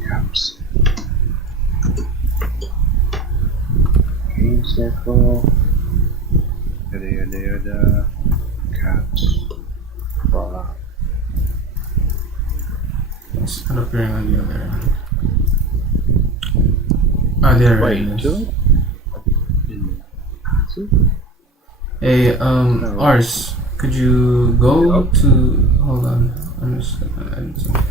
Caps. Green circle. Yada yada yada. Caps. Voila. It's not appearing on the other end. Ah, there it is. Hey, Ars, could you go to... Hold on. I'm just gonna end something.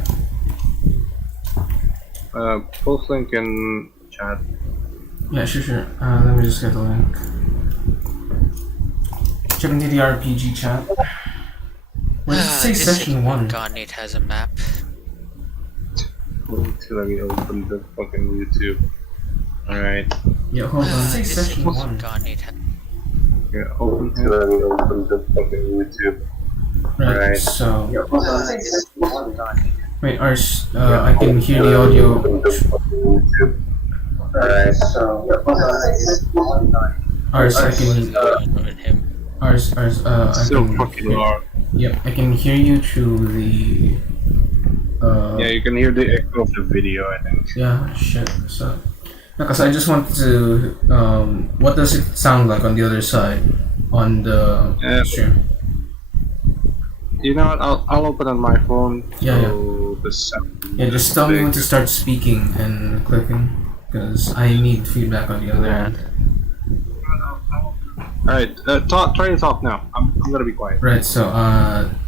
Post link in chat. Yeah, sure. Let me just get the link. Check into the RPG chat. Where does it say This session 1? Garnet has a map. Let me open the fucking YouTube. Alright. Yeah, hold on. It say This session 1. Garnet has Yeah, open here. Let me open the fucking YouTube. Right, Alright. So... Wait, Ars, I can hear the audio. Alright. Ars, I can... with him. Ars, I So can... fucking hard. Yep, I can hear you through the... Yeah, you can hear the echo of the video, I think. Yeah, shit. So, because I just wanted to, what does it sound like on the other side, on the stream? You know what? I'll open on my phone. Yeah, so the sound. Yeah, just tell me when to start speaking and clicking, because I need feedback on the other end. Alright, try to talk now. I'm gonna be quiet. Right. So,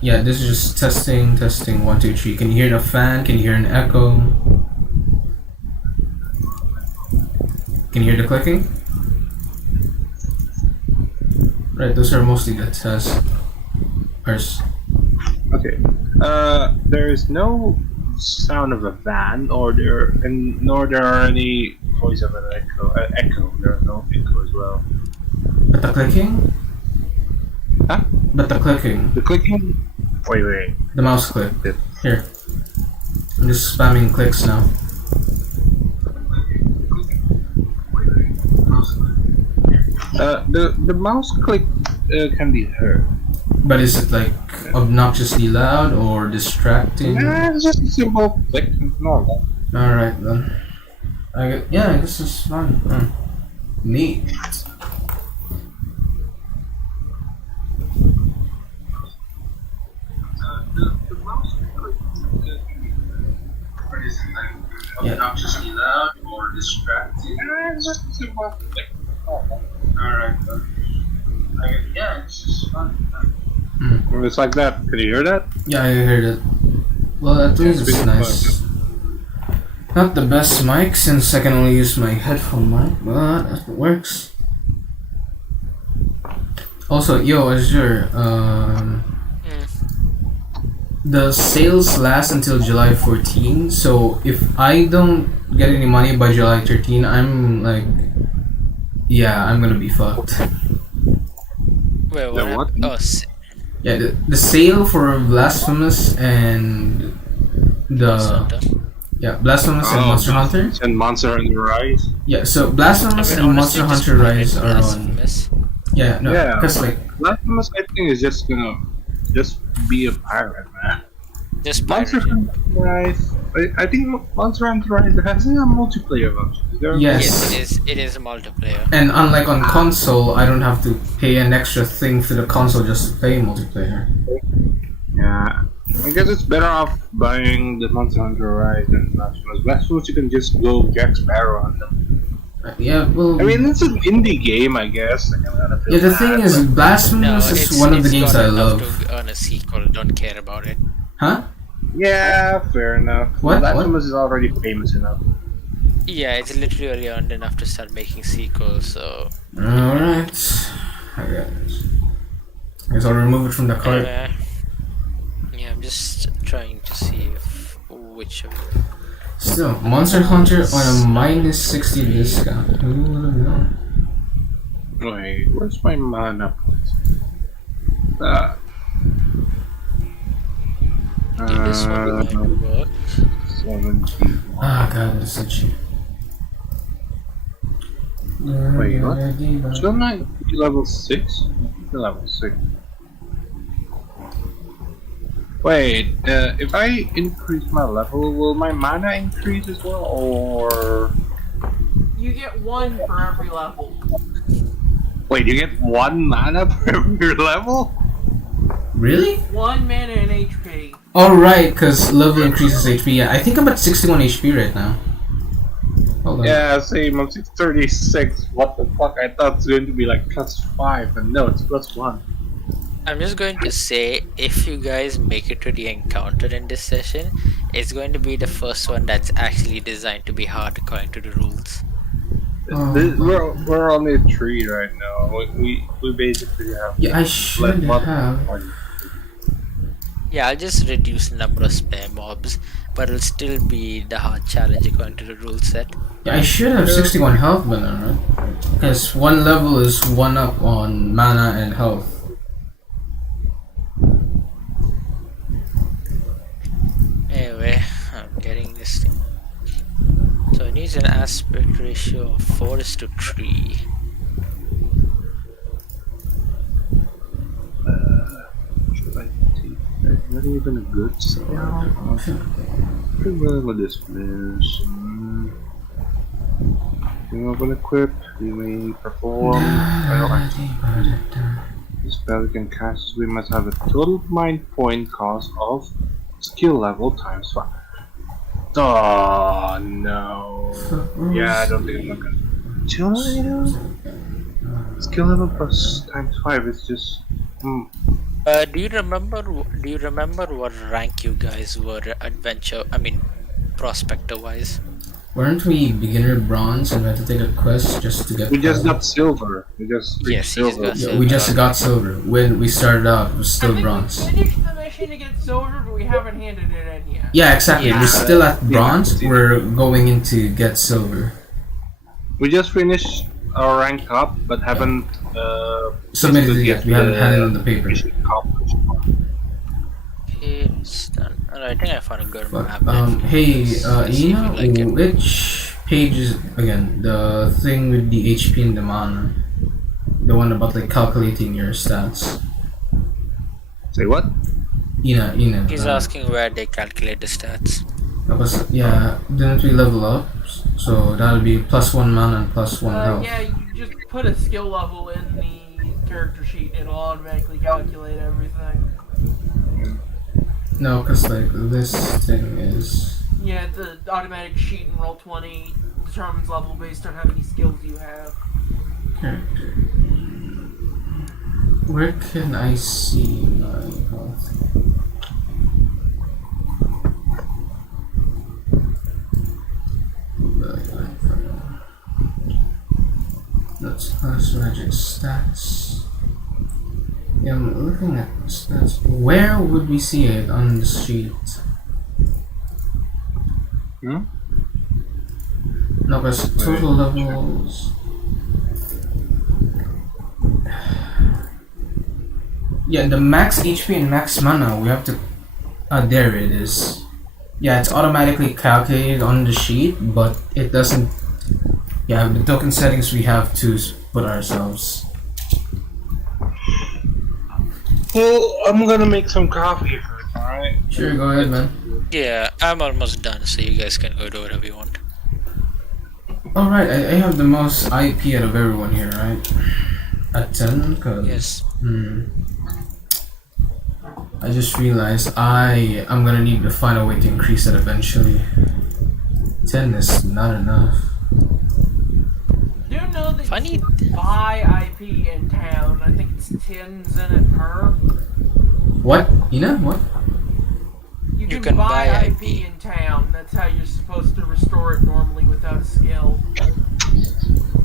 yeah, this is just testing, 1, 2, 3. Can you hear the fan? Can you hear an echo? Can you hear the clicking? Right, those are mostly the tests. Okay. There is no sound of a van, nor there are any voice of an echo. Echo. There's no echo as well. But the clicking? Huh? But the clicking. The clicking. Wait. The mouse click. Yeah. Here. I'm just spamming clicks now. The mouse click can be heard. But is it like obnoxiously loud or distracting? Yeah, it's just a simple click. It's normal. Alright then. I guess it's fine. Neat. The mouse click can be heard. But is it like obnoxiously loud or distracting? Yeah, it's just a simple click. Alright then. Yeah, it's just fun. It's like that. Can you hear that? Yeah, I heard it. Well, at least it's nice. Not the best mic since I can only use my headphone mic, but it works. Also, yo, Azure, the sales last until July 14, so if I don't get any money by July 13, I'm like, yeah, I'm gonna be fucked. Wait, what? Oh, Yeah, the sale for Blasphemous and the Blasphemous and Monster Hunter. And Monster Hunter Rise. Yeah, so Blasphemous and Monster Hunter Rise are on. Yeah, no, because like Blasphemous, I think is just gonna be a pirate, man. just Monster pirate. Hunter Rise. I think Monster Hunter Rise has a multiplayer option. Is there? yes, It is a multiplayer. and unlike on console, I don't have to pay an extra thing for the console just to play multiplayer. Yeah. I guess it's better off buying the Monster Hunter Rise than Blasphemous. Blasphemous, you can just go Jack Sparrow on them. Yeah, well, I mean, it's an indie game, I guess. yeah, the thing is, Blasphemous is one of the games I love. To earn a sequel, don't care about it. Huh? Yeah, fair enough. What? Blasphemous is already famous enough. Yeah, it's literally earned enough to start making sequels. So Alright. I guess I'll remove it from the cart. yeah, I'm just trying to see which of Still, Monster Hunter on a minus 60 discount. Who would have known? Wait, where's my mana? this one might work. 70. Ah, god, that's so cheap. Wait, what? Shouldn't I be level 6? Level 6. Wait, if I increase my level, will my mana increase as well, or... You get one for every level. Wait, you get 1 mana per every level? Really? 1 mana and HP. Alright, because level increases HP. Yeah, I think I'm at 61 HP right now. Hold on. Yeah, same, I'm 636. What the fuck? I thought it's going to be like +5, and no, it's +1. I'm just going to say, if you guys make it to the encounter in this session, it's going to be the first one that's actually designed to be hard according to the rules. We're only 3 right now. We basically have... Yeah, I should have. Yeah, I'll just reduce the number of spare mobs, but it'll still be the hard challenge according to the rule set. Yeah, I should have 61 health by now, right? Because one level is 1 up on mana and health. Anyway, I'm getting this thing. So it needs an aspect ratio of 4:3. That's not even a good start. Pretty well with this finish. You open equip, you may perform. The spell you can cast, we must have a total mind point cost of skill level times 5. Oh no. Yeah, I don't think I'm gonna. Skill level plus times 5 is just. Do you remember what rank you guys were prospector wise? Weren't we beginner bronze and we had to take a quest just to get... We just got silver. We just reached Yes, you just silver. got silver. Yeah, we just got silver. When we started out, it was still bronze. We finished the mission to get silver, but we haven't handed it in yet. Yeah, exactly. Yeah. We're still at bronze. Yeah. We're going in to get silver. We just finished our rank up, but haven't Submitted it yet. We haven't had it on the paper. mission accomplished. Okay, it's done. Alright, I think I found a good But, map. then. hey, Let's see if Ina, you like it. which page is again the thing with the HP and the mana? The one about like calculating your stats. Say what? Ina. He's asking where they calculate the stats. Because, yeah, didn't we level up? So that'll be +1 mana and +1 health. Yeah, you just put a skill level in the character sheet, it'll automatically calculate everything. No, because like this thing is. Yeah, the automatic sheet in Roll20 determines level based on how many skills you have. Character. Where can I see my health? That's class magic stats. Yeah, I'm looking at stats. Where would we see it on the sheet? Hmm? No, because total levels. Yeah, the max HP and max mana, we have to. There it is. Yeah, it's automatically calculated on the sheet, but it doesn't. Yeah, the token settings we have to put ourselves. Well, I'm gonna make some coffee first, alright? Sure, go ahead, man. Yeah, I'm almost done, so you guys can go do whatever you want. Alright, I have the most IP out of everyone here, right? At 10? Cause, Yes. I just realized I'm gonna need to find a way to increase that eventually. 10 is not enough. Do you know that Funny. you can buy IP in town? I think it's 10s in it per. What? Ina? What? You You can can buy buy IP in town. That's how you're supposed to restore it normally without a skill.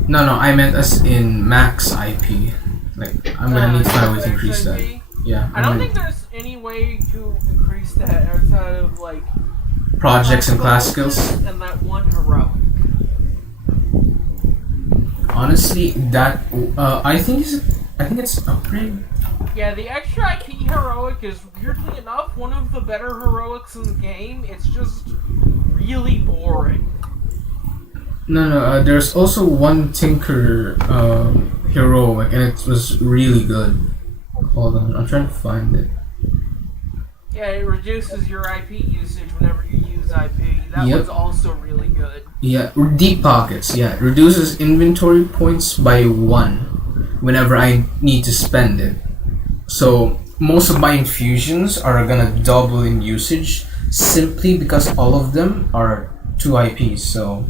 No, I meant as in max IP. Like, I'm gonna need to find a way to max increase that. IP? Yeah. I don't think there's any way to increase that outside of like projects and class skills. and that one heroic. Honestly, that I think it's upgrade. Yeah, the extra IP heroic is weirdly enough one of the better heroics in the game. It's just really boring. No. There's also one Tinker heroic, and it was really good. Hold on, I'm trying to find it. Yeah, it reduces your IP usage whenever you use IP. That Yep. was also really good. Yeah, deep pockets. Yeah, it reduces inventory points by 1 whenever I need to spend it. So most of my infusions are gonna double in usage simply because all of them are 2 IPs. So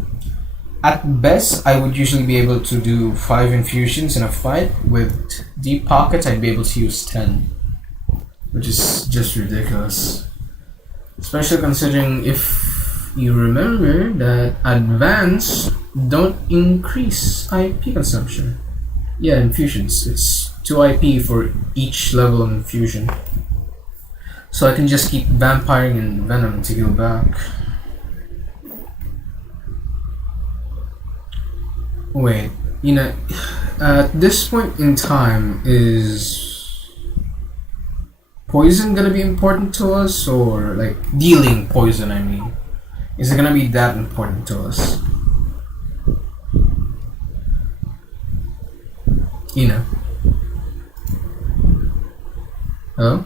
at best, I would usually be able to do 5 infusions in a fight. With deep pockets, I'd be able to use 10, which is just ridiculous. Especially considering if you remember that advance don't increase IP consumption. Yeah, infusions. It's 2 IP for each level of infusion. So I can just keep vampiring and venom to heal back. Wait, at this point in time, is poison gonna be important to us, or like dealing poison? I mean, is it gonna be that important to us? Hello?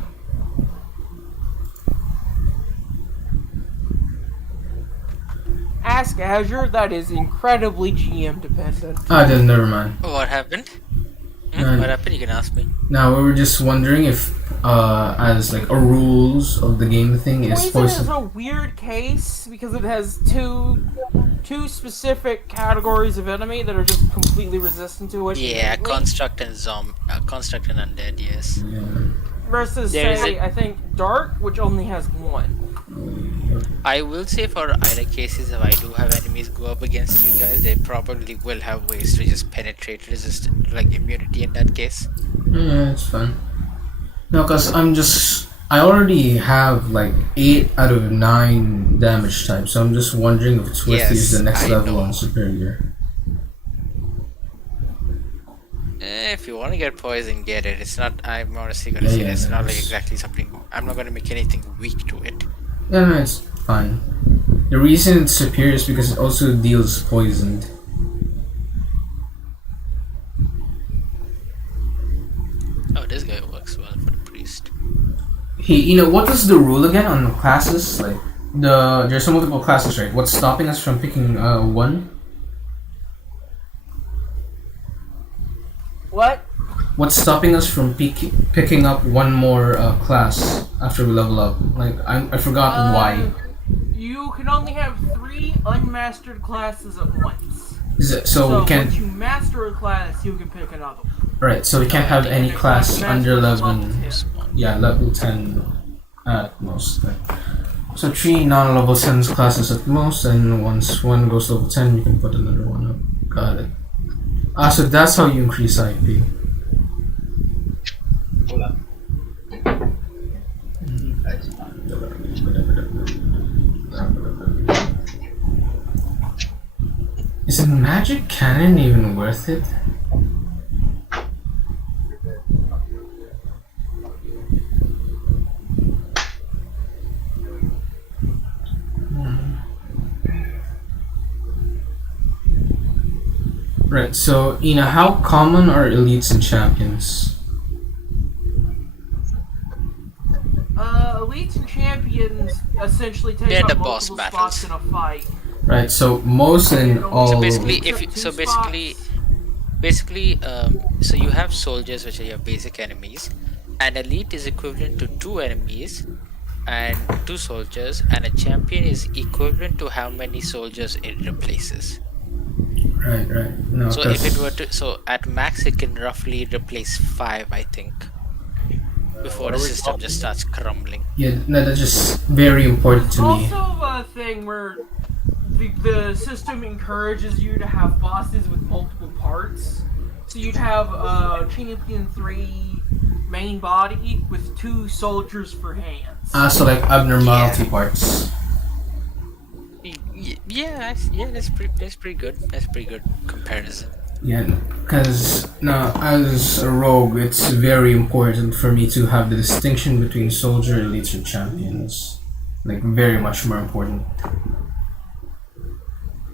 Ask Azure, that is incredibly GM dependent. Then never mind. What happened? None. What happened? You can ask me. Now we were just wondering if, as like a rules of the game thing, is Poison is poison. a weird case because it has two specific categories of enemy that are just completely resistant to it. Yeah, innately, construct and construct and undead. Yes. Yeah. versus There is say I think Dark, which only has one. I will say for either cases, if I do have enemies go up against you guys, they probably will have ways to just penetrate resist like immunity in that case. Yeah, it's fine. No, cause I already have like 8 out of 9 damage types, so I'm just wondering if it's worth to use Yes, the next I level know. on superior. If you want to get poison, get it. It's not. I'm honestly gonna Yeah, say yeah, it's not like it's- exactly something. I'm not gonna make anything weak to it. Yeah, no, it's fine. The reason it's superior is because it also deals poisoned. Oh, this guy works well for the priest. Hey, what is the rule again on the classes? Like there's multiple classes, right? What's stopping us from picking one? What? What's stopping us from picking up one more class after we level up? Like I forgot why. You can only have 3 unmastered classes at once. Is it so we can't? once you master a class, you can pick another one. Right, so we can't have any And class master under is level. level 10. Yeah, level 10 at most. Like. So 3 non-level 10 classes at most, and once one goes level 10, you can put another one up. Got it. So that's how you increase IP. Is a magic cannon even worth it? Right, so how common are elites and champions? Elites and champions essentially take They're up the boss multiple spots battles. in a fight. Right, so most and all. So basically, Except if you, two so spots. basically, so you have soldiers, which are your basic enemies, and elite is equivalent to 2 enemies and 2 soldiers, and a champion is equivalent to how many soldiers it replaces. Right. No, So if it were to, so at max it can roughly replace 5, I think, before the system just starts crumbling. yeah, no, that's just very important to me. Also, a thing where the system encourages you to have bosses with multiple parts. So you'd have Champion 3 main body with 2 soldiers for hands. So like abnormality parts. Yeah, that's pretty good. That's pretty good comparison. Yeah, because now as a rogue, it's very important for me to have the distinction between soldier, elites, and champions. Like very much more important.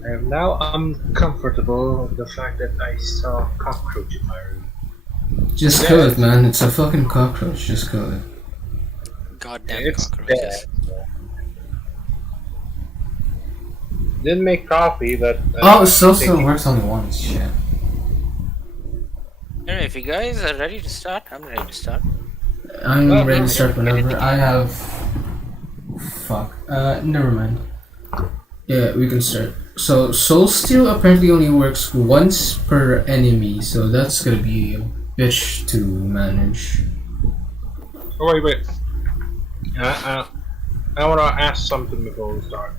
I am now uncomfortable with the fact that I saw a cockroach in my room. Just kill it, man. It's a fucking cockroach. Just kill it. Goddamn It's cockroaches. dead. Didn't make coffee, but Oh, so taking- works on one. Shit. Anyway, if you guys are ready to start, I'm ready to start. I'm Well, ready no, to start get in the whenever. I game. have. Fuck. Never mind. Yeah, we can start. So, Soul Steel apparently only works once per enemy, so that's gonna be a bitch to manage. Oh, wait. I want to ask something before we start.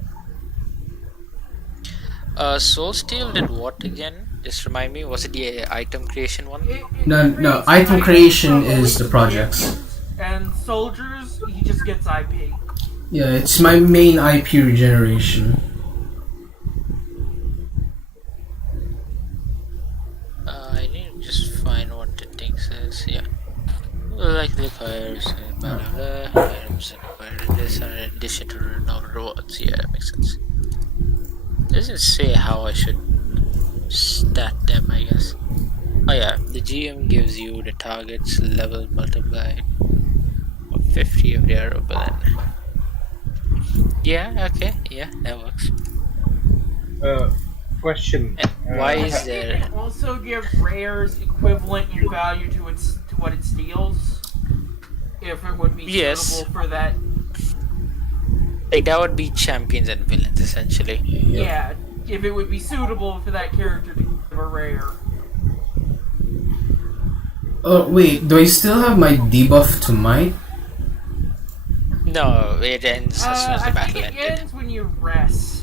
Soul Steel did what again? Just remind me. Was it the item creation one? No, creates item items creation from is the elite projects. champions, and soldiers, he just gets IP. Yeah, it's my main IP regeneration. I need to just find what the thing says. Yeah. Like the fires, blah blah blah. Items required this are in addition to no rewards. Yeah, that makes sense. Doesn't say how I should stat them, I guess. Oh yeah, the GM gives you the target's level multiplied of 50 if they are open. Yeah, okay, yeah, that works. Question. And why is It there? also gives rares equivalent in value to what it steals. If it would be Yes. suitable for that. Like that would be champions and villains essentially. Yeah, if it would be suitable for that character to give a rare. Oh wait, do I still have my debuff to might? No, it ends as soon as the I battle think it ended. ends when you rest.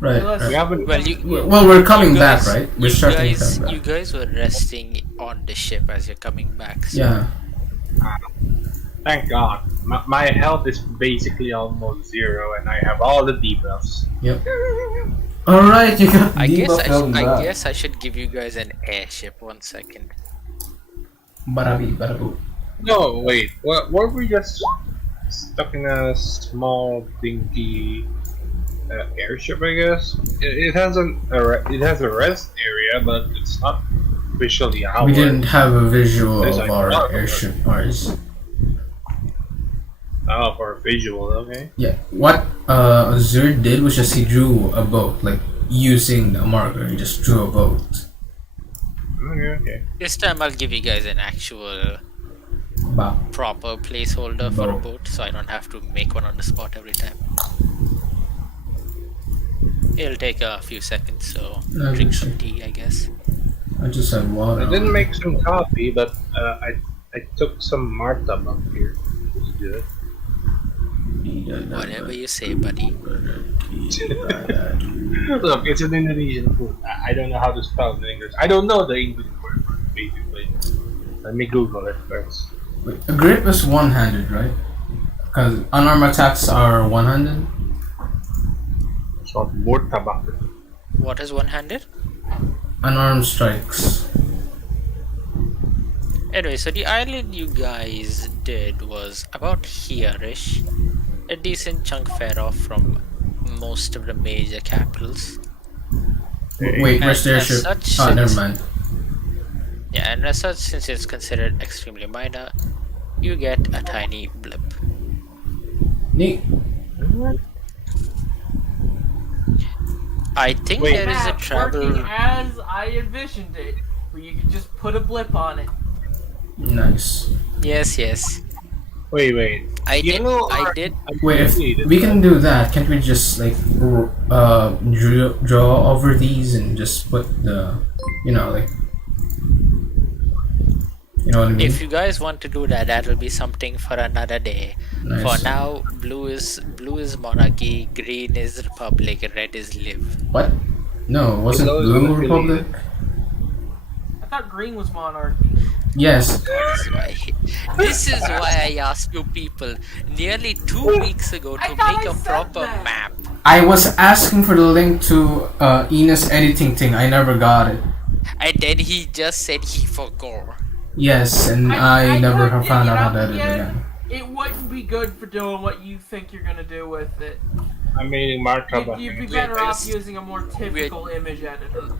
Right. Unless- right. We haven't. Well, you Well, we're coming you guys- back, right? We're starting to come you back. guys were resting on the ship as you're coming back. So. Yeah. Thank God. My health is basically almost zero, and I have all the debuffs. Yep. All right, you got I guess debuff coming I back. guess I should give you guys an airship. 1 second. Barabi, barabu. No, wait. What? Were we just stuck in a small, dinky airship? I guess it has it has a rest area, but it's not officially ours. We didn't have a visual There's of like our a- airship. Ours. Oh, for a visual, okay. Yeah. What Azur did was just he drew a boat, like using a marker. He just drew a boat. Okay. This time I'll give you guys an actual Bop. proper placeholder for a Boat. boat, so I don't have to make one on the spot every time. It'll take a few seconds, so No, drink sure. some tea, I guess. I just had water. I didn't make some coffee, but I took some martab up here. It was good. Whatever you say, buddy. Look, it's an Indonesian food. I don't know how to spell it in English. I don't know the English word for it, basically. Let me Google it first. Wait, a grip is one-handed, right? Because unarmed attacks are one-handed. So, mortabak. What is one-handed? Unarmed strikes. Anyway, so the island you guys did was about here-ish. A decent chunk fair off from most of the major capitals. Wait, where's the And as airship? such, Oh, never since- mind. Yeah, and as such, since it's considered extremely minor, you get a tiny blip. Neat. I think Wait. there is a Map travel. working as I envisioned it, where you could just put a blip on it. Nice. Yes, yes. Wait. I You did. know, I did. Wait, if we can do that, can't we just like draw over these and just put the, like, you know what I mean? If you guys want to do that, that'll be something for another day. Nice. For now, blue is monarchy, green is republic, red is live. What? No, wasn't Below is Blue unaffiliated. Republic? I thought green was monarchy. Yes. This is why I asked you people nearly 2 weeks ago I to thought make I a said proper that. map. I was asking for the link to Ina's editing thing. I never got it. And then he just said he forgot. Yes, and I never couldn't found dig out how it to up edit it again. again. It wouldn't be good for doing what you think you're gonna do with it. I'm meaning martabak. You'd be Wait, better off this- using a more typical image editor.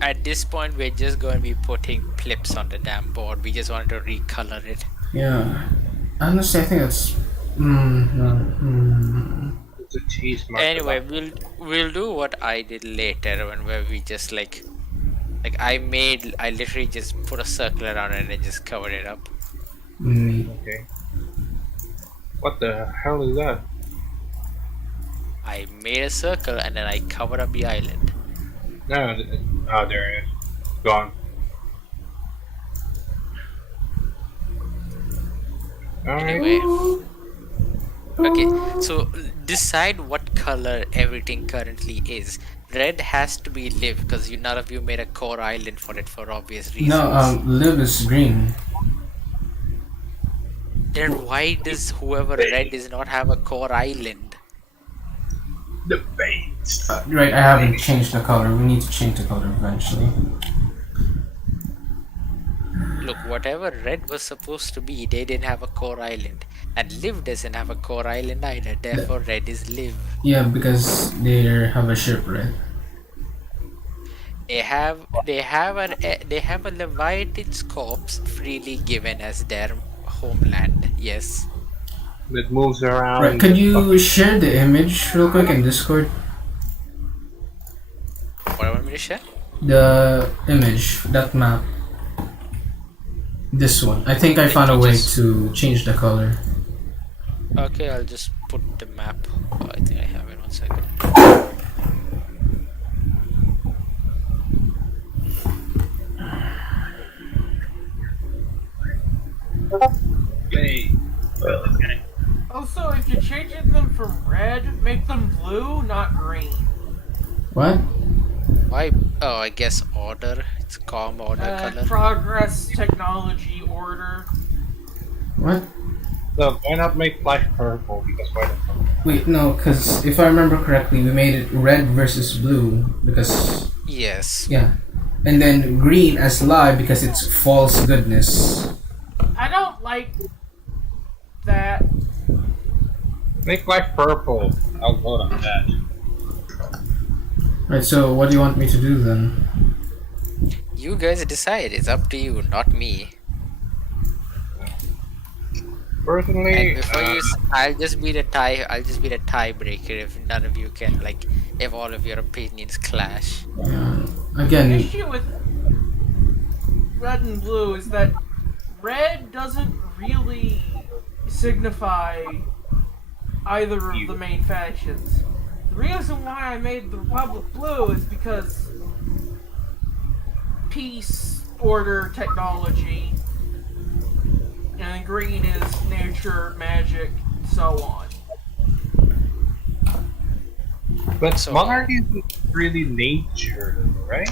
At this point, we're just going to be putting clips on the damn board. We just wanted to recolor it. Yeah. Honestly, I think that's No. It's a cheese mark. Anyway, we'll do what I did later when where we just like I literally just put a circle around it and just covered it up. Okay. What the hell is that? I made a circle and then I covered up the island. No, oh, there it is. Gone. Alright. Anyway. Okay, so decide what color everything currently is. Red has to be live because none of you made a core island for it for obvious reasons. No, live is green. Then why does whoever red does not have a core island? Debate. Right, I haven't changed the color. We need to change the color eventually. Look, whatever red was supposed to be, they didn't have a core island. And live doesn't have a core island either, therefore red is live. Yeah, because they have a ship, right? They have a Leviathan's corpse freely given as their homeland, yes. That moves around. Right, could you share the image real quick in Discord? What do you want me to share? The image, that map. This one. I think I found a way to change the color. Okay, I'll just put the map. Oh, I think I have it. 1 second. Hey. Also, if you're changing them from red, make them blue, not green. What? Why? Oh, I guess order. It's calm order color. Progress, technology, order. What? So why not make life purple? Because why not? Wait, no, because if I remember correctly, we made it red versus blue because Yes. yeah, and then green as lie because it's false goodness. I don't like that. Make life purple. I'll vote on that. Right. So what do you want me to do then? You guys decide. It's up to you, not me. Personally, And before I'll just be the tiebreaker if none of you can if all of your opinions clash. Yeah. The Again, issue with red and blue is that red doesn't really signify either of the main factions. The reason why I made the Republic blue is because peace, order, technology, and green is nature, magic, so on. but So- monarchy isn't really nature, right?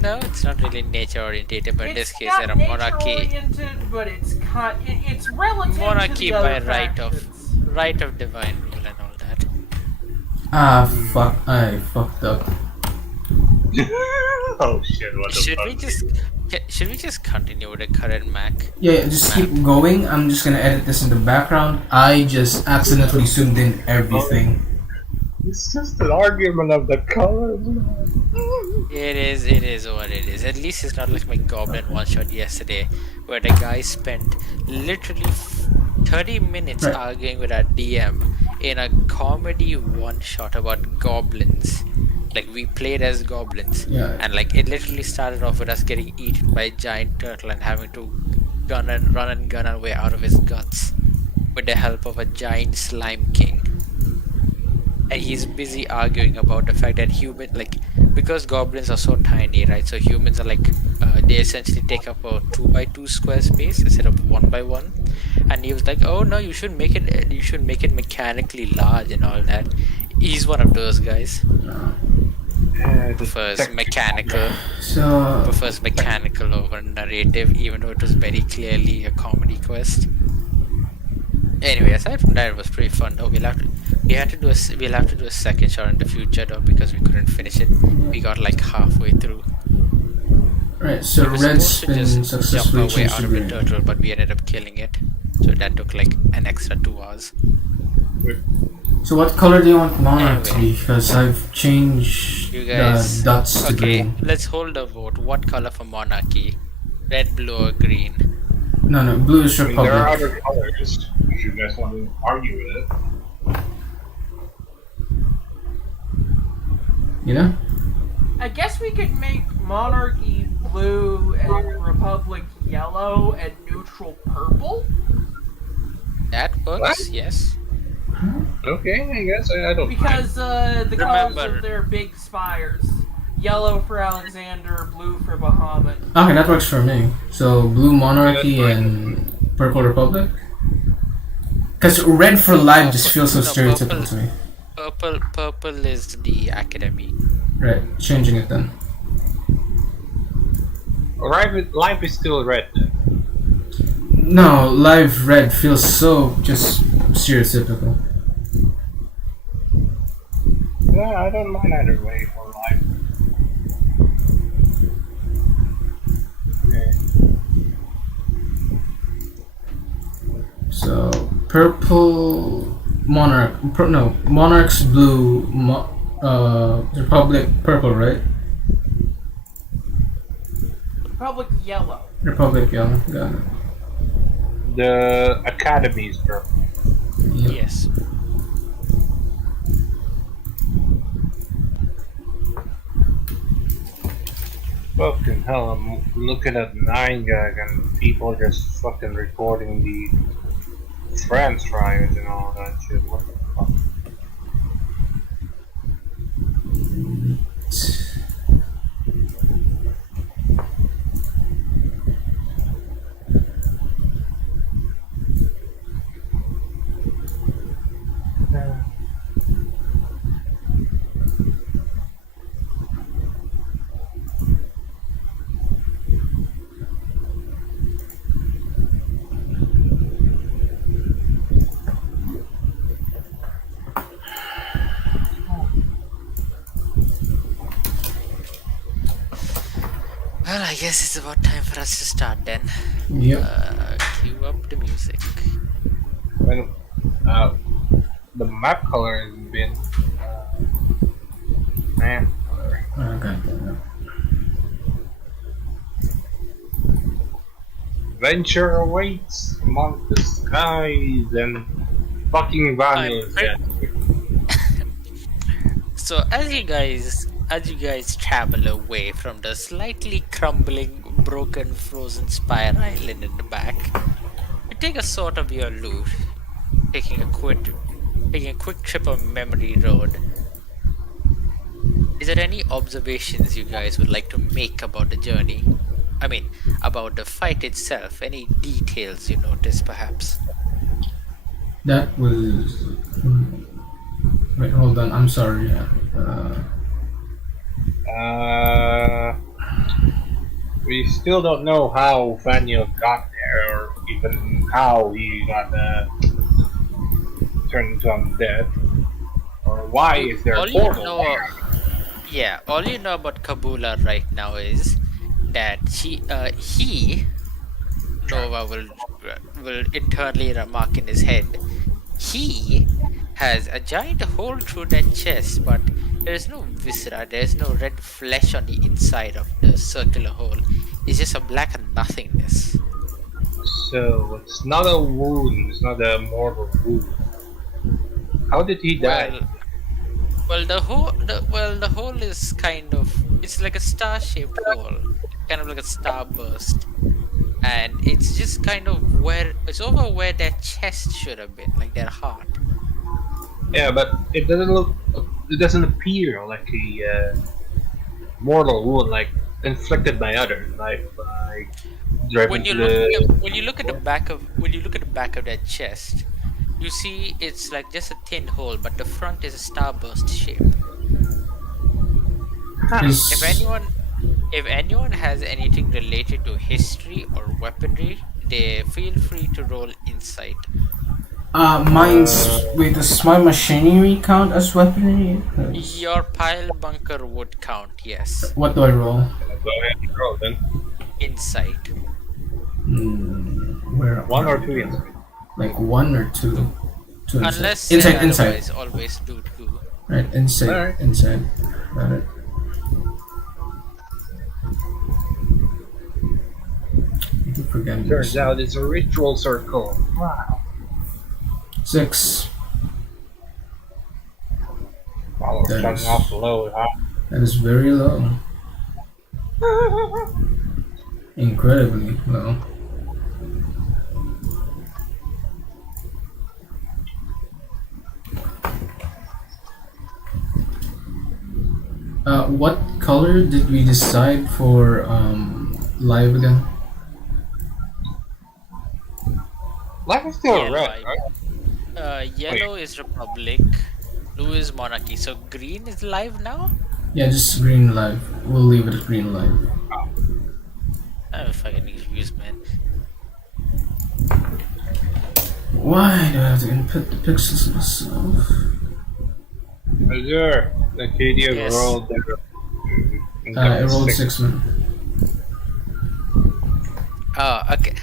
No, it's not really nature orientated, but in this It's case, not they're a monarchy. nature-oriented, but it's relative Monarchy to the by other right factions. of divine rule and all that. fuck, I fucked up. Oh shit! What the Should we just continue with the current Mac? Yeah, just keep going. I'm just gonna edit this in the background. I just accidentally zoomed in everything. It's just an argument of the colors. It is what it is. At least it's not like my Goblin one shot yesterday, where the guy spent literally 30 minutes Right. arguing with our DM in a comedy one shot about goblins. Like we played as goblins, Yeah. and it literally started off with us getting eaten by a giant turtle and having to run and gun our way out of his guts with the help of a giant slime king. And he's busy arguing about the fact that because goblins are so tiny, right? So humans are they essentially take up a 2x2 square space instead of 1x1. And he was like, "Oh no, you should make it mechanically large and all that." He's one of those guys. Prefers mechanical So over narrative, even though it was very clearly a comedy quest. Anyway, aside from that, it was pretty fun though. We'll have to do a second shot in the future though, because we couldn't finish it. We got halfway through. right, so We were red's supposed to been just jump successfully our way changed out to of the green. turtle, but we ended up killing it. So that took an extra 2 hours. So what color do you want monarch to Anyway. be? Because I've changed You guys. the dots to Okay, green. let's hold a vote. What color for monarchy? Red, blue, or green? No, no, blue is I mean, there are Republic. other colors if you guys want to argue with it. You know? I guess we could make Monarchy blue and Republic yellow and neutral purple. That What? works, yes. Okay, I guess I don't mind. Because the colors Remember- of their big spires. Yellow for Alexander, blue for Bahamut. Okay, that works for me. So blue Monarchy and purple Republic. Because red for life just feels so No, stereotypical to me. Purple is the academy. Right, changing it then. Life is still red. No, live red feels so just stereotypical. Yeah, I don't mind either way for life. Yeah. So purple Monarch's blue, Republic purple, right? Republic yellow. Republic yellow, got it. The academy is purple. Yep. Yes. Fucking hell, I'm looking at 9gag and people just fucking recording the France riots and all that shit. What the fuck? Well, I guess it's about time for us to start then. Yep. Cue up the music. When the map color has been whatever. Okay. Venture awaits among the skies and fucking values. So as you guys travel away from the slightly crumbling, broken, frozen spire island in the back, you take a sort of your loot, taking a quick trip on memory road. Is there any observations you guys would like to make about the journey? I mean, about the fight itself. Any details you notice, perhaps? That was. Wait, hold on. I'm sorry. We still don't know how Vanya got there, or even how he got turned into undead, or why is there a All you portal know, there? yeah, all you know about Kabula right now is that Nova will internally remark in his head. He has a giant hole through that chest, but there is no viscera, there is no red flesh on the inside of the circular hole. It's just a black nothingness. So it's not a wound. It's not a mortal wound. How did he die? Well, the hole is kind of, it's like a star-shaped hole, kind of like a starburst, and it's just kind of it's over where their chest should have been, like their heart. Yeah, but it doesn't appear like a mortal wound, like inflicted by others, like driving When you look at the back of their chest, you see it's like just a thin hole, but the front is a starburst shape. If anyone has anything related to history or weaponry, they feel free to roll insight. Wait, does my machinery count as weaponry? Your pile bunker would count, yes. What do I roll? Go ahead and roll then. Insight. Where? 1 or 2 insight. Like 1 or 2? Two Unless insight. otherwise, always do 2. Right, insight. Alright. Insight. Got it. forgetting Turns this. out it's a ritual circle. Wow. 6. Wow, we're That starting is off low, huh? that is very low. Incredibly low. What color did we decide for live again? Life is still Yeah, red, live. right? Yellow is Republic, blue is Monarchy. So green is live now? Yeah, just green live. We'll leave it as green live. I'm fucking confused, man. Why do I have to input the pixels myself? Azure, the KD has Yes. rolled there. I rolled 6, man. Oh, okay.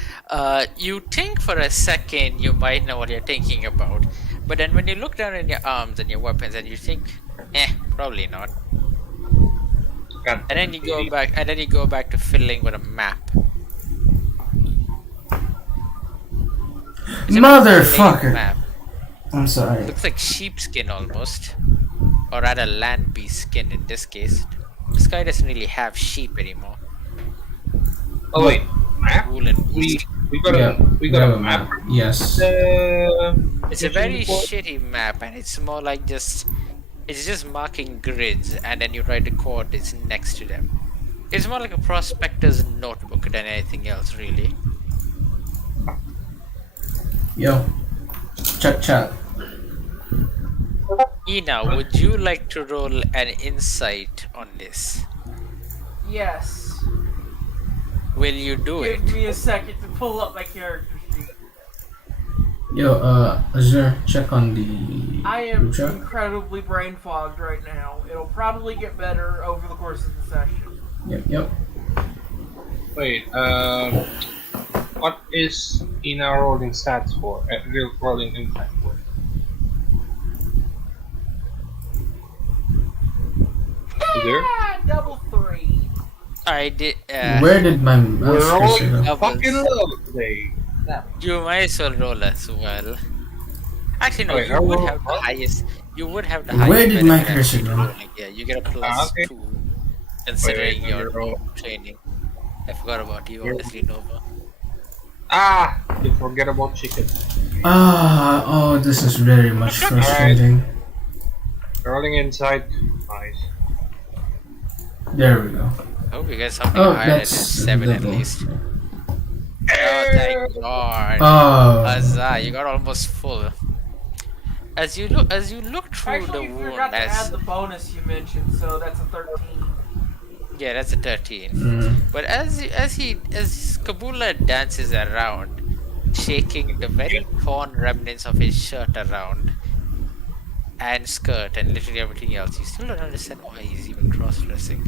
You think for a second you might know what you're thinking about, but then when you look down in your arms and your weapons and you think, probably not. God, And then you go back, and then you go back to fiddling with a map. It's a very plain Motherfucker! map. I'm sorry. Looks like sheepskin almost, or rather land beast skin in this case. This guy doesn't really have sheep anymore. Oh wait, map? Woolen We beast. we got Yeah, we got a map. Yes. It's a very shitty map, and it's more like it's just marking grids, and then you write the coordinates next to them. It's more like a prospector's notebook than anything else, really. Yo. Chat. Ina, would you like to roll an insight on this? Yes. Will you do it? Give me a second to pull up my character sheet. Yo, Azure, check on the I am group chat. incredibly brain fogged right now. It'll probably get better over the course of the session. Yep. Wait, what is Ina rolling stats for? Rolling impact for? Is there? Double 3. I did. Where did my We're mouse cursor rolling go? fucking low today. You might as well roll as well. Actually, no. Wait, You I would roll- have the highest. You would have the Where highest. did my benefit cursor actually go? rolling. Yeah, you get a plus okay. 2, considering Wait, your roll. training. I forgot about you, Yeah. obviously, Nova. Ah, you forget about chicken. Oh, this is very much frustrating. Rolling inside. Nice. There we go. I hope you get something Oh, higher than that's 7 at level. least. Oh, thank God. Oh, Huzzah, you got almost full. As you look through Actually, the you wound, forgot to add as the bonus you mentioned, so that's a 13. yeah, that's a 13. mm, But as Kabula dances around, shaking the very torn remnants of his shirt around and skirt and literally everything else, you still don't understand why he's even cross-dressing.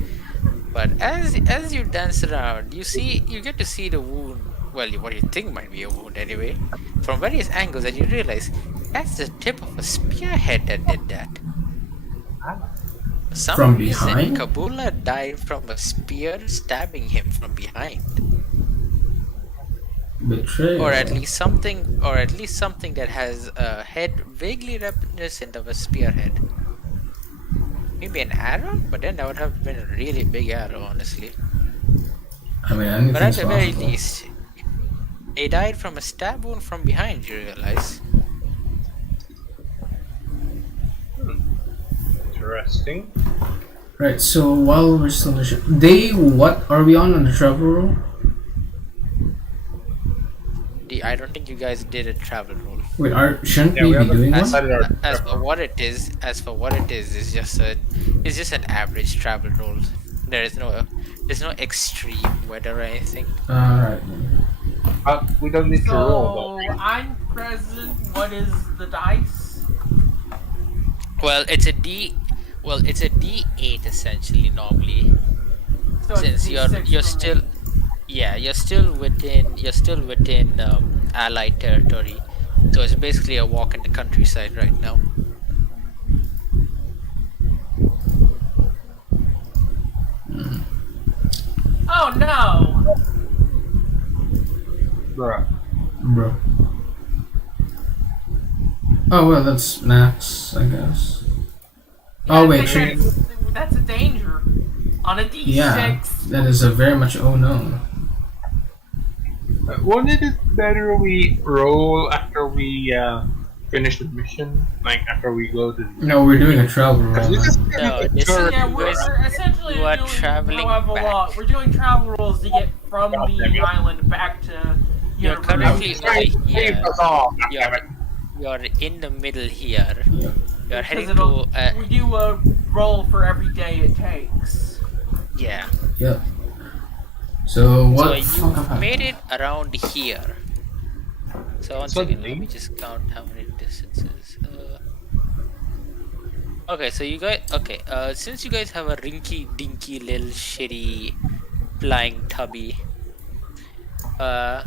But as you dance around, you get to see the wound. Well, what you think might be a wound anyway, from various angles, and you realize that's the tip of a spearhead that did that. For some From reason, behind? Kabula died from a spear stabbing him from behind, betrayal. or at least something that has a head vaguely reminiscent of a spearhead. Maybe an arrow, but then that would have been a really big arrow, honestly. I mean, But at anything's the very possible. least, he died from a stab wound from behind, you realize. Interesting. Right, so while we're still on the ship, what are we on the travel roll? I don't think you guys did a travel roll. Wait, shouldn't Yeah, we we be haven't doing one? decided our As for what it is, it's just an average travel roll. There's no extreme weather or anything. Alright. We don't need to roll So, I'm present. What is the dice? Well, it's a D8 essentially normally. So it's Since D6 you're for still me. you're still within allied territory. So it's basically a walk in the countryside right now. Oh no! Bruh. Bro. Oh well, that's Max, I guess. Yeah, Oh I wait, think that's a danger. On a D6. yeah, that is a very much oh no. Wouldn't it better we roll after we finish the mission? Like after we go to. No, we're doing a travel Because we roll. just No, this is Yeah, you we're guys. essentially You are doing, traveling however, back. we're doing travel rolls to get from God damn the it. island back to You're currently University. over here. Us all. You're, you're in the middle here. Yep. You're Because heading it'll, to. we do a roll for every day it takes. Yeah. Yep. So what? So the fuck you happened? made it around here. So one So second, let deep. me just count how many distances. Okay, so you guys. Okay, since you guys have a rinky dinky little shitty flying tubby, how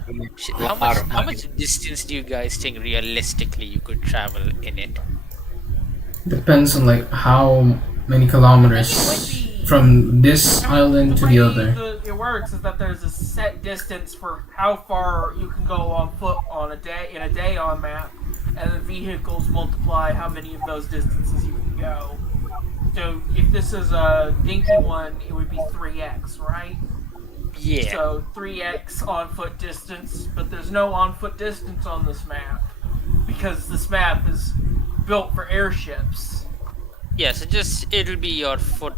much distance do you guys think realistically you could travel in it? Depends on like how many kilometers from this island to the other. It works is that there's a set distance for how far you can go on foot on a day on map, and the vehicles multiply how many of those distances you can go. So if this is a dinky one, it would be 3x, right? Yeah. So 3x on foot distance, but there's no on foot distance on this map because this map is built for airships. Yeah. So just it'll be your foot.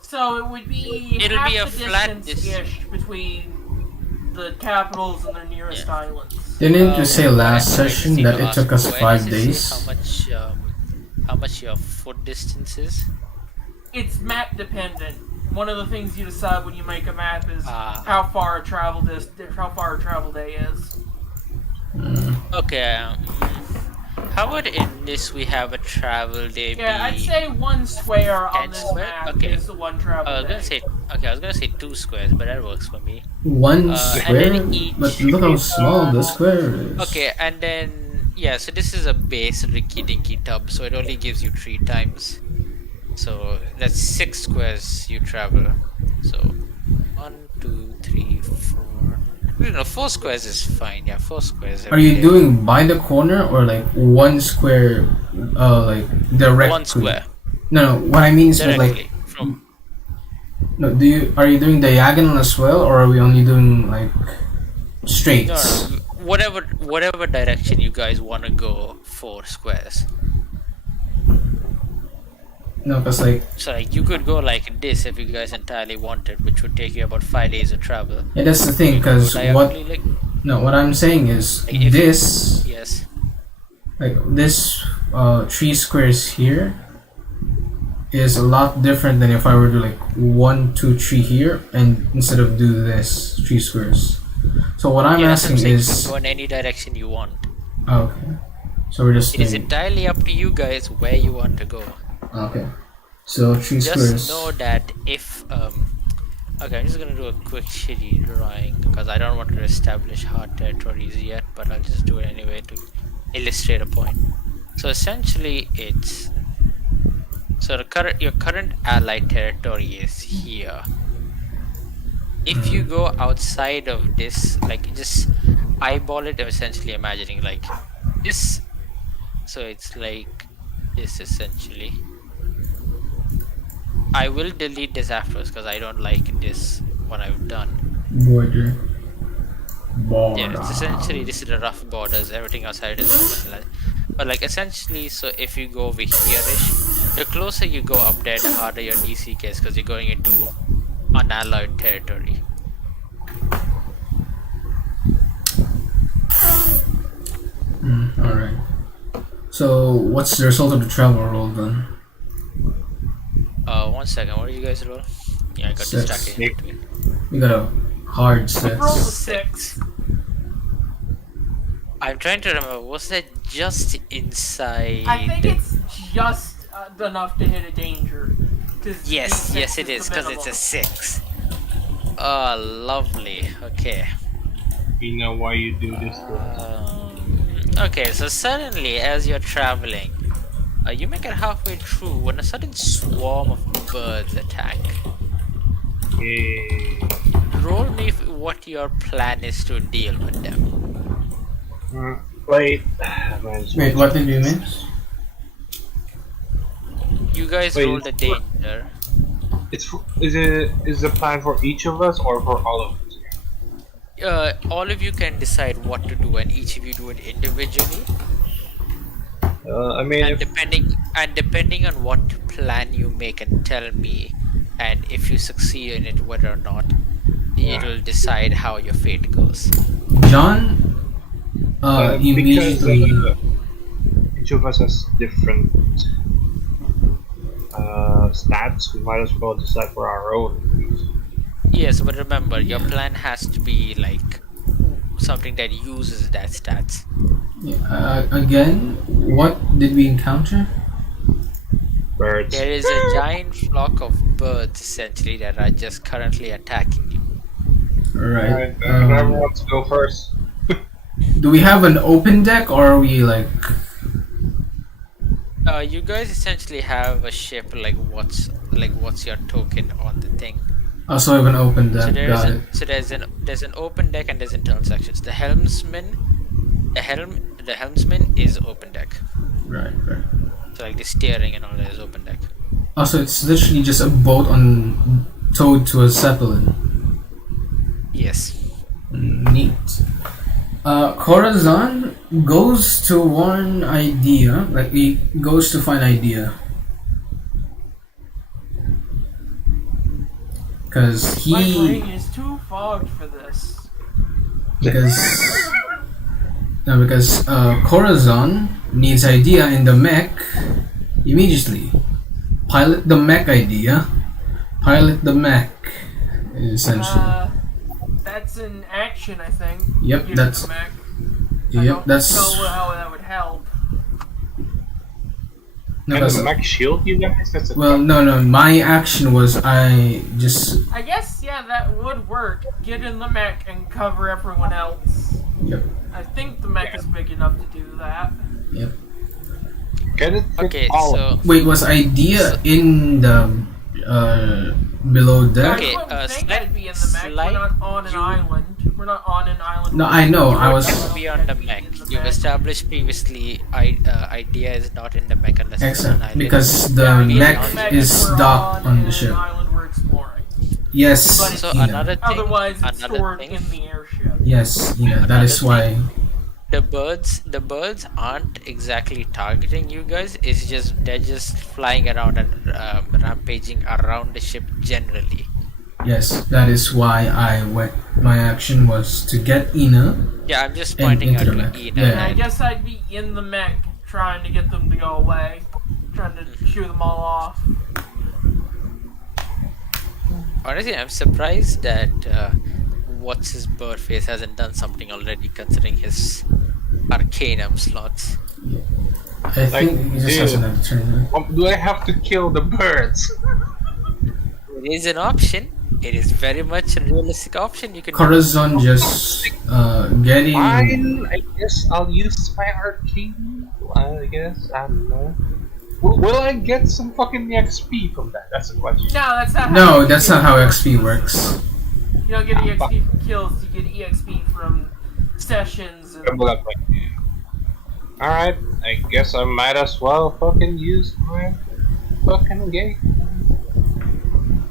So it would be It'll half be a the flat distance-ish between the capitals and their nearest islands. Didn't you say last wait, session see that the it took us last- where 5 does it days? say how much your foot distance is? It's map dependent. One of the things you decide when you make a map is Ah. how far a travel day is. Okay. How about in this we have a travel day? Yeah, I'd be say one square on 10 this square? map Okay. is the one travel I was gonna day. say I was gonna say 2 squares, but that works for me. One and square? then each- But look how small the square is. Okay, and then yeah, so this is a base Ricky Dinky tub, so it only gives you 3 times. So that's 6 squares you travel. So 1, 2, 3, 4. No, 4 squares is fine. Yeah, 4 squares. Are you doing by the corner or like one square, like directly? 1 square No, what I mean is like, directly from? no. Are you doing diagonal as well, or are we only doing like straight? No, whatever direction you guys want to go, 4 squares. No, cause like So like you could go like this if you guys entirely wanted, which would take you about 5 days of travel. yeah, that's the thing. Cause what Diagonally, like, no, what I'm saying is Like, if- this yes. like this 3 squares here is a lot different than if I were to like 1, 2, 3 here, and instead of do this 3 squares. So what I'm Yeah, that's what asking saying. You is can go in any direction you want. okay. So we're just It is doing, entirely up to you guys where you want to go. okay. So 3 Just squares. know that if okay, I'm just gonna do a quick shitty drawing because I don't want to establish hard territories yet, but I'll just do it anyway to illustrate a point. So essentially, it's so your current allied territory is here. If you go outside of this, like just eyeball it, I'm essentially imagining like this. So it's like this essentially. I will delete this afterwards because I don't like this what I've done. Border. Yeah, it's essentially this is the rough borders. Everything outside is normal. But like essentially, so if you go over here-ish, the closer you go up there, the harder your DC gets because you're going into unalloyed territory. Alright. So what's the result of the travel roll then? 1 second, what did you guys roll? Yeah, I got 6. distracted in between. We got a hard Roll a 6. 6. I'm trying to remember, was that just inside? I think it's just enough to hit a danger. Yes, yes it is, because it's a 6. Oh, lovely. Okay. You know why you do this to us. Okay, so suddenly as you're traveling, you make it halfway through when a sudden swarm of birds attack. Yay. Roll me what your plan is to deal with them. Wait. Wait, what did you miss? You guys Wait, rolled a danger. Is the plan for each of us or for all of us? All of you can decide what to do, and each of you do it individually. I mean, And depending on what plan you make and tell me, and if you succeed in it, whether or not, it will decide how your fate goes. John immediately. because each of us has different stats, we might as well decide for our own. Yes, but remember, your plan has to be like something that uses that stats. Again, what did we encounter? Birds. There is a giant flock of birds essentially that are just currently attacking you. Right. Whoever wants to go first. Do we have an open deck, or are we like? You guys essentially have a ship. What's your token on the thing? Also have an open deck. So Got it. there's an open deck and there's internal sections. The helmsman is open deck. Right. So like the steering and all that is open deck. Also, it's literally just a boat towed to a zeppelin. Yes. Neat. Corazon goes to one idea, like he goes to find idea. Because My he. brain is too fogged for this. Because. No, because Corazon needs idea in the mech immediately. Pilot the mech idea. Pilot the mech, essentially. That's an action, I think. Yep, Give that's- the mech. Yep, I don't that's. know how that would help. No, Can that's the mech shield you guys? That's a well, no. My action was I just. I guess, yeah, that would work. Get in the mech and cover everyone else. Yep. I think the mech is big enough to do that. Yep. Get it for Okay, all. so Wait, was idea in the below deck? Okay, I wouldn't think slight- I'd be in the mech. We're slight- not on an island. We're not on an island. No, I know. I was have to be on the mech. You've established previously. Idea is not in the mech unless it's on an excellent island. because Yeah, the I mean, mech the mech is we're docked on the and ship. An island we're exploring. Yes, But So Ina. another thing. Otherwise, it's another stored thing. in the airship. Yes, Ina. That Another is why. The birds aren't exactly targeting you guys. They're just flying around and rampaging around the ship generally. Yes, that is why I went. My action was to get Ina. Yeah, I'm just And pointing out into the to mech. Ina. Yeah. And I guess I'd be in the mech trying to get them to go away. Trying to shoo them all off. Honestly, I'm surprised that what's his bird face hasn't done something already, considering his Arcanum slots. I think he just has dude. another turn. Do I have to kill the birds? It is an option. It is very much a realistic option. You can. Corazon just getting. Fine, I guess I'll use my arcane. I guess, I don't know. Will I get some fucking XP from that? That's the question. No, that's not. No, that's not how XP works. You don't get EXP from kills. You get EXP from sessions. And... Alright, I guess I might as well fucking use my fucking gate.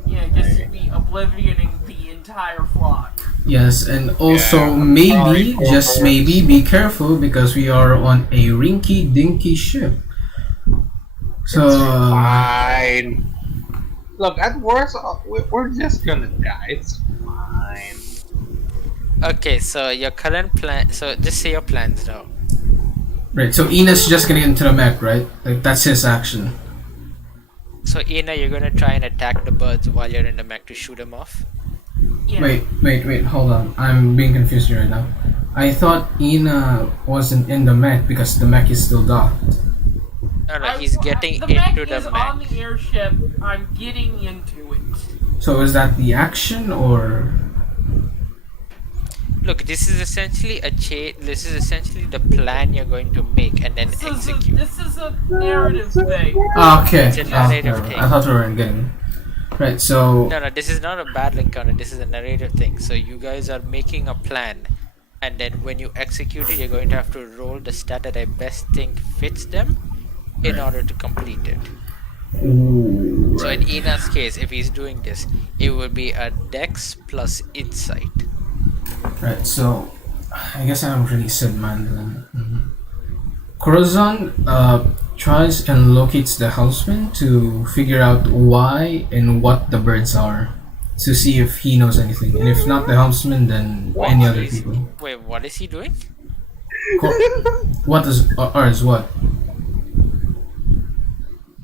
Yeah, just to be oblivioning the entire flock. Yes, and also Yeah, maybe, sorry, just forwards. maybe, be careful because we are on a rinky-dinky ship. So Fine. Look, at worst, we're just gonna die. It's fine. Okay, so your current plan. So just say your plans now. right. So Ina's just gonna get into the mech, right? Like that's his action. So Ina, you're gonna try and attack the birds while you're in the mech to shoot them off. Yeah. Wait. Hold on. I'm being confused right now. I thought Ina wasn't in the mech because the mech is still docked. No, he's getting the mech into is the on mech. the airship. I'm getting into it. So is that the action or? Look, this is essentially This is essentially the plan you're going to make and then execute. This is a narrative thing. Ah, okay. It's a narrative Okay. thing. I thought we were getting. Right. So No, no, this is not a battle encounter. This is a narrative thing. So you guys are making a plan, and then when you execute it, you're going to have to roll the stat that I best think fits them in order to complete it. ooh, So in right. Ina's case, if he's doing this, it would be a Dex plus Insight. Right. So I guess I'm pretty sad man then. Corazon tries and locates the houseman to figure out why and what the birds are, to see if he knows anything, and if not the houseman, then any What other is? people. Wait, what is he doing? Co- what is or is what?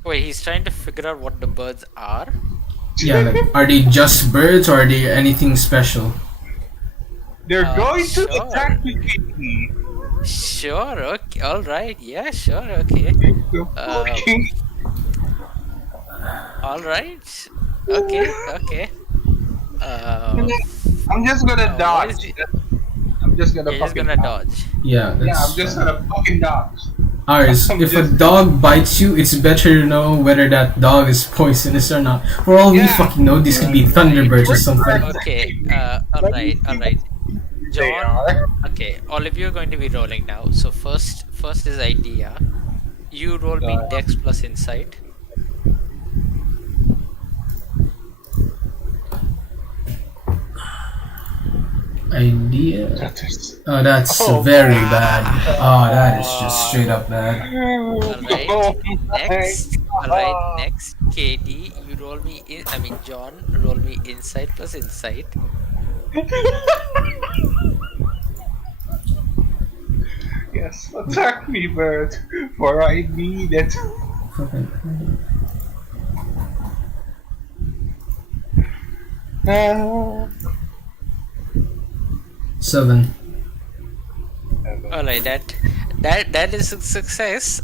Wait, he's trying to figure out what the birds are. Yeah, like, are they just birds or are they anything special? They're going to Sure. attack me, Katie. Sure. Okay. All right. Yeah. Sure. Okay. The fucking- All right. Okay. Okay. I'm just gonna what dodge. is it? I'm just gonna You're just fucking gonna dodge. Yeah, Yeah, that's I'm just fine. gonna fucking dodge. Ours, I'm if a just- dog bites you, it's better to know whether that dog is poisonous or not. For all we Yeah. fucking know, this could be thunderbirds or something. Okay. All right. All right. They John. are. Okay. All of you are going to be rolling now. So first is idea. You roll me Dex plus Insight. Idea. That is- Oh, that's Oh, very wow. bad. Oh, that is just straight up bad. Alright, Oh next. my Alright, God. next. KD, you roll me in. I mean, John, roll me Insight plus Insight. Yes, attack me, bird, for I need it. Uh, 7. Alright, that is a success.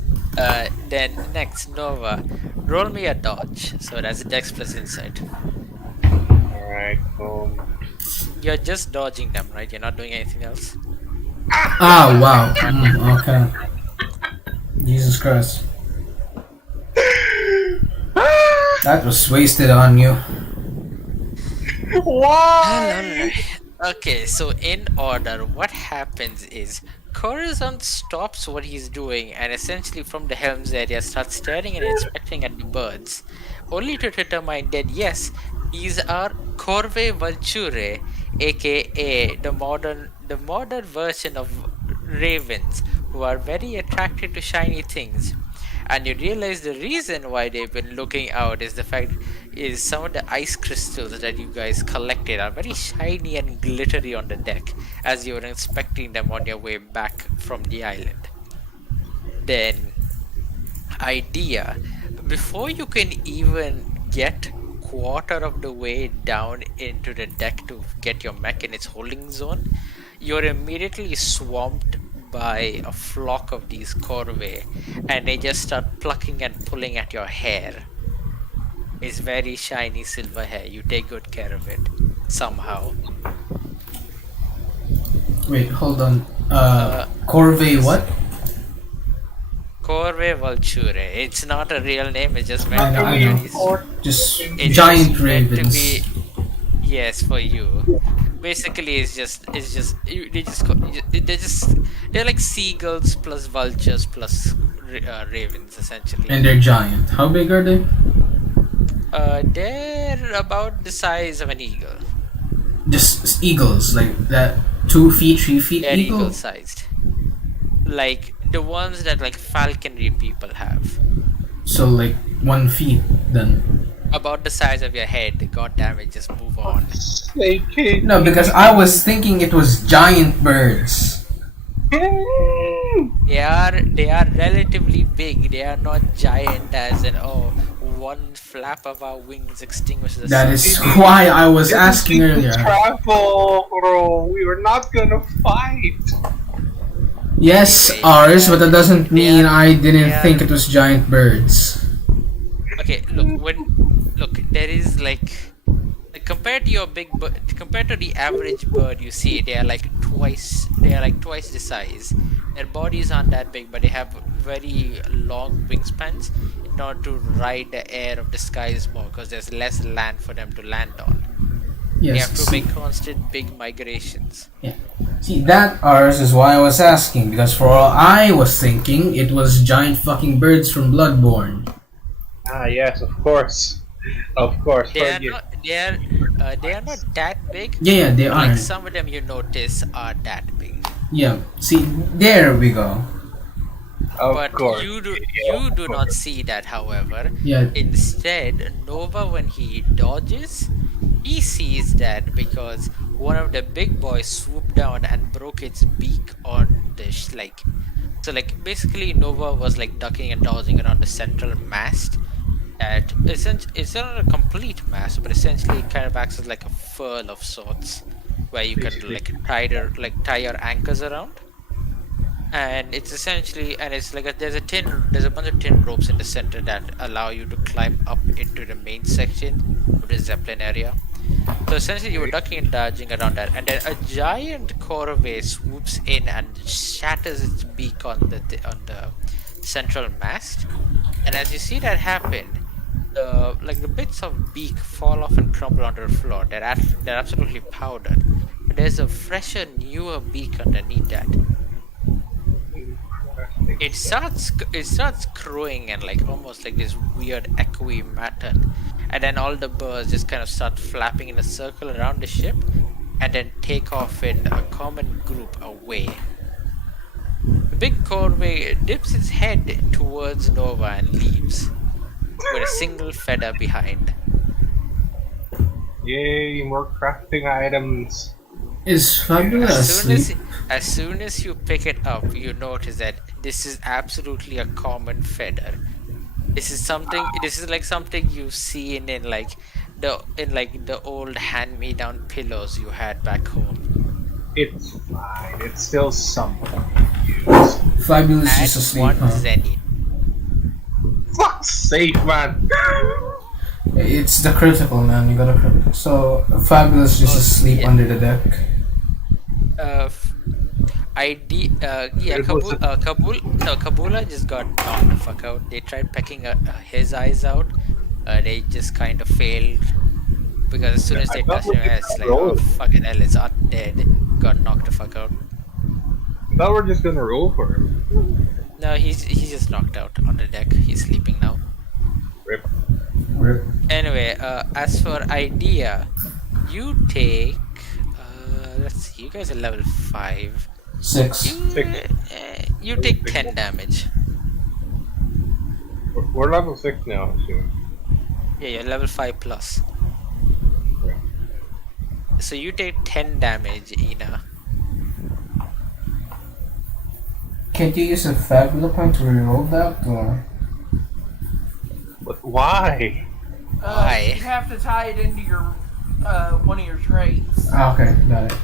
Then next, Nova, roll me a dodge. So that's Dex plus Insight. Alright, boom. You're just dodging them, right? You're not doing anything else. Ah, wow. Okay. Jesus Christ. That was wasted on you. Why? Okay, so in order, what happens is Corazon stops what he's doing and essentially from the helm's area starts staring and inspecting at the birds, only to determine that yes, these are Corve Vulture, aka the modern version of ravens who are very attracted to shiny things. And you realize the reason why they've been looking out is the fact is some of the ice crystals that you guys collected are very shiny and glittery on the deck as you were inspecting them on your way back from the island. Then idea, before you can even get quarter of the way down into the deck to get your mech in its holding zone, you're immediately swamped by a flock of these corvée, and they just start plucking and pulling at your hair. It's very shiny silver hair. You take good care of it somehow. Wait, hold on. Corvée what? Corvée vulture. It's not a real name. It's just I meant know, to I be. know. Just It's giant just meant to ravens. be. Yes, for you. Basically, they're like seagulls plus vultures plus ravens essentially. And they're giant. How big are they? They're about the size of an eagle. Just eagles, like that 2 feet, 3 feet They're eagle? eagle sized, like the ones that like falconry people have. So like 1 feet then. About the size of your head. God damn it! Just move on. Snake. No, because I was thinking it was giant birds. They are relatively big. They are not giant as in one flap of our wings extinguishes the That sun. is why I was asking earlier. Travel, bro. We were not gonna fight. Yes, Anyway, ours, but that doesn't they mean are- I didn't they are- think it was giant birds. Okay, look, there is like compared to your big bird, compared to the average bird you see, they are like twice the size. Their bodies aren't that big, but they have very long wingspans. not to ride the air of the skies more because there's less land for them to land on. They Yes. have to make constant big migrations. Yeah. See, that ours is why I was asking, because for all I was thinking, it was giant fucking birds from Bloodborne. Ah, yes, of course. Of course. They are Forgive. not. They are not that big. Yeah, they But like aren't. some of them you notice are that big. Yeah, see, there we go. Of But course. you do not see that, however. Yeah, Instead, Nova, when he dodges, he sees that because one of the big boys swooped down and broke its beak on the so like basically Nova was like ducking and dodging around the central mast. That it's not a complete mast, but essentially it kind of acts as like a furl of sorts, where you can Basically. like tie your anchors around. And it's essentially, and it's like there's a bunch of tin ropes in the center that allow you to climb up into the main section of the zeppelin area. So essentially you were ducking and dodging around that, and then a giant corvée swoops in and shatters its beak on the central mast. And as you see that happen, the bits of beak fall off and crumble onto the floor. They're absolutely powdered, but there's a fresher, newer beak underneath that. It starts crowing and like almost like this weird echoey pattern, and then all the birds just kind of start flapping in a circle around the ship, and then take off in a common group away. The big corvée dips its head towards Nova and leaves, with a single feather behind. Yay, more crafting items. is Fabula asleep? As soon as you pick it up, you notice that this is absolutely a common feather. This is like something you've seen in like the old hand-me-down pillows you had back home. It's fine. It's still something to use. Fabulous Add just asleep, one huh? zenith. Fuck's sake, man. It's the critical, man. You gotta critical. So Fabulous just asleep yeah. under the deck. Kabula just got knocked the fuck out. They tried pecking his eyes out. They just kind of failed because as soon as they touched him, it's like, oh fucking hell, it's undead. Got knocked the fuck out. I thought we're just gonna roll for him. No, he's just knocked out on the deck. He's sleeping now. Rip. Rip. Anyway, as for idea, you take. Let's see. You guys are level 5. 6. You take 10 damage. We're level 6 now, so. Yeah, you're level 5 plus. So you take 10 damage, Ina. Can't you use a Fabula point to reroll that, or? But why? Why? You have to tie it into your one of your traits. Ah, okay, got it.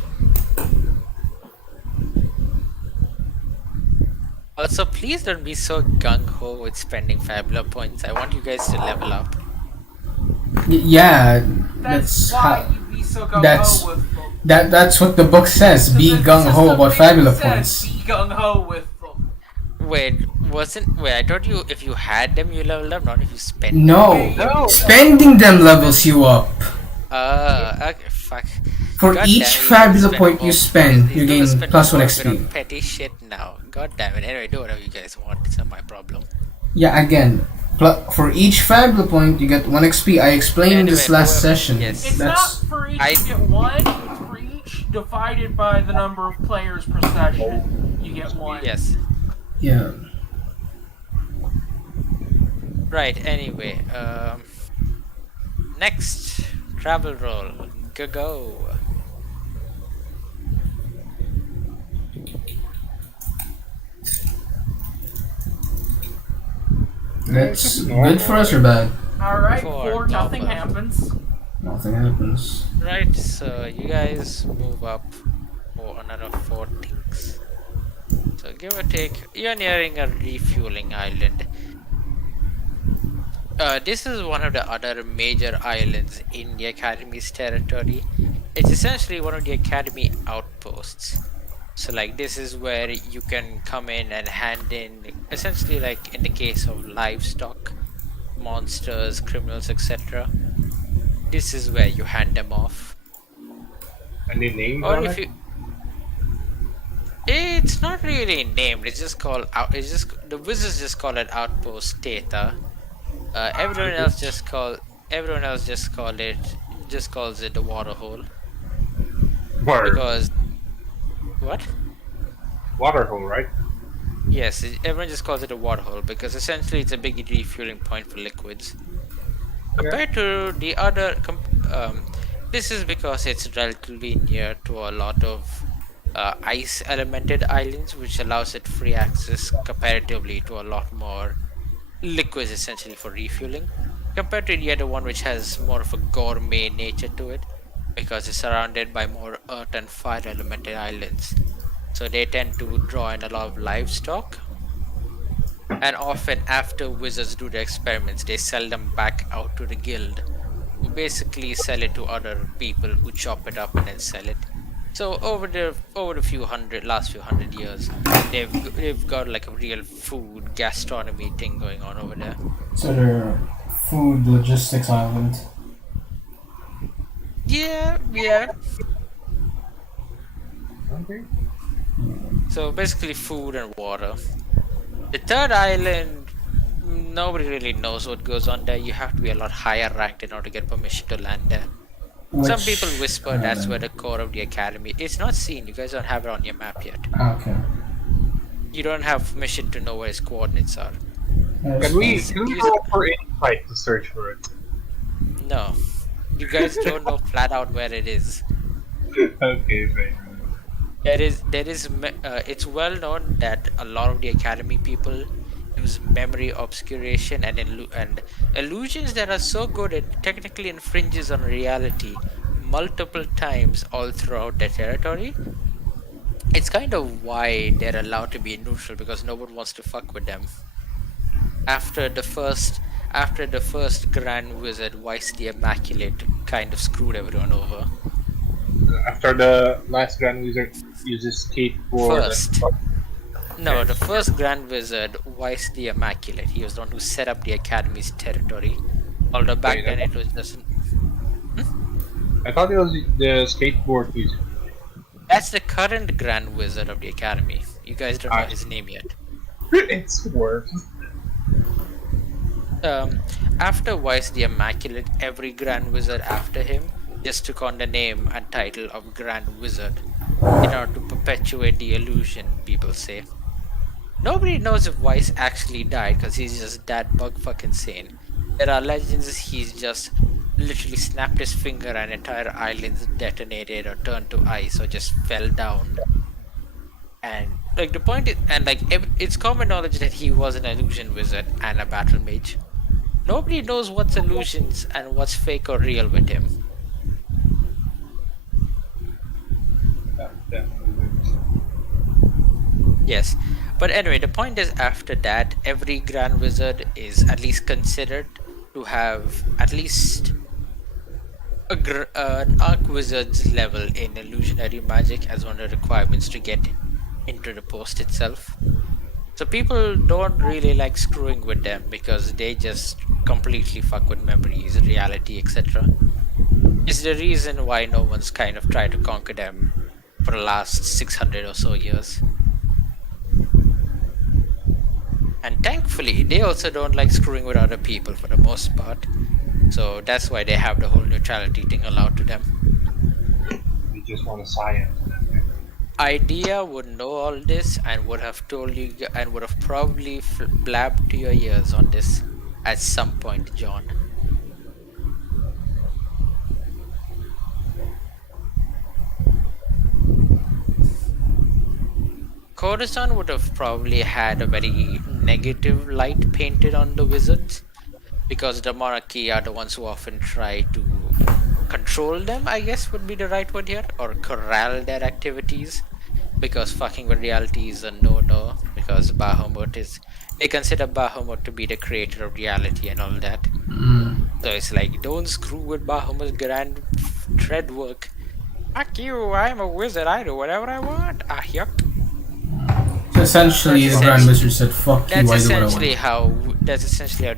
Also, please don't be so gung-ho with spending Fabula points. I want you guys to level up. Yeah, That's that's why how. you be so gung that's- ho with them. That's what the book says. Be The gung ho system about basically Fabula says points. Be gung ho with them. Wait, I thought you, if you had them, you leveled up, not if you spent them. No, No. spending them levels you up. Okay, fuck. For God each damn it, you Fabula spend point you more- spend, he's you gonna gain spend plus 1 more of it on XP. petty shit now. God damn it. Anyway, do whatever you guys want. It's not my problem. Yeah, again, for each Fabula point you get 1 XP. I explained in this Anyway, last session. yes. It's That's not for each I- you get one, it's for each divided by the number of players per session. You get one. Yes. yeah. Right, anyway, next travel roll. Go. That's good for us or bad? Alright, For 4, nothing number. happens. Nothing happens. Right, so you guys move up for another 4 ticks. So give or take, you're nearing a refueling island. This is one of the other major islands in the Academy's territory. It's essentially one of the Academy outposts. So like this is where you can come in and hand in, essentially like in the case of livestock, monsters, criminals, etc., this is where you hand them off. Any names Or on if it? you, it's not really named. It's just called out. It's just the wizards just call it Outpost Theta. Everyone else just call everyone else just calls it the waterhole Water, because what? waterhole, right? Yes, everyone just calls it a waterhole because essentially it's a big refueling point for liquids. Okay. Compared to the this is because it's relatively near to a lot of ice elemented islands, which allows it free access comparatively to a lot more liquids essentially for refueling, compared to the other one which has more of a gourmet nature to it because it's surrounded by more earth and fire elemented islands. So they tend to draw in a lot of livestock, and often after wizards do the experiments, they sell them back out to the guild, who basically sell it to other people who chop it up and then sell it. So over the last few hundred years, they've got like a real food gastronomy thing going on over there. So they're food logistics island. Yeah, yeah. Okay. So basically, food and water. The third island, nobody really knows what goes on there. You have to be a lot higher ranked in order to get permission to land there. Some people Which whisper that's where island? the core of the academy. It's not seen. You guys don't have it on your map yet. Okay. You don't have permission to know where its coordinates are. That's Can we fine. can we roll for insight to search for it? No, you guys don't know flat out where it is. Okay, fine. It's well known that a lot of the academy people use memory obscuration and illusions that are so good it technically infringes on reality multiple times all throughout their territory. It's kind of why they're allowed to be neutral because no one wants to fuck with them. After the first after the first Grand Wizard, Weiss the Immaculate, kind of screwed everyone over. After the last Grand Wizard uses skateboard. First. No, the first Grand Wizard, Weiss the Immaculate, he was the one who set up the Academy's territory. Although back then it was just... I thought it was the skateboard user. That's the current Grand Wizard of the Academy. You guys don't know his name yet. It's worse. After Weiss the Immaculate, every Grand Wizard after him just took on the name and title of Grand Wizard in order to perpetuate the illusion, people say. Nobody knows if Weiss actually died because he's just that bug fucking sane. There are legends he's just literally snapped his finger and entire islands detonated or turned to ice or just fell down. And like the point is, and like it's common knowledge that he was an illusion wizard and a battle mage. Nobody knows what's illusions and what's fake or real with him. Yes, but anyway, the point is after that, every Grand Wizard is at least considered to have at least an Arc Wizard's level in illusionary magic as one of the requirements to get into the post itself. So people don't really like screwing with them because they just completely fuck with memories, reality, etc. It's the reason why no one's kind of tried to conquer them for the last 600 or so years. And thankfully, they also don't like screwing with other people for the most part. So that's why they have the whole neutrality thing allowed to them. They just want a science. Idea would know all this and would have told you and would have probably blabbed to your ears on this at some point, John. Coruscant would have probably had a very negative light painted on the wizards because the monarchy are the ones who often try to control them, I guess would be the right word here, or corral their activities, because fucking with reality is a no-no, because they consider Bahamut to be the creator of reality and all that. So it's like, don't screw with Bahamut's grand tread work. Fuck you, I'm a wizard, I do whatever I want. Ah, yuck. So essentially, the Grand Wizard said, "Fuck you, That's I do what I essentially want." how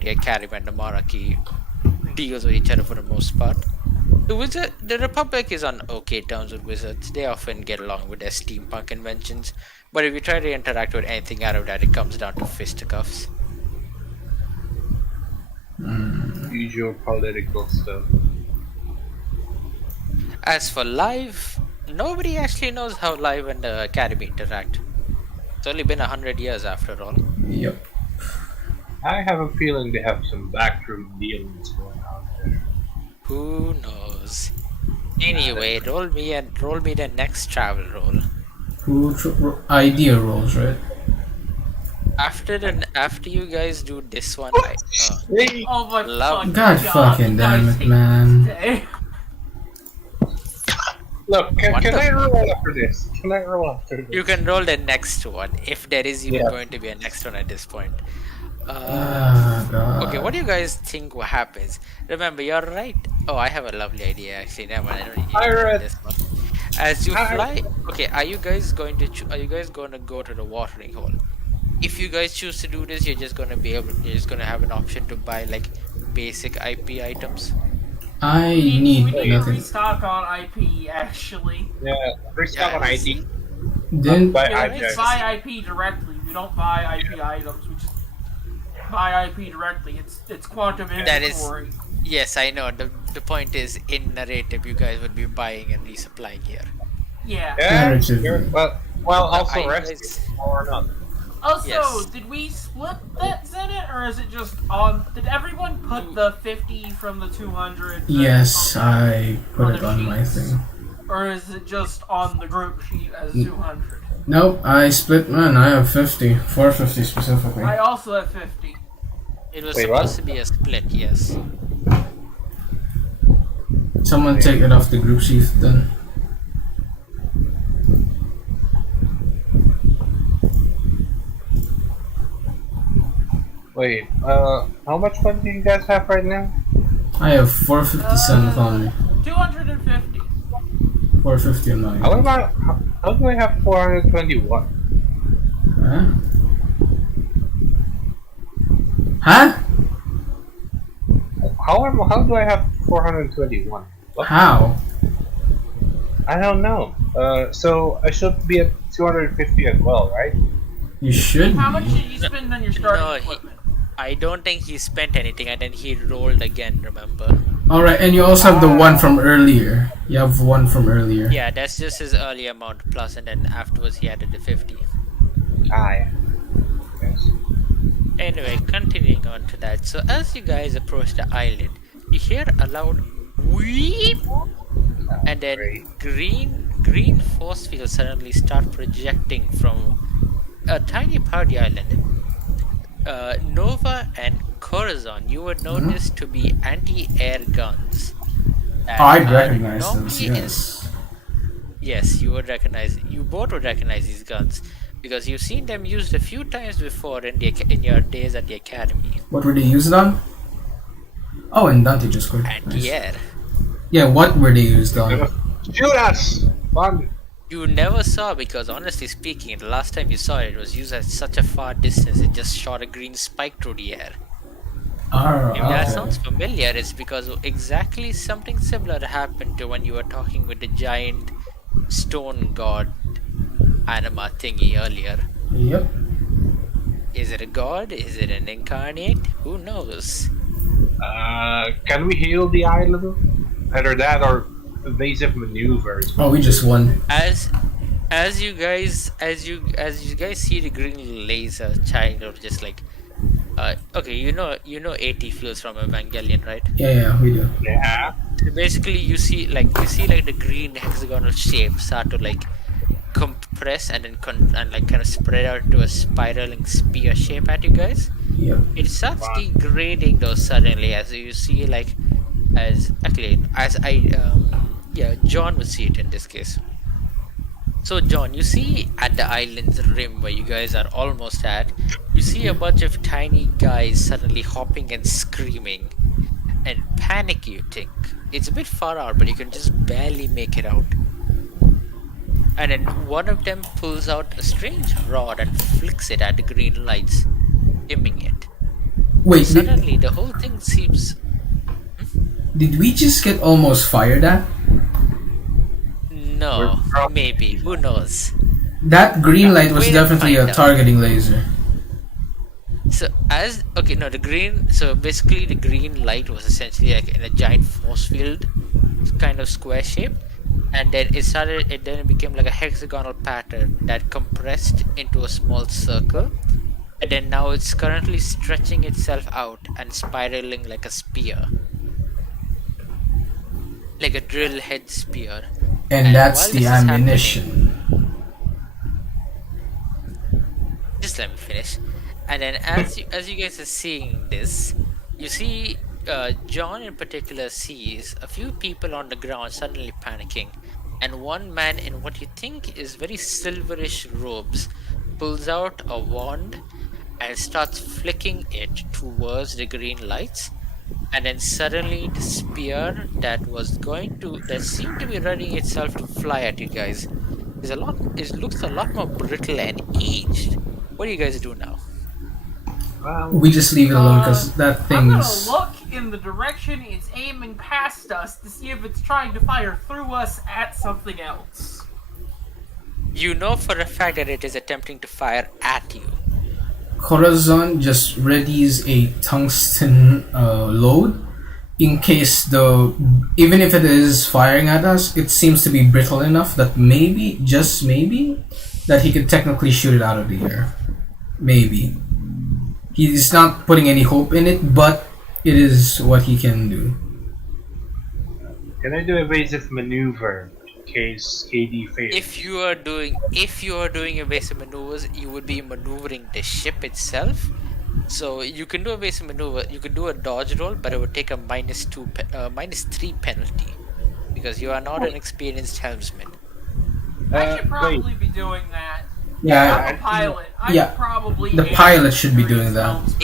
the academy and the monarchy deals with each other for the most part. The Republic is on okay terms with wizards. They often get along with their steampunk conventions, but if you try to interact with anything out of that, it comes down to fisticuffs. Usual political stuff. As for live, nobody actually knows how live and the academy interact. It's only been 100 years after all. Yep. I have a feeling they have some backroom dealings going on there. Who knows? Anyway, roll me the next travel roll. Idea rolls, right? After you guys do this one, Hey, Oh my Love- fucking God fucking damn it, man. Today. look, can I Wonderful. roll after this? Can I roll after this? you can roll the next one if there is even Yeah. going to be a next one at this point. God. Okay, what do you guys think what happens? Remember, you're right. Oh, I have a lovely idea actually. Never mind. I don't need Pirate. this one. As you Pirate. fly, okay, are you guys going to go to the watering hole? If you guys choose to do this, you're just gonna have an option to buy like basic IP items. I We need need to nothing. restock on IP actually. Yeah, first Yeah, on ID. Then By Yeah, we object. just buy IP directly. We don't buy IP items. We just buy IP directly. It's quantum That is- inventory. Yes, I know. The point is, in narrative, you guys would be buying and resupplying here. Yeah. Yeah, Narrative. sure. Well, also I rest guys- or not. Also, Yes. did we split that Zenit, or is it just on? Did everyone put the 50 from the 200? yes, on- I put it the on my sheets? thing. Or is it just on the group sheet as 200? Nope, I split mine. I have 50, 450 specifically. I also have 50. It was Wait, supposed what? to be a split, yes. Someone take it off the group sheet then. Wait, how much money do you guys have right now? I have 457 on me. 250. 450 on mine. How do I have 421? Huh? Huh? How do I have 421? What? How? I don't know. So I should be at 250 as well, right? You should How much be. did you spend on your starting No, equipment? I don't think he spent anything, and then he rolled again. Remember? Alright, and you also have the one from earlier. You have one from earlier. Yeah, that's just his early amount plus, and then afterwards he added the 50. Ah, yeah. Yes. Anyway, continuing on to that. So as you guys approach the island, you hear a loud weep, and then Great. green force fields suddenly start projecting from a tiny part of the island. Nova and Corazon, you would know this to be anti-air guns. that I'd are recognize those, normally in- yes. Yes, you both would recognize these guns because you've seen them used a few times before in your days at the academy. What were they used on? Oh, and Dante just quit. Nice. Anti-air. Yeah, what were they used on? Shoot us! Fun! You never saw because honestly speaking, the last time you saw it, it was used at such a far distance it just shot a green spike through the air. Oh, If that okay. sounds familiar, it's because exactly something similar happened to when you were talking with the giant stone god anima thingy earlier. Yep. Is it a god? Is it an incarnate? Who knows? Can we heal the island? Either that or evasive maneuvers. Oh, we just won. As you guys see the green laser child or just like okay, you know AT fuels from Evangelion, right? Yeah, we do. Yeah. So basically you see like the green hexagonal shape start to like compress and then kind of spread out into a spiraling spear shape at you guys. Yep. It starts degrading though suddenly as you see like John would see it in this case. So John, you see at the island's rim where you guys are almost at, you see a bunch of tiny guys suddenly hopping and screaming and panic you think. It's a bit far out but you can just barely make it out. And then one of them pulls out a strange rod and flicks it at the green lights, dimming it. Wait, Suddenly, the whole thing seems. did we just get almost fired at? We're No, probably maybe. Who knows? That green light was Wait and definitely a find out. targeting laser. So as okay, no, the green. So basically, the green light was essentially like in a giant force field, kind of square shape, and then it started. It then became like a hexagonal pattern that compressed into a small circle, and then now it's currently stretching itself out and spiraling like a spear, like a drill head spear. And And that's while the this is happening, ammunition. just let me finish. And then as you guys are seeing this, you see John in particular sees a few people on the ground suddenly panicking, and one man in what you think is very silverish robes pulls out a wand and starts flicking it towards the green lights. And then suddenly the spear that seemed to be readying itself to fly at you guys it looks a lot more brittle and aged. What do you guys do now? We just leave it alone because that I'm gonna thing's. look in the direction it's aiming past us to see if it's trying to fire through us at something else. You know for a fact that it is attempting to fire at you. Corazon just readies a tungsten load in case even if it is firing at us, it seems to be brittle enough that maybe, just maybe, that he could technically shoot it out of the air. Maybe. He's not putting any hope in it, but it is what he can do. Can I do evasive maneuver in case KD fails? If you are doing evasive maneuvers, you would be maneuvering the ship itself. So you can do evasive maneuver. You could do a dodge roll, but it would take a -3 penalty because you are not an experienced helmsman. I should wait. probably be doing that. Yeah, I'm a pilot. I yeah, could probably. the aim pilot should be doing through that.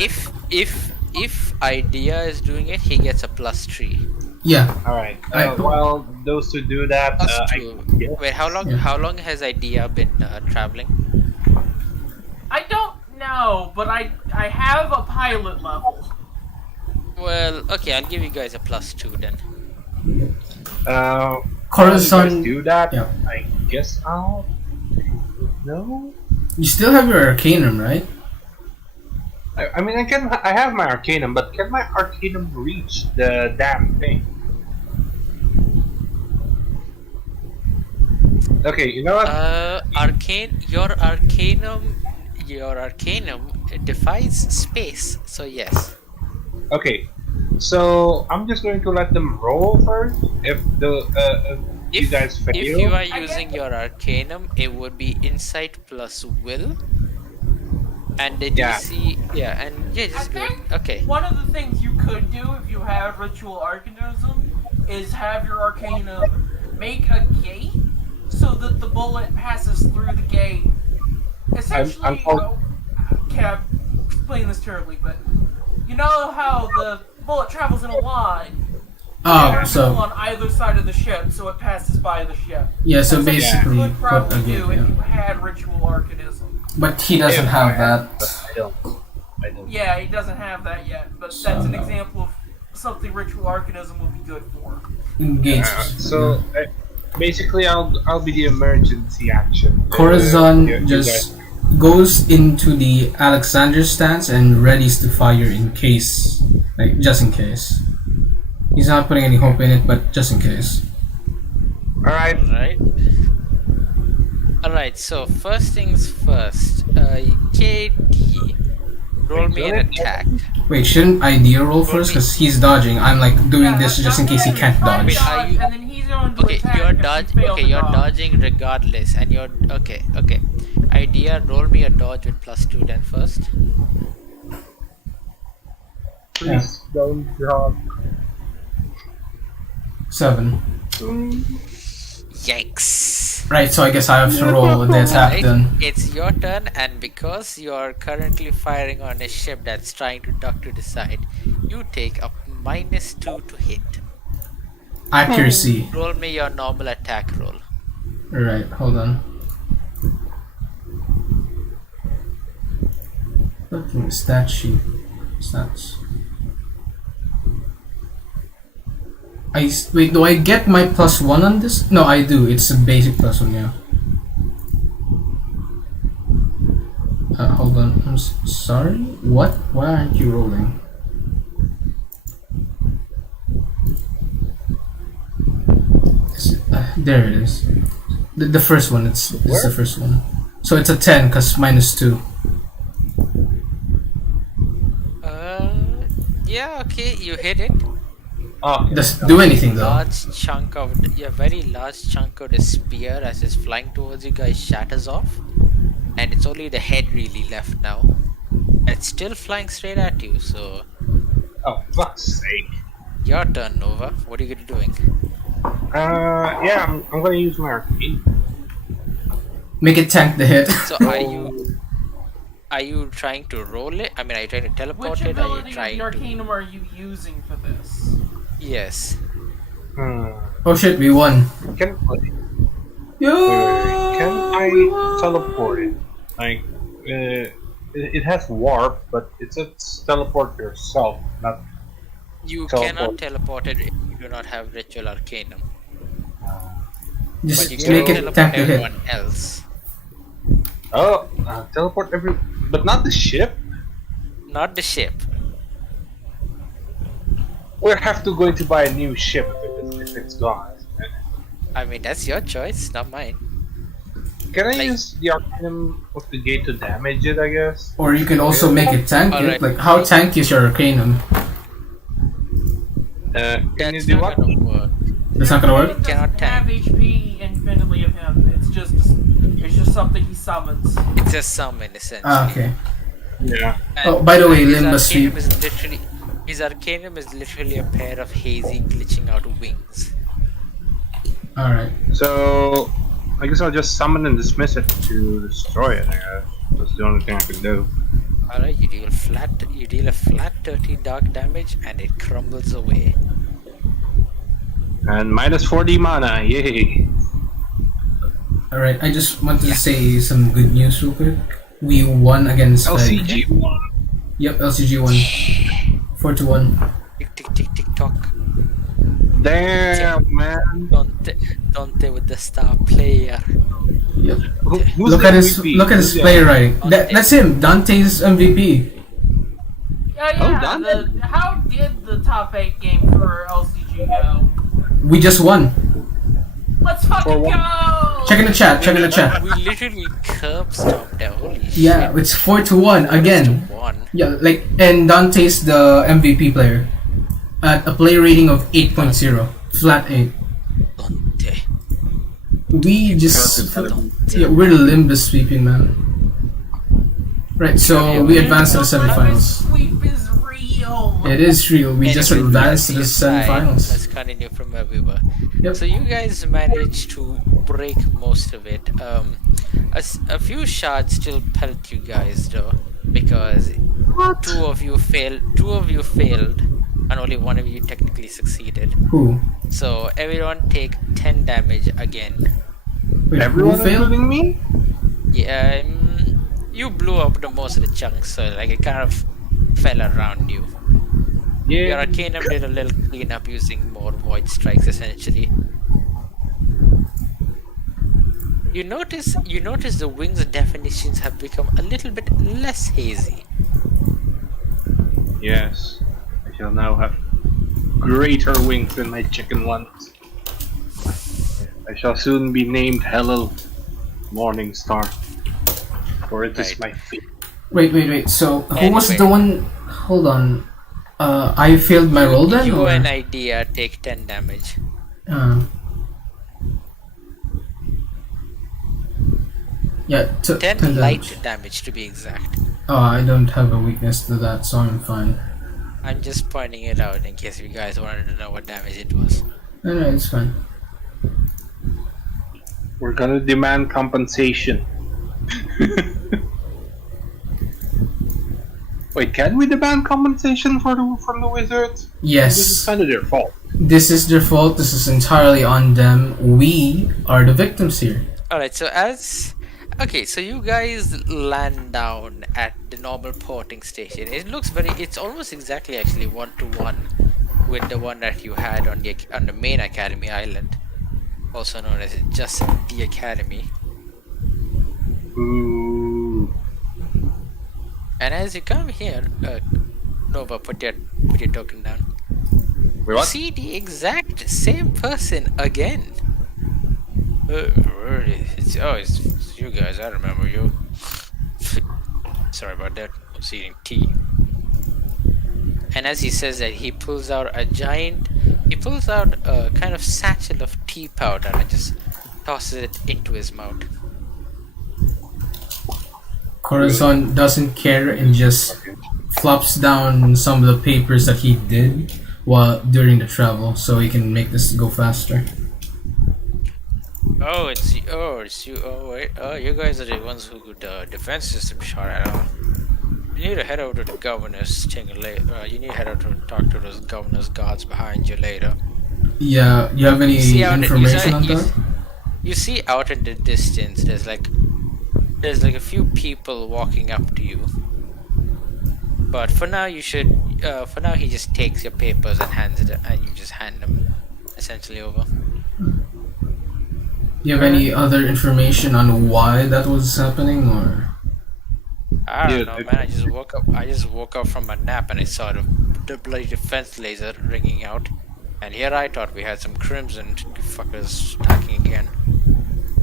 his If Idea is doing it, he gets a +3. yeah. Alright. I- While those who do that, +2. Wait, how long? Yeah. How long has Idea been traveling? I don't know, but I have a pilot level. Well, okay, I'll give you guys a +2 then. while you Corazon, guys do that, yeah. I guess I'll. No. You still have your Arcanum, right? I mean, I have my Arcanum, but can my Arcanum reach the damn thing? Okay, you know what? Your Arcanum it defies space, so yes. Okay, so I'm just going to let them roll first. If you guys fail, If you are using your Arcanum, it would be Insight plus Will. And the Yeah. DC, just do it. think Okay. one of the things you could do if you have Ritual Arcanism is have your Arcanum make a gate so that the bullet passes through the gate. Essentially, I'm can't explain this terribly, but you know how the bullet travels in a line? Oh, There's so on either side of the ship, so it passes by the ship. yeah, so That's something basically, you could probably put a do gate, if yeah. you had Ritual Arcanism. But he doesn't Yeah, have I that. I don't. I don't. Yeah, he doesn't have that yet, but So, that's an no. example of something Ritual Arcanism would be good for. Engaged. So basically, I'll be the emergency action. Corazon You just guys- goes into the Alexander stance and readies to fire in case, like just in case. He's not putting any hope in it, but just in case. All right. Alright, so first things first. KD, roll me an attack. Wait, shouldn't Idea roll first? Because he's dodging. I'm like doing Yeah, this just in I'm case he gonna can't try to dodge. Wait, are you- and then he's going to Okay, attack you're if he dodge. fails Okay, to you're dodge. dodging regardless, and you're okay. Idea, roll me a dodge with +2 then first. Please don't drop. 7. Yikes! Right, so I guess I have to roll the attack Right, then. it's your turn, and because you're currently firing on a ship that's trying to duck to the side, you take a -2 to hit. Accuracy. Roll me your normal attack roll. Right, hold on. Looking stat sheet. Stats. Wait, do I get my +1 on this? No, I do. It's a basic +1, yeah. Hold on. I'm sorry? What? Why aren't you rolling? There it is. The first one, it's the first one. So it's a 10 because -2. Yeah, okay, you hit it. Oh, Doesn't do anything though. Very large chunk of the spear as it's flying towards you guys shatters off, and it's only the head really left now. And it's still flying straight at you. So oh, fuck's sake. your turn, Nova. What are you doing? Yeah, I'm gonna use my arcane. Make it tank the hit. So are you trying to roll it? I mean, are you trying to teleport Which it? Are you ability of trying the to? Arcanum are you using for this? Yes. Oh shit, we won. Can Yo! can I teleport it? Like, it has warp, but it says teleport yourself, not. You Teleport. cannot teleport it if you do not have Ritual Arcanum. Just But you make can it teleport tank the hit. everyone else. Oh, teleport but not the ship. Not the ship. We'll have to go to buy a new ship if it's gone. I mean, that's your choice, not mine. Can I Like- use the Arcanum of the gate to damage it? I guess. Or you can also make it tank it. Alright. Like, how tanky is your Arcanum? Can you That's do not what? gonna work. That's not gonna work? It doesn't Cannot have HP infinitely of him. It's just something he summons. It's a summon, essentially. Ah, okay. Yeah. And- Oh, by the way, and his Limbus Arcanum Sweep. is literally his Arcanum is literally a pair of hazy glitching out wings. Alright. So I guess I'll just summon and dismiss it to destroy it. I guess that's the only thing I can do. Alright, you deal a flat 30 dark damage and it crumbles away. And minus 40 mana, yay! Alright, I just wanted to say some good news real quick. We won against LCG one. Yep, LCG won. 4-1. Tick tick tick tick tock. Damn, man! Dante with the star player. Yep. Who's Look the at his MVP? look at his Who's the player writing. That's him, Dante's MVP. Yeah. done? How did the top 8 game for LCG go? We just won. Let's fucking one. go! Check in the chat, check in the chat. We literally curb stomped them. Holy Yeah, shit. it's 4-1 again. 1. Yeah, like, and Dante's the MVP player at a player rating of 8.0, flat 8. Dante. We just Dante. yeah, we're Limbus sweeping, man. Right, so we advanced to the semifinals. Sweep is real. It is real. We just Anyway, advanced to the let's decide. semifinals. Let's continue from where we were. Yep. So you guys managed to break most of it. A few shards still pelt you guys though, because two of you failed, and only one of you technically succeeded. Who? So everyone take 10 damage again. Wait, Everyone who failed? including me? Yeah, you blew up the most of the chunks, so like it kind of fell around you. Your Yeah. Arcanum did a little cleanup using more void strikes, essentially. You notice the wings definitions have become a little bit less hazy. Yes. I shall now have greater wings than my chicken ones. I shall soon be named Hello Morningstar. For it is Right. my fate. Wait. So who was Anyway. the one? Hold on. I failed my roll then. You or? and Idea take 10 damage. Yeah, 10 light damage. damage to be exact. Oh, I don't have a weakness to that, so I'm fine. I'm just pointing it out in case you guys wanted to know what damage it was. No, it's fine. We're gonna demand compensation. Wait, can we demand compensation from the wizards? This is Yes. kind of their fault. This is their fault. This is entirely on them. We are the victims here. All right. So as okay, so you guys land down at the normal porting station. It looks very. It's almost exactly actually 1-to-1 with the one that you had on the main Academy Island, also known as just the Academy. Ooh. And as you come here, Nova, put your token down. Wait, You what? see the exact same person again. It's you guys. I remember you. Sorry about that. I was eating tea. And as he says that, he pulls out a kind of satchel of tea powder and just tosses it into his mouth. Corazon doesn't care and just flops down some of the papers that he did while during the travel, so he can make this go faster. It's you. Oh wait. Oh, you guys are the ones who got the defense system shot at. You need to head over to the governor's thing later. You need to head over to talk to those governor's guards behind you later. Yeah, you have any information on that? You see out in the distance, there's like a few people walking up to you. But for now, he just takes your papers and hands it, and you just hand them essentially over. You have any other information on why that was happening, or? I don't know, man. I just woke up from a nap and I saw the bloody defense laser ringing out. And here I thought we had some crimson fuckers attacking again.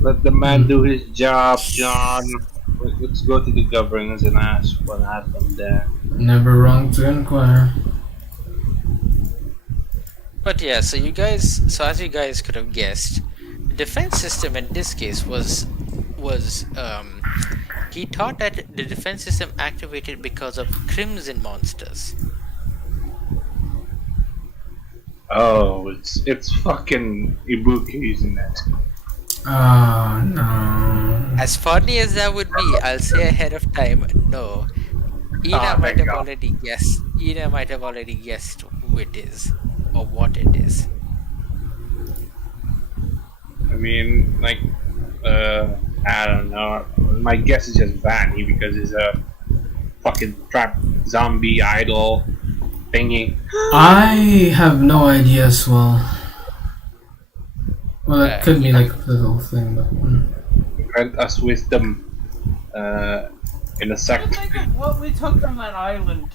Let the man do his job, John. Let's go to the governors and ask what happened there. Never wrong to inquire. But yeah, so as you guys could have guessed, the defense system in this case was he thought that the defense system activated because of crimson monsters. Oh, it's fucking Ibuki, isn't it? Oh no. As funny as that would be, I'll say ahead of time, no. Ina might have already guessed who it is or what it is. I mean, like, I don't know. My guess is just Vanny because he's a fucking trap zombie idol thingy. I have no idea as well. Well, it could be like the whole thing, but. Grant us wisdom in a I sect. think of what we took from that island.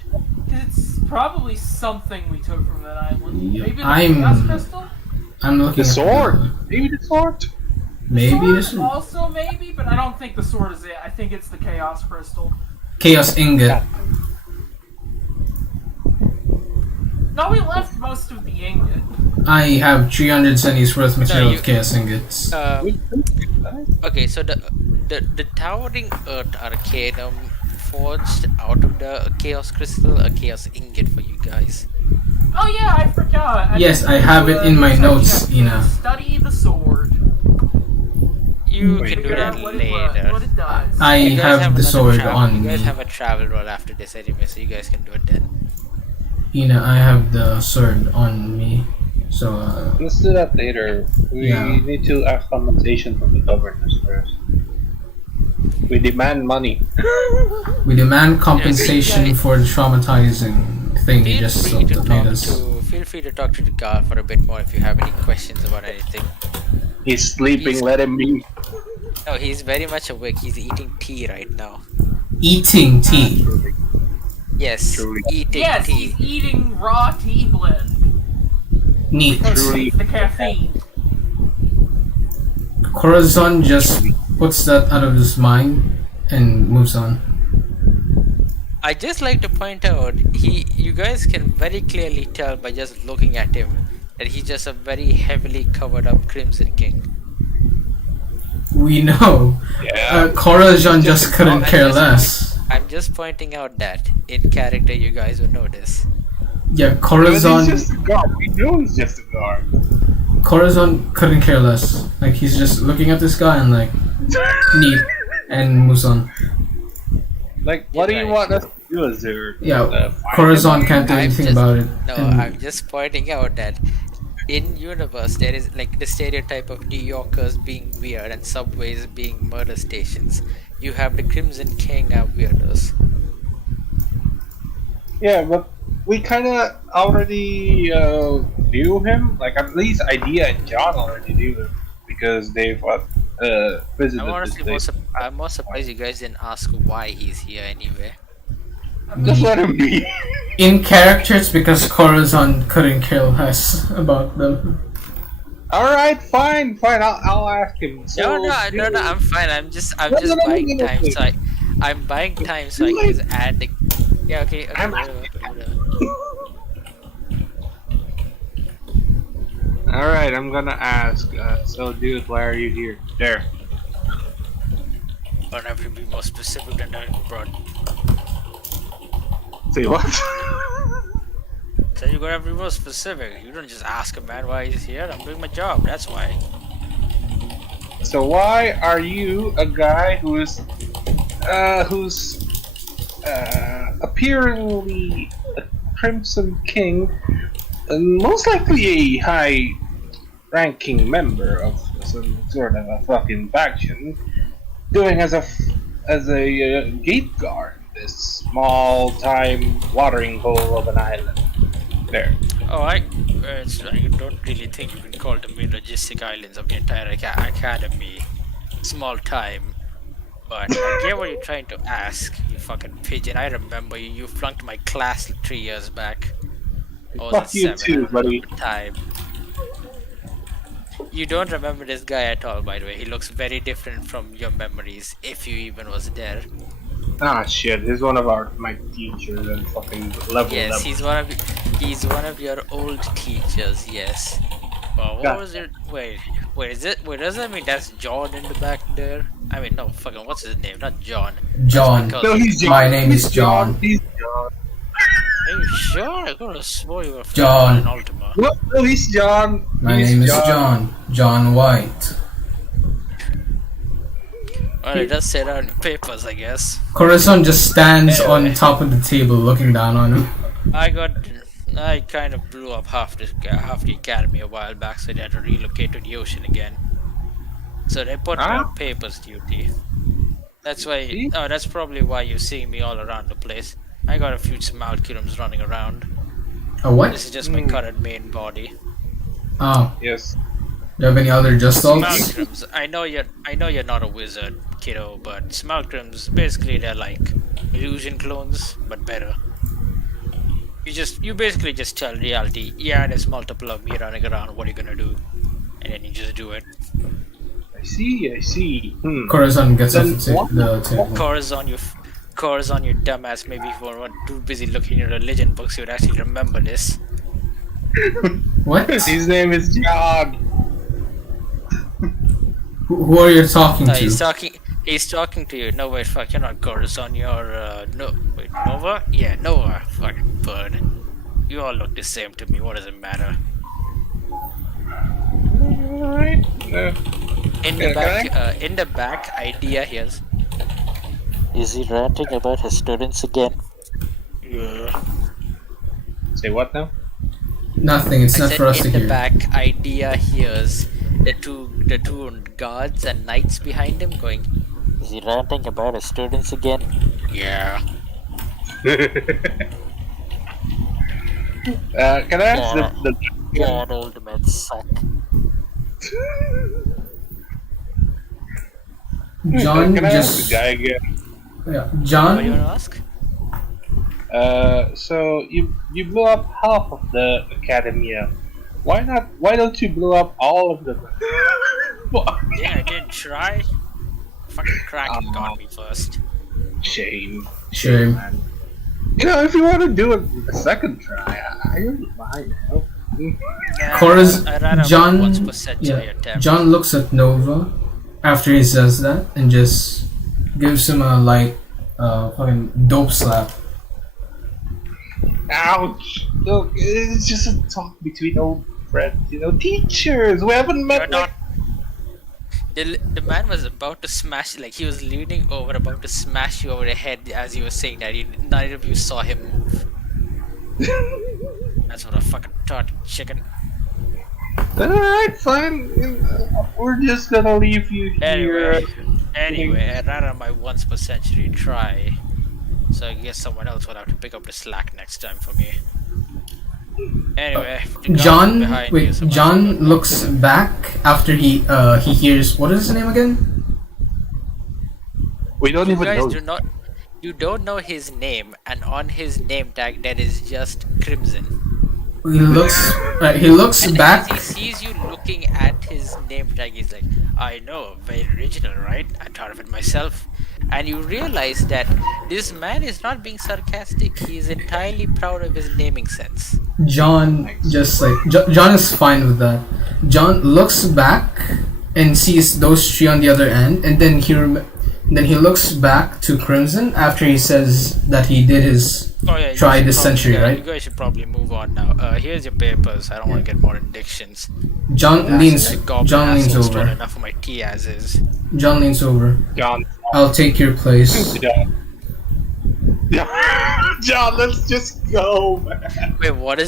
It's probably something we took from that island. Yeah, Maybe the chaos crystal? I'm looking The at sword! Maybe the sword! Maybe the Sword sword. also maybe, but I don't think the sword is it. I think it's the chaos crystal. Chaos ingot. No, we left most of the ingot. I have 300 cedis worth material you- of chaos ingots. Okay, so the towering earth arcanum forged out of the chaos crystal a chaos ingot for you guys. Oh yeah, I forgot. Yes, I have it in my notes, Ina. Study the sword. You Wait, can do Figure that out what later. it does. I You guys have the another sword travel- on You me. guys have a travel roll after this anyway, so you guys can do it then. Ina, I have the sword on me. So, Let's do that later. We Yeah. need to ask compensation from the governors first. We demand money. we demand compensation Yeah, for the traumatizing thing you Feel just free to made us. feel free to talk to the guard for a bit more if you have any questions about anything. He's sleeping, let him be. No, he's very much awake. He's eating tea right now. Eating tea. Yes, Truly. eating Yes, tea. he's eating raw tea blend. Neat. Because Truly. of the caffeine. Corazon just puts that out of his mind and moves on. I just like to point out, you guys can very clearly tell by just looking at him that he's just a very heavily covered up Crimson King. We know. Yeah. Corazon just couldn't care less. I'm just pointing out that in character you guys will notice. Yeah, But Corazon. he's just a guard. We know he's just a guard. Corazon couldn't care less. Like, he's just looking at this guy and like, neat, and moves on. Like, what do you Right. want us to do? Is there? Yeah, fight Corazon him? can't do I'm anything just- about it. No, And I'm just pointing out that in universe there is like the stereotype of New Yorkers being weird and subways being murder stations. You have the Crimson King are weirdos. Yeah, but we kind of already knew him. Like at least Idea and John already knew him because they've I'm visited this honestly place. I'm more surprised you guys didn't ask why he's here anyway. I Just let mean, him be. In characters, because Corazon couldn't care less about them. All right, fine, fine. I'll ask him. No, So, no, no, no. I'm fine. I'm No, no, just no, no, buying no, time. no. I'm buying time so I can just add the. Yeah. Okay. Okay. I'm Whatever. Whatever. All right, I'm gonna ask. So, dude, why are you here? There. Don't have to be more specific than that, bro. Say what? So you gotta be more specific. You don't just ask a man why he's here. I'm doing my job. That's why. So why are you a guy who's apparently a Crimson King, and most likely a high-ranking member of some sort of a fucking faction, doing as a gate guard in this small-time watering hole of an island? There. Oh, I don't really think you can call the main logistic islands of the entire academy small time. But I get what you're trying to ask, you fucking pigeon. I remember you. You flunked my class 3 years back. Or was Fuck it you 7? I too, don't buddy. remember the time. You don't remember this guy at all, by the way. He looks very different from your memories, if you even was there. Ah shit, he's one of my teachers and fucking level Yes, level. he's one of your old teachers. Yes. Well, what God. was it? Wait, is it? Wait, does that mean that's John in the back there? I mean, no, fucking, what's his name? Not John. John. That's my No, cousin. he's John. My name is He's John. He's John. Are you sure? I could have swore you were John. in Ultima. What? No, he's John. My He's name is John. John White. Well, it does say that on the papers, I guess. Corazon just stands Anyway. on top of the table looking down on him. I kind of blew up half the academy a while back, so they had to relocate to the ocean again. So they put me Ah. on papers duty. That's why. Oh, that's probably why you're seeing me all around the place. I got a few Smalculums running around. A what? This is just my current main body. Oh. Yes. Do you have any other just salts? Smalculums. I know you're not a wizard, kiddo, but Smalculums basically they're like illusion clones, but better. You basically just tell reality, yeah, there's multiple of me running around, what are you gonna do? And then you just do it. I see. Corazon gets off Then what- the table. Corazon, you dumbass, maybe if you weren't too busy looking at religion books, you would actually remember this. What? His name is John. Who are you talking to? He's talking to you. No, wait, fuck, you're not Corazon, you're, wait, Nova? Yeah, Nova, fucking bird. You all look the same to me, what does it matter? Alright. In the back, Idea here's. Is he ranting about his students again? Yeah. Say what now? Nothing. It's I not said for us to in the hear. back, Idea hears the two guards and knights behind him going. Is he ranting about his students again? Yeah. Can I ask the God, old men suck. John can I ask just. the guy again? Yeah, What do you John. want to ask? So you blew up half of the academia. Why not? Why don't you blow up all of them? Yeah, I did try. Fucking Kraken got me first. Shame. Shame. Man. You know, if you want to do it a second try, I don't mind. Nah, Coraz- I ran out John- once per century Yeah. attempt. John looks at Nova after he says that and just gives him a light, fucking dope slap. Ouch! Look, it's just a talk between old friends, you know, teachers. We haven't You're met. not. The man was about to smash, like he was leaning over, about to smash you over the head as he was saying that. Neither of you saw him move. That's what I fucking thought, chicken. Alright, fine. We're just gonna leave you here. Anyway, I ran on my once per century try. So I guess someone else will have to pick up the slack next time for me. Anyway, the guy John, behind wait, you is about John to- looks back after he hears, what is his name again? We don't You even guys know. do not. You don't know his name, and on his name tag there is just Crimson. He looks And back. as he sees you looking at his name tag, he's like, I know, very original, right? I thought of it myself. And you realize that this man is not being sarcastic, he is entirely proud of his naming sense. John just like John is fine with that. John looks back and sees those three on the other end, and then then he looks back to Crimson after he says that he did his Oh yeah, try this century, You right? guys should probably move on now. Here's your papers. I don't want to get more addictions. John leans John leans over. enough of my tea as is. John leans over. John. I'll take your place. John. John, let's just go, man. Wait, what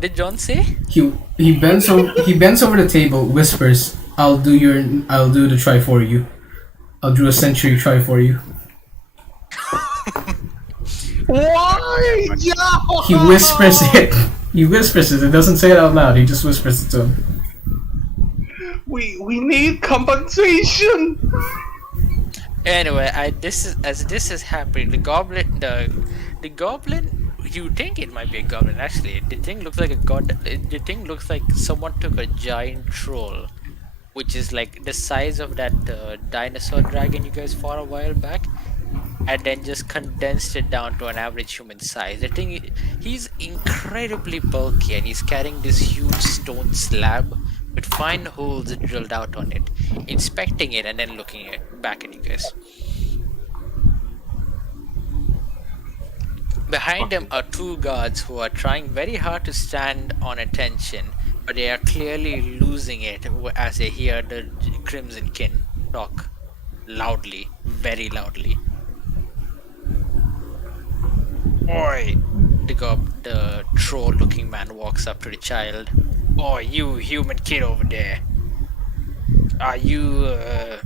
did John say? He bends over the table, whispers, I'll do the try for you. I'll do a century try for you. Why, John? He whispers it. He whispers it. It doesn't say it out loud. He just whispers it to him. We need compensation. Anyway, this is happening. The goblin. You think it might be a goblin? Actually, the thing looks like a god. The thing looks like someone took a giant troll, which is like the size of that dinosaur dragon you guys fought a while back, and then just condensed it down to an average human size. The thing, he's incredibly bulky, and he's carrying this huge stone slab with fine holes drilled out on it, inspecting it and then looking back at you guys. Behind them are two guards who are trying very hard to stand on attention, but they are clearly losing it as they hear the Crimson Kin talk loudly, very loudly. Oi! The troll-looking man walks up to the child. Oi, you human kid over there. Are you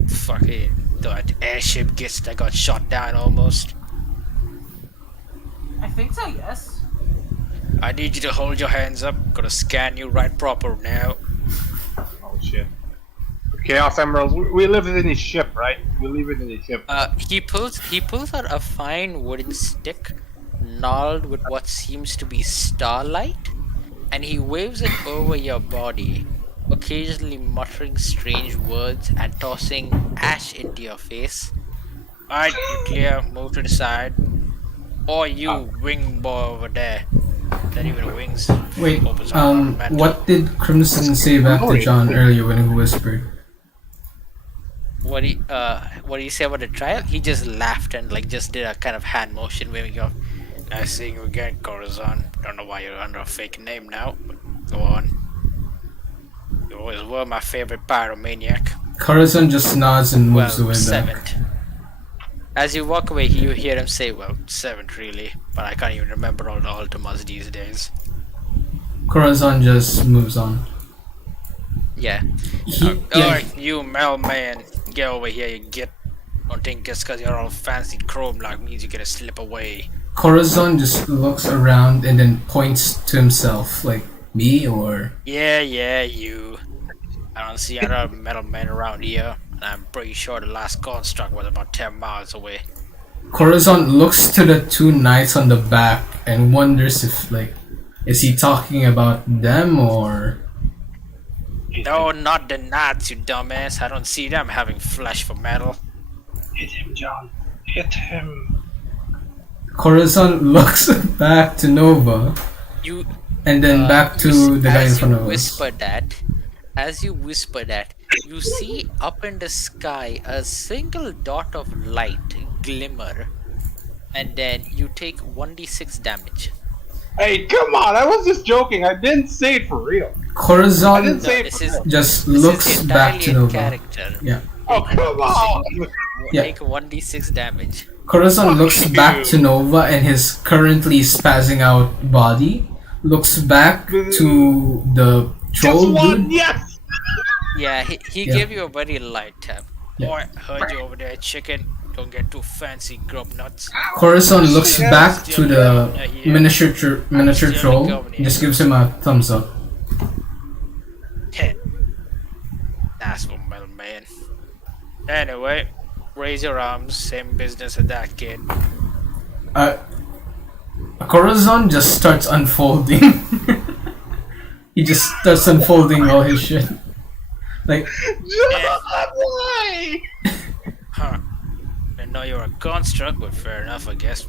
fucking that airship gets that got shot down almost? I think so, yes. I need you to hold your hands up. Gotta scan you right proper now. Oh shit. Chaos Emeralds. We live in his ship, right? We leave it in his ship. He pulls out a fine wooden stick, gnarled with what seems to be starlight, and he waves it over your body, occasionally muttering strange words and tossing ash into your face. Alright, you clear. Move to the side. Or you wing boy over there. Not even wings. Wait, Opens up metal. what did Crimson say back to John earlier when he whispered? What do you say about the trial? He just laughed and like just did a kind of hand motion waving off. Nice seeing you again, Corazon. Don't know why you're under a fake name now, but go on. You always were my favorite pyromaniac. Corazon just nods and moves away back. Seventh. As you walk away, you hear him say, well, seventh really, but I can't even remember all the Ultimas these days. Corazon just moves on. Yeah. He- Alright, you mailman, get over here, you get. Don't think just because you're all fancy chrome like means you get to slip away. Corazon just looks around and then points to himself, like, me or... Yeah, you. I don't see other metal men around here, and I'm pretty sure the last construct was about 10 miles away. Corazon looks to the two knights on the back and wonders if, like, is he talking about them or... No, not the knights, you dumbass. I don't see them having flesh for metal. Hit him, John. Hit him. Corazon looks back to Nova You and then back to the guy in front of us. As you whisper that, you see up in the sky a single dot of light glimmer, and then you take 1d6 damage. Hey, come on! I was just joking. I didn't say it for real. I Corazon didn't say it this for is real. just this looks is back entirely to in Nova. character. Yeah. Oh, come on! Yeah. Take 1d6 damage. Corazon Fuck looks you. back to Nova and his currently spazzing out body looks back to the troll dude. Yes. Yeah, he Yeah. gave you a very light tap. Yeah. Boy, heard you over there, chicken. Don't get too fancy, grub nuts. Corazon looks Yes. back to Still the governor here. miniature still the troll. governor. Just gives him a thumbs up. Heh. That's what metal man. Anyway, raise your arms. Same business as that kid. Corazon just starts unfolding. He just starts unfolding all his shit. Like, Why? Huh. I know you're a construct, but fair enough, I guess.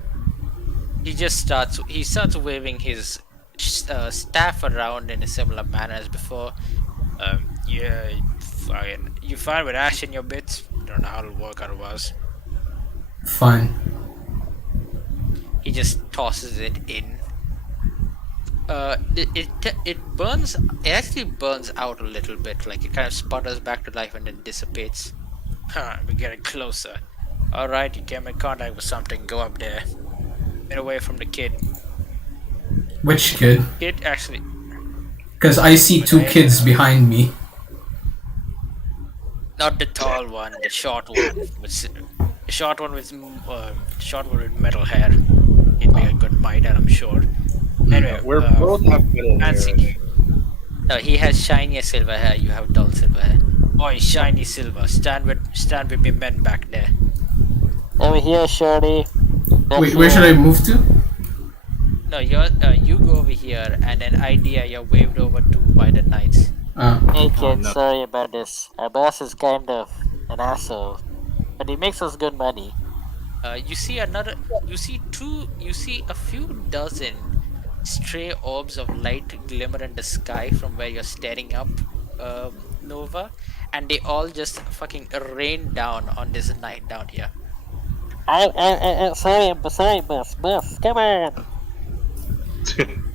He starts waving his staff around in a similar manner as before. Yeah, you fine with ash in your bits? Don't know how it'll work otherwise. fine. He just tosses it in. It burns. It actually burns out a little bit, like it kind of sputters back to life and then dissipates. Huh, we're getting closer. Alright, you came in contact with something, go up there. Get away from the kid. Which kid? Kid actually. Because I see two kids behind me. Not the tall one, the short one. The short one with metal hair. He'd be a good bite, I'm sure. Anyway, We're both have middle Nancy. hair. No, he has shiny silver hair. You have dull silver hair. Boy, shiny silver. Stand with me men back there. Over here, shorty. Wait, where should I move to? No, you go over here, and then idea you're waved over to by the knights. Hey kid, no. sorry about this. Our boss is kind of an asshole, but he makes us good money. You see a few dozen stray orbs of light glimmer in the sky from where you're staring up, Nova, and they all just fucking rain down on this knight down here. Sorry, boss, come on.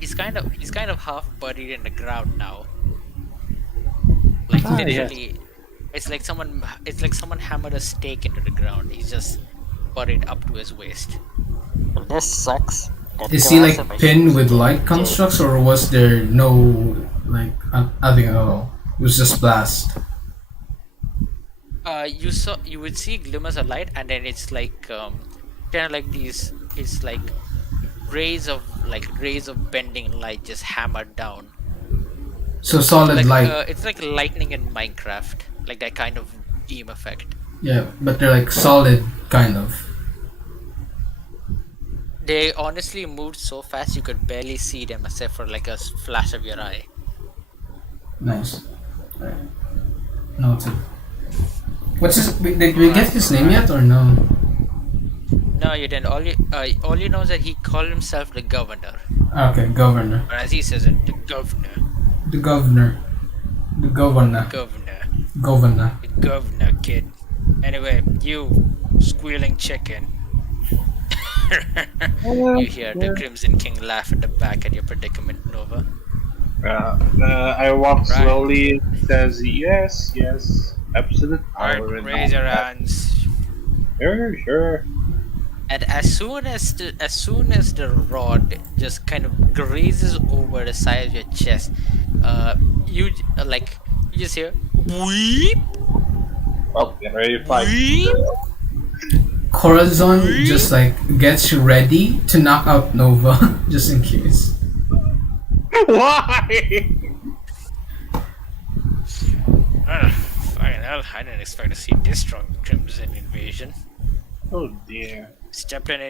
He's kind of half buried in the ground now. Like Oh, literally, it's like someone hammered a stake into the ground. He's just buried up to his waist. Well, this sucks. Got Is he glass like in my pinned shoes. with light constructs, or was there no like nothing at all? It was just blast. You would see glimmers of light, and then it's like kind of like these. It's like rays of bending light just hammered down. So solid Like light. it's like lightning in Minecraft, like that kind of beam effect. Yeah, but they're like solid, kind of. They honestly moved so fast you could barely see them except for like a flash of your eye. Nice. Alright. Noted. What's his? Did we get his name yet or no? No, you didn't. All you know is that he called himself the governor, Okay, governor. or as he says it, the governor, The governor. The governor. governor, Governor. the governor, kid. Anyway, you squealing chicken. You hear the Crimson King laugh at the back at your predicament, Nova. I walk Right. slowly. Says yes, absolute Alright, power. and raise all your that. hands. Sure. And as soon as the rod just kind of grazes over the side of your chest, you just hear weep, Oh, get ready to fight. weep. Corazon just like gets ready to knock out Nova, just in case. Why? Fucking hell, I didn't expect to see this strong Crimson invasion. Oh dear. Stepped in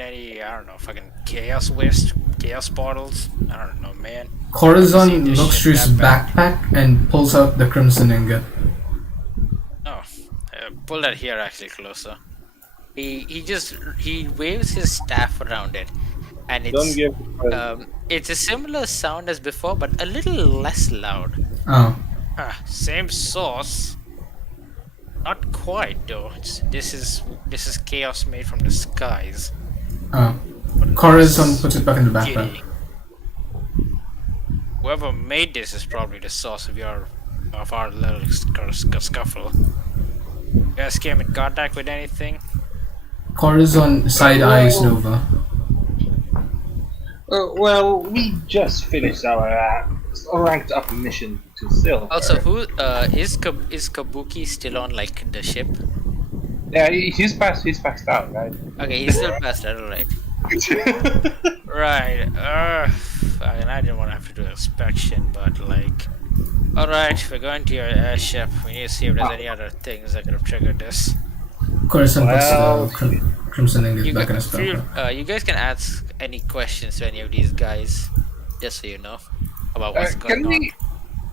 any, I don't know, fucking chaos waste, chaos portals. I don't know, man. Corazon See this looks shit through his that backpack and pulls out the crimson ingot. Oh, pull that here actually closer. He waves his staff around it, and Don't give. it's a similar sound as before, but a little less loud. Oh. Same source. Not quite though. This is chaos made from the skies. Oh. Corazon puts it back in the backpack. Giddy. Whoever made this is probably the source of our little scuffle. You guys came in contact with anything? Corazon side eyes Nova. Well, we just finished our a ranked up mission to silver. Also, who is Kabuki still on like the ship? Yeah, he's passed out, right? Okay, he's still passed out, alright. Right. I didn't want to have to do inspection, but like, alright, we're going to your airship. We need to see if there's any other things that could have triggered this. Coruscant puts Well, the Crimson Ingot You, back in gu- his backpack. you guys can ask any questions to any of these guys, just so you know about what's can going on. we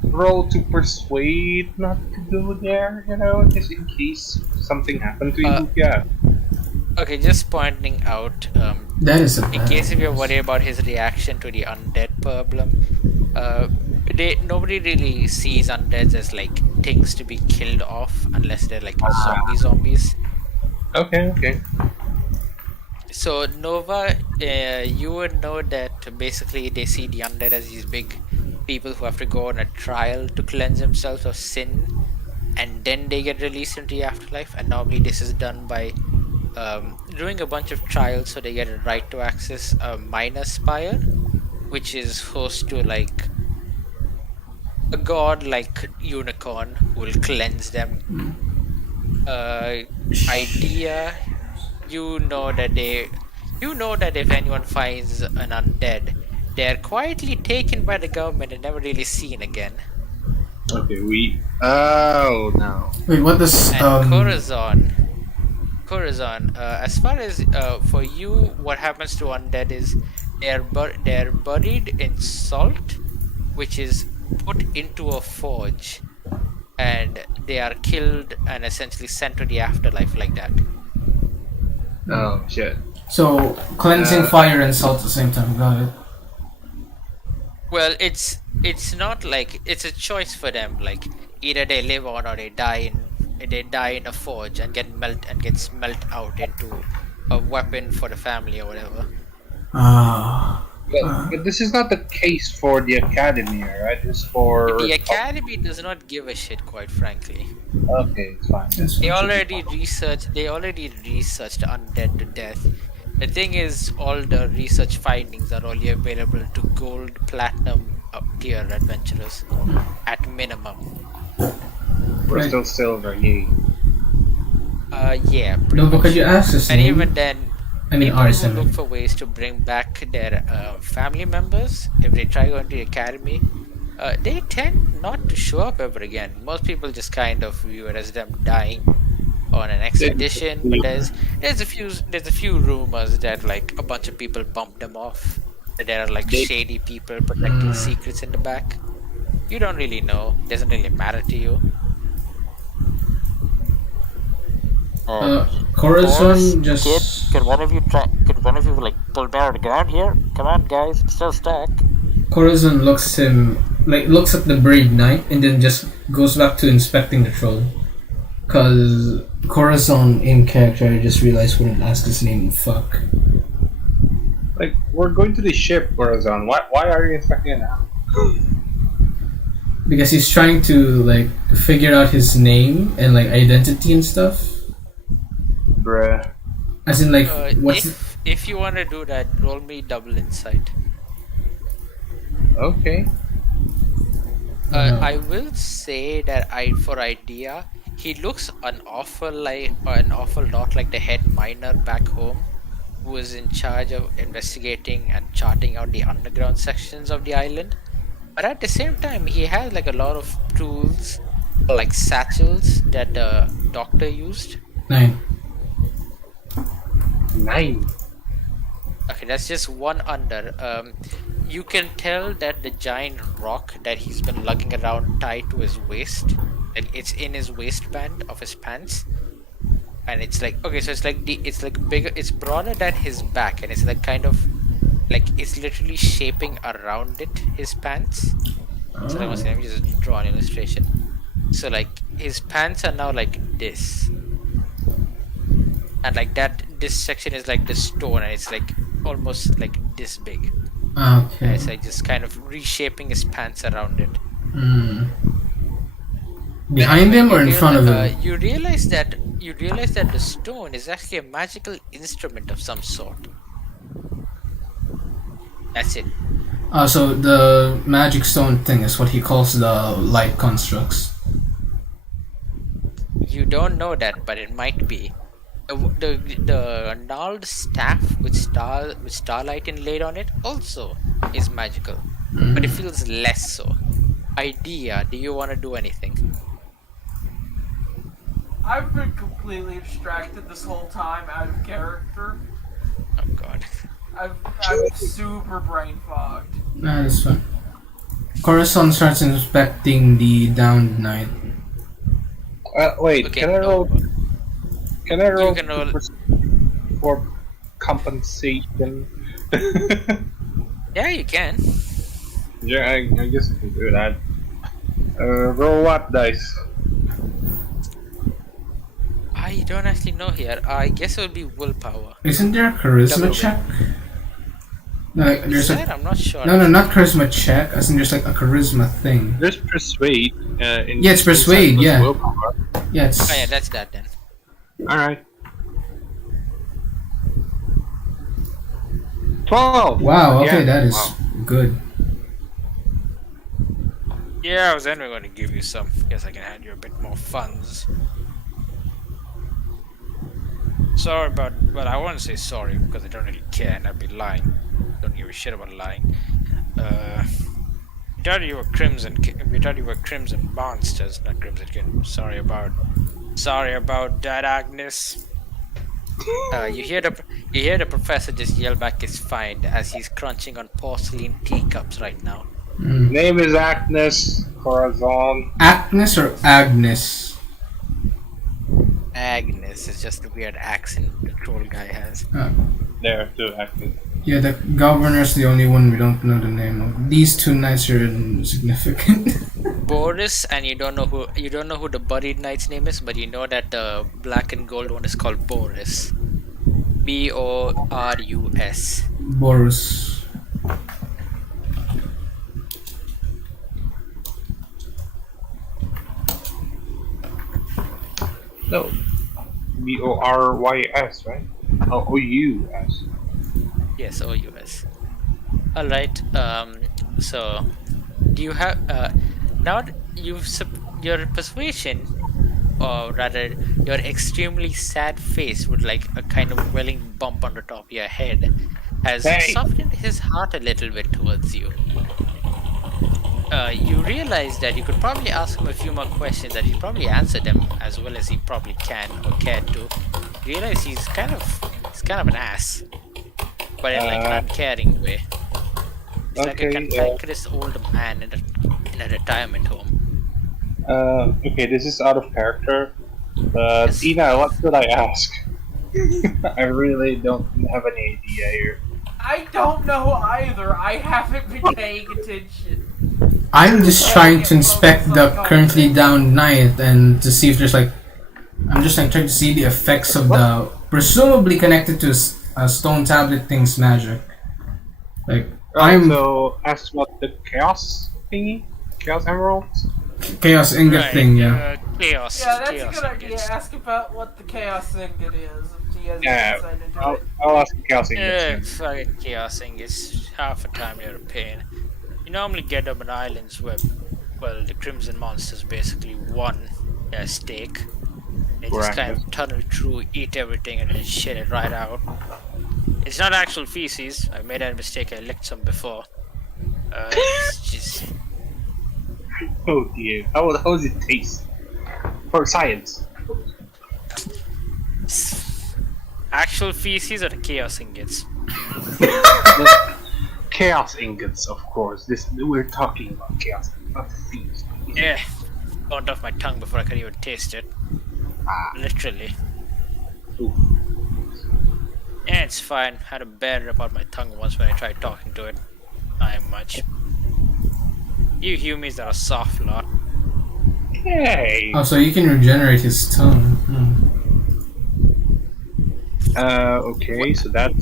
roll to persuade not to go there? You know, just in case something happened to you. Yeah. Okay, just pointing out, That is a in bad. case if you're worried about his reaction to the undead problem, nobody really sees undeads as like things to be killed off unless they're like zombies. Okay. So Nova, you would know that basically they see the undead as these big people who have to go on a trial to cleanse themselves of sin, and then they get released into the afterlife. And normally this is done by doing a bunch of trials, so they get a right to access a minor spire, which is host to like a god like unicorn who will cleanse them. Idea, you know that if anyone finds an undead, they're quietly taken by the government and never really seen again. Okay, oh no. Wait, what does And Corazon, as far as for you, what happens to undead is they're buried in salt, which is put into a forge, and they are killed and essentially sent to the afterlife like that. Oh shit. So cleansing fire and salt at the same time? Got it. Well, it's not like it's a choice for them. Like either they live on or they die in a forge and gets melt out into a weapon for the family or whatever. But this is not the case for the academy, right? It's for The academy does not give a shit, quite frankly. Okay, it's fine. They already researched undead to death. The thing is, all the research findings are only available to gold, platinum tier adventurers at minimum. We're still silver, yay. Yeah. pretty No, but could much. you ask his And name? even then, I mean, people who arson. look for ways to bring back their family members, if they try going to the academy, they tend not to show up ever again. Most people just kind of view it as them dying on an expedition. But there's a few rumors that like a bunch of people bumped them off. That there are like shady people protecting secrets in the back. You don't really know. Doesn't really matter to you. Corazon Kid, just. could one of you like pull me out of the ground here? Come on, guys, it's still stuck. Corazon looks at the brave knight and then just goes back to inspecting the troll. Cause Corazon in character, I just realized wouldn't ask his name. Fuck. Like, we're going to the ship, Corazon. Why are you inspecting it now? Because he's trying to like figure out his name and like identity and stuff. Bruh. As in like what's If you want to do that, roll me double insight. Okay. I will say that for idea, he looks an awful lot like the head miner back home, who is in charge of investigating and charting out the underground sections of the island. But at the same time, he has like a lot of tools, like satchels that the doctor used. 9. 9. Okay, that's just one under. You can tell that the giant rock that he's been lugging around tied to his waist, like it's in his waistband of his pants, and it's like okay, so it's like bigger, it's broader than his back, and it's like kind of like it's literally shaping around it his pants. So let me just draw an illustration. So like his pants are now like this, and like that, this section is like the stone, and it's like almost like this big. And Okay. it's like just kind of reshaping his pants around it. Behind him or in front of him? You realize that the stone is actually a magical instrument of some sort. That's it. So the magic stone thing is what he calls the light constructs. You don't know that, but it might be. The gnarled staff with starlight inlaid on it also is magical, but it feels less so. Idea, do you want to do anything? I've been completely distracted this whole time out of character. Oh god. I'm super brain fogged. Nah, that's fine. Corazon starts inspecting the downed knight. Wait, Okay, can I no. roll? Can I roll can roll- for compensation? Yeah, you can. Yeah, I guess I can do that. Roll what dice? I don't actually know here. I guess it would be willpower. Isn't there a charisma Double check? Like, Is there's that? a I'm not sure. no, not charisma check. I think there's like a charisma thing. There's persuade. In Yeah, it's persuade, plus yeah. willpower. Yeah, it's Oh yeah, that's that then. All right. 12. wow. Okay, Yeah, that is wow. good. Yeah, I was anyway going to give you some. Guess I can hand you a bit more funds. Sorry about, well, I won't say sorry because I don't really care and I'd be lying. Don't give a shit about lying. We thought you were crimson. We thought you were crimson monsters, not crimson kid. Sorry about that, Agnes. You hear the professor just yell back his find as he's crunching on porcelain teacups right now. Name is Agnes Corazon. Agnes or Agnes? Agnes is just a weird accent the troll guy has. There, too, Agnes. Yeah, the governor's the only one we don't know the name of. These two knights are insignificant. Boris, and you don't know who the buried knight's name is, but you know that the black and gold one is called Boris. Borus. Boris. No. Borys, right? Oh, O-U-S. Yes, OUS. Alright, so do you have now your persuasion, or rather your extremely sad face with like a kind of welling bump on the top of your head has Hey. softened his heart a little bit towards you. You realize that you could probably ask him a few more questions and he'd probably answer them as well as he probably can or cared to. You realize he's kind of an ass, but in like an uncaring way. He's like a okay, cantankerous old man in a retirement home. Okay, this is out of character. But Yes. Ina, what should I ask? I really don't have any idea here. I don't know either. I haven't been paying attention. I'm just trying to inspect the currently downed knight and to see if there's like. I'm just like trying to see the effects of the presumably connected to a stone tablet thing's magic. Like I'm So, ask about the chaos thingy? Chaos emeralds? chaos ingot thing, yeah. Chaos. Yeah, that's chaos a good idea. ingots. Ask about what the chaos ingot is. If he has Yeah, insight into I'll, it. I'll ask the chaos Yeah, ingots. fucking chaos ingots. Half the time you're a pain. You normally get them on islands where, well, the crimson monsters basically won their stake. They just Correct, kind yes. of tunnel through, eat everything, and then shit it right out. It's not actual feces. I made that mistake. I licked some before. It's just Oh dear. How does it taste? For science. actual feces or the chaos ingots. Chaos ingots, of course. We're talking about chaos, not thieves. Yeah, burnt off my tongue before I could even taste it. Literally. Ooh. Yeah, it's fine. Had a bear rip out my tongue once when I tried talking to it. I am much. You humans are a soft lot. Hey. Oh, so you can regenerate his tongue. Okay, so that's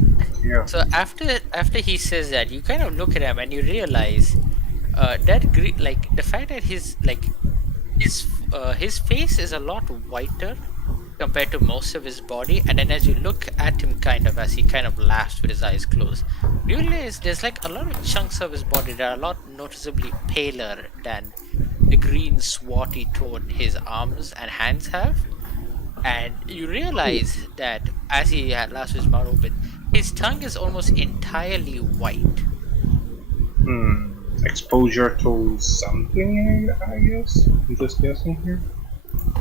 yeah. So after he says that, you kind of look at him and you realize like the fact that his face is a lot whiter compared to most of his body. And then as you look at him, kind of as he kind of laughs with his eyes closed, you realize there's like a lot of chunks of his body that are a lot noticeably paler than the green swarty tone his arms and hands have. And you realize that as he had laughs with his mouth open, his tongue is almost entirely white. Exposure to something, I guess. I'm just guessing here.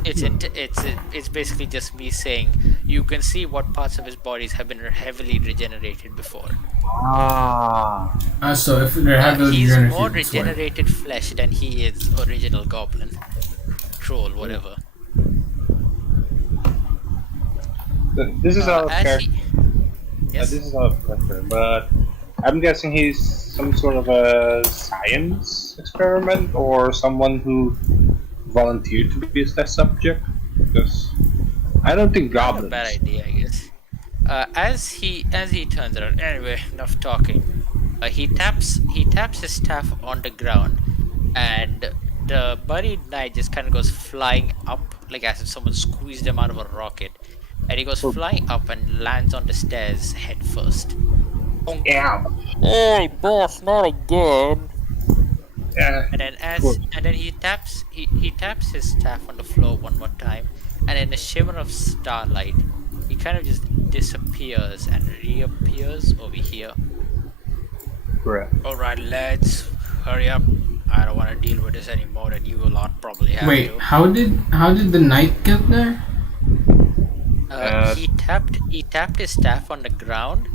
It's basically just me saying you can see what parts of his bodies have been heavily regenerated before. Ah. So if they're heavily He's regenerated, more it's white. regenerated flesh than he is original goblin, troll, whatever. This is out of As character. he, yes, This is out of character, but I'm guessing he's some sort of a science experiment or someone who volunteered to be a test subject. Because I don't think not a goblins. bad idea, I guess. As he turns around. Anyway, enough talking. He taps his staff on the ground, and the buried knight just kind of goes flying up, like as if someone squeezed him out of a rocket. And he goes flying up and lands on the stairs head first. Yeah. Hey, boss, not again. Yeah. And then he taps his staff on the floor one more time, and in a shimmer of starlight, he kind of just disappears and reappears over here. Correct. Alright, lads, hurry up. I don't want to deal with this anymore, and you a lot probably have Wait, to. how did the knight get there? He tapped his staff on the ground,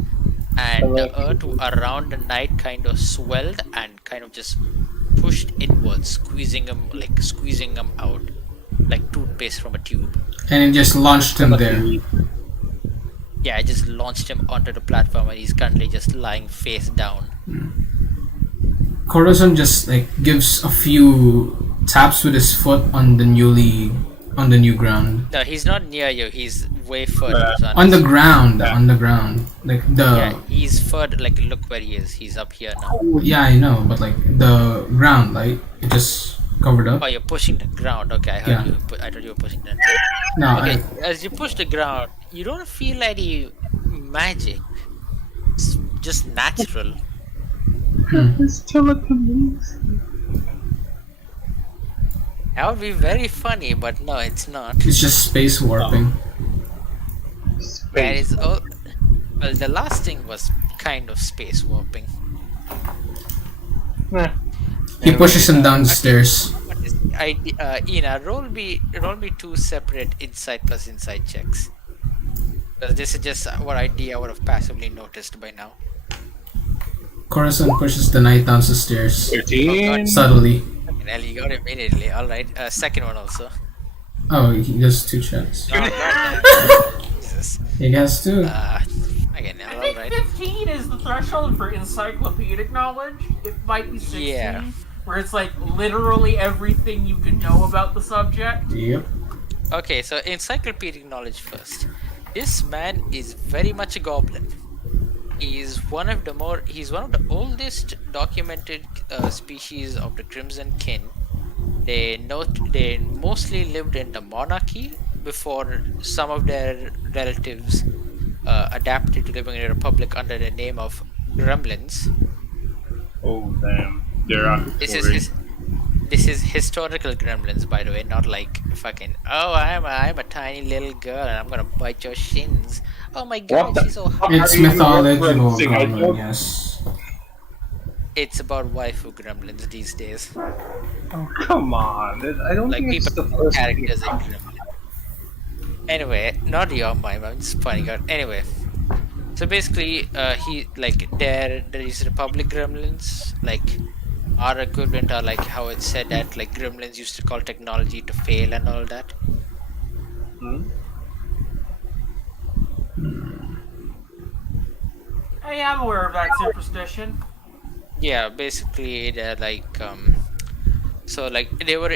and the earth around the knight kind of swelled and kind of just pushed inwards, squeezing him out like toothpaste from a tube. And it just launched him there. Yeah, I just launched him onto the platform, and he's currently just lying face down. Corazon just like gives a few taps with his foot on the new ground. No, he's not near you. He's way further. On the ground, like Yeah, he's further. Like, look where he is. He's up here now. yeah, I know, but like the ground, like it just covered up. Oh, you're pushing the ground. Okay, I heard Yeah. you. I thought you were pushing the. No, Okay, as you push the ground, you don't feel any magic. It's just natural. It's telekinesis. That would be very funny, but no, it's not. it's just space warping. That is all. Well, the last thing was kind of space warping. Nah. He pushes him down the stairs. Ina, roll me 2 separate insight plus insight checks. Because this is just what idea I would have passively noticed by now. Corazon pushes the knight down the stairs 13. subtly. Fucking hell, you got it immediately. Alright, second one also. Oh, he does 2 checks. Oh, goddamn. Jesus. He gets 2. Again, I think alright. 15 is the threshold for encyclopedic knowledge. It might be 16, Yeah. where it's like literally everything you could know about the subject. Yep. Okay, so encyclopedic knowledge first. This man is very much a goblin. He's one of the oldest documented species of the Crimson Kin. They mostly lived in the monarchy before some of their relatives adapted to living in a republic under the name of gremlins. Oh damn. They're on. This is historical gremlins, by the way, not like fucking. Oh, I'm a tiny little girl and I'm gonna bite your shins. Oh my god, she's so hot. It's Are you mythological referencing? I goblin, don't- yes. It's about waifu gremlins these days. Oh, come on. I don't Like think it's people the first thing. characters in gremlin. Anyway, not your mind. I'm just pointing out. Anyway, so basically, there is Republic gremlins like. Our equivalent are like how it's said that like gremlins used to call technology to fail and all that. Hey, I'm aware of that superstition. Yeah, basically they're like so like they were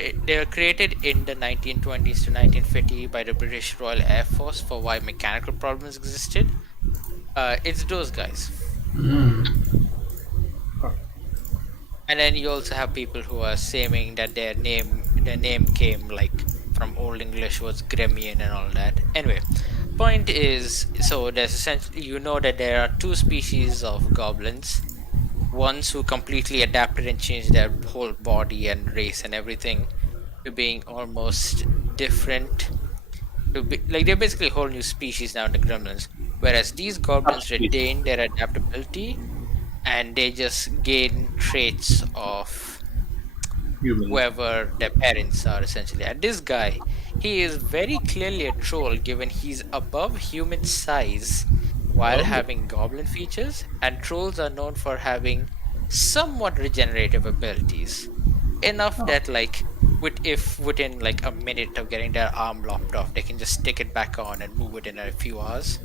created in the 1920s to 1950 by the British Royal Air Force for why mechanical problems existed. It's those guys. And then you also have people who are saying that their name came like from Old English was gremlin and all that. Anyway, point is, so there's essentially, you know that there are two species of goblins. Ones who completely adapted and changed their whole body and race and everything to being almost different. To be, like they're basically a whole new species now, the gremlins. Whereas these goblins retain their adaptability and they just gain traits of Humans. whoever their parents are essentially. And this guy, he is very clearly a troll given he's above human size while Oh. having goblin features, and trolls are known for having somewhat regenerative abilities. Enough that like if within like a minute of getting their arm lopped off, they can just stick it back on and move it in a few hours.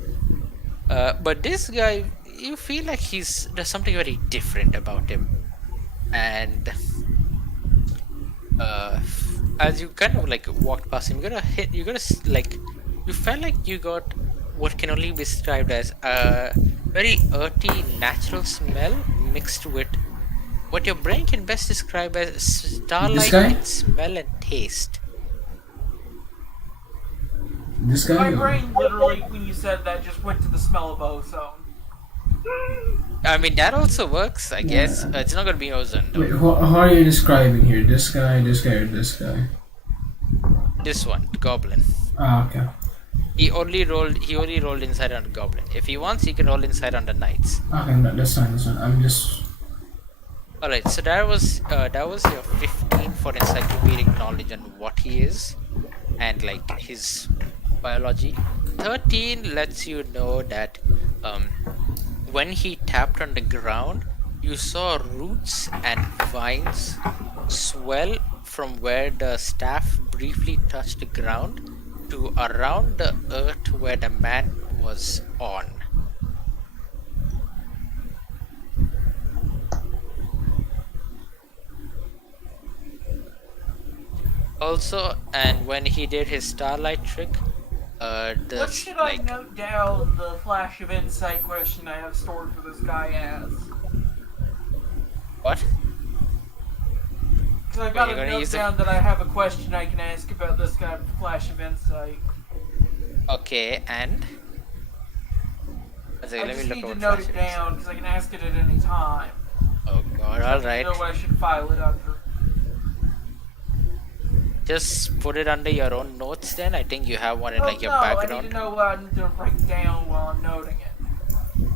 But this guy, you feel like there's something very different about him, and as you kind of like walked past him, you felt like you got what can only be described as a very earthy natural smell mixed with what your brain can best describe as starlight guy? in smell and taste. This guy? My or- brain literally, when you said that, just went to the smell of ozone. I mean, that also works, I guess. Yeah. It's not gonna be ozone though. Wait, how are you describing here? This guy, or this guy? This one, the goblin. Ah, okay. He only rolled inside on the goblin. If he wants, he can roll inside on the knights. Okay, no, that's fine, that's fine. I'm just... Alright, so that was your 15 for encyclopedic knowledge on what he is and like his biology. 13 lets you know that when he tapped on the ground, you saw roots and vines swell from where the staff briefly touched the ground to around the earth where the man was on. Also, and when he did his starlight trick, What should I note down the flash of insight question I have stored for this guy as? what? Because I got you're a gonna note use the- down that I have a question I can ask about this guy with flash of insight. Okay, and I just need to note it down because I can ask it at any time. Oh god, I alright. know what I should file it under. Just put it under your own notes then. I think you have one in Oh, like your no, I need background. to know what I need to write down while I'm noting it.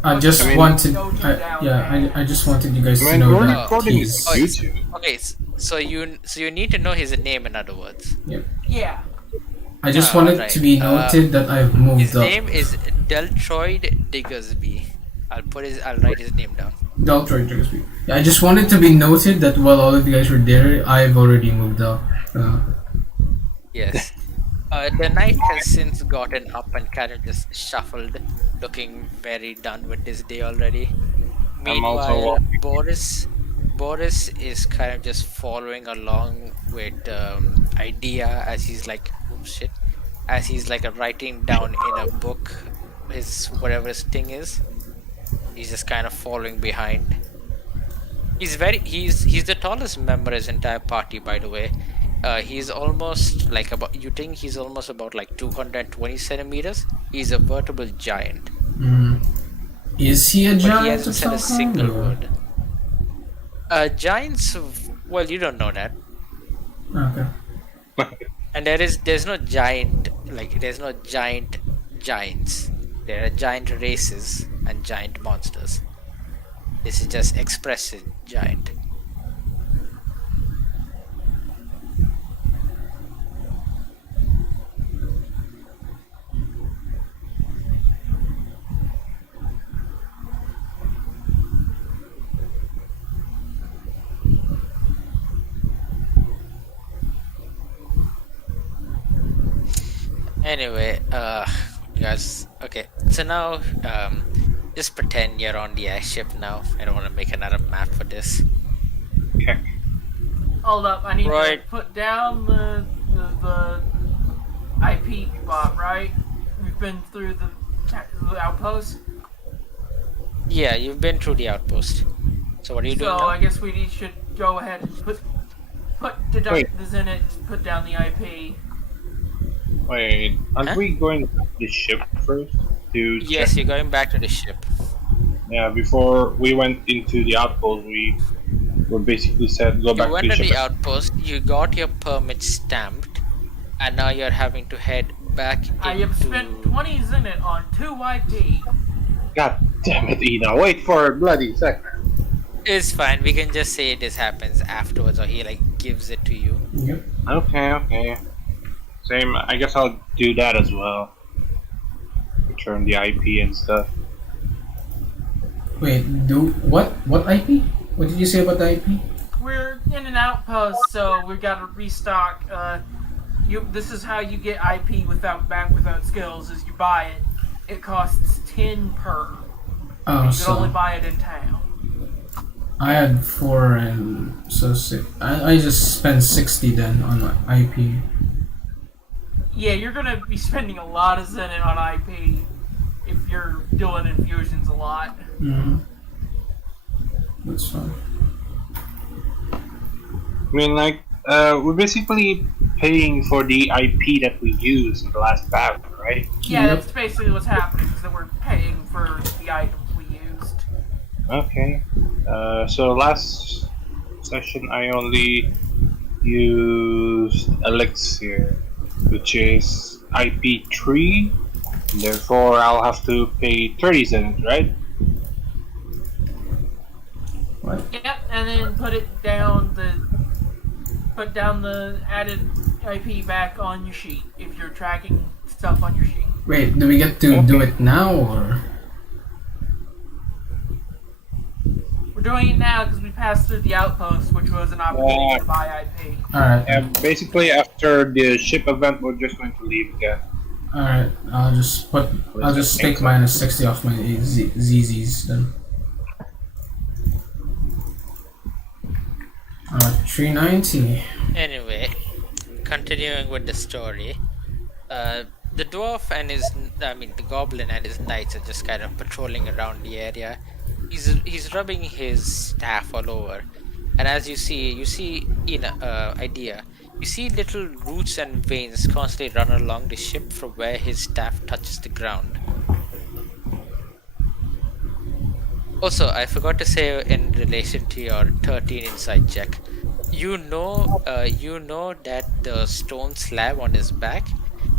I just I mean, wanted... note it down, yeah, man. I just wanted you guys to When know we're that recording he's... is YouTube. Okay, so you need to know his name in other words. Yeah. I just Ah, wanted right. to be noted that I've moved His up. name is Deltroid Diggersby. I'll write his name down. Deltroid Diggersby. Yeah, I just wanted to be noted that while all of you guys were there, I've already moved up. Yes. The knight has since gotten up and kind of just shuffled, looking very done with this day already. I'm also Meanwhile, walking. Boris is kind of just following along with idea as he's like, oh shit, as he's like writing down in a book his whatever his thing is. He's just kind of following behind. He's the tallest member of his entire party, by the way. He's almost like you think he's almost about like 220 centimeters. He's a veritable giant. Is he a But giant he of hasn't said some a kind? single or- word. Giants, well, you don't know that. Okay. And there's no giant, like, there's no giant giants. There are giant races and giant monsters. This is just expressive giant. Anyway, guys, okay, so now, just pretend you're on the airship now. I don't want to make another map for this. Okay. Hold up, I need Right. to put down the IP we bought, right? We've been through the outpost. Yeah, you've been through the outpost. So what are you doing So now? I guess we should go ahead and put deductives in it and put down the IP. Wait, aren't Huh? we going to the ship first to check? Yes, you're going back to the ship. Yeah, before we went into the outpost, we were basically said go You back to went the to ship. the outpost, you got your permit stamped, and now you're having to head back I have spent into. 20 Zenit on 2 IP. God damn it, Ina! Wait for a bloody second. It's fine. We can just say this happens afterwards, or he like gives it to you. Yep. Okay, okay. Same. I guess I'll do that as well. Return the IP and stuff. Wait, do what? What IP? What did you say about the IP? We're in an outpost, so we've got to restock. This is how you get IP without skills. Is you buy it. It costs 10 per. Oh, You can only so buy it in town. I had 4 and so 6. I just spent 60 then on my IP. Yeah, you're gonna be spending a lot of Zenit on IP if you're doing infusions a lot. Mm-hmm. That's fine. I mean, like, we're basically paying for the IP that we used in the last battle, right? Yeah, Yep. that's basically what's happening. Is that we're paying for the items we used. Okay. So last session I only used Elixir, which is IP3. Therefore, I'll have to pay 30 cents, right? What? Yep, and then put down the added IP back on your sheet if you're tracking stuff on your sheet. Wait, do we get to do it now or? We're doing it now because we passed through the outpost, which was an opportunity to buy IP. Alright. And basically, after the ship event, we're just going to leave again. Alright, I'll just take minus 60 off my ZZs then. 390. Anyway, continuing with the story, the dwarf and the goblin and his knights are just kind of patrolling around the area. He's rubbing his staff all over, and as you see in idea, you see little roots and veins constantly run along the ship from where his staff touches the ground. Also, I forgot to say in relation to your 13 insight check, you know that the stone slab on his back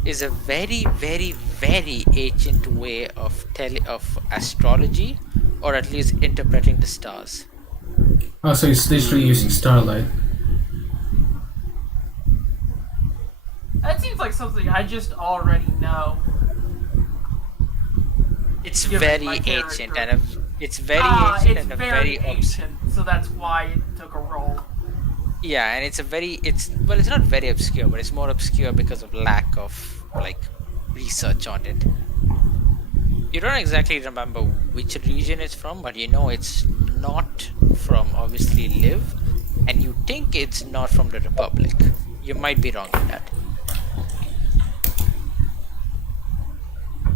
is a very, very, very ancient way of astrology, or at least interpreting the stars. Oh, so he's literally using starlight. That seems like something I just already know. It's Given very my ancient character. it's very ancient It's and a very very ancient, so that's why it took a roll. yeah, and it's not very obscure, but it's more obscure because of lack of like research on it. You don't exactly remember which region it's from, but you know it's not from obviously Liv, and you think it's not from the Republic. You might be wrong in that.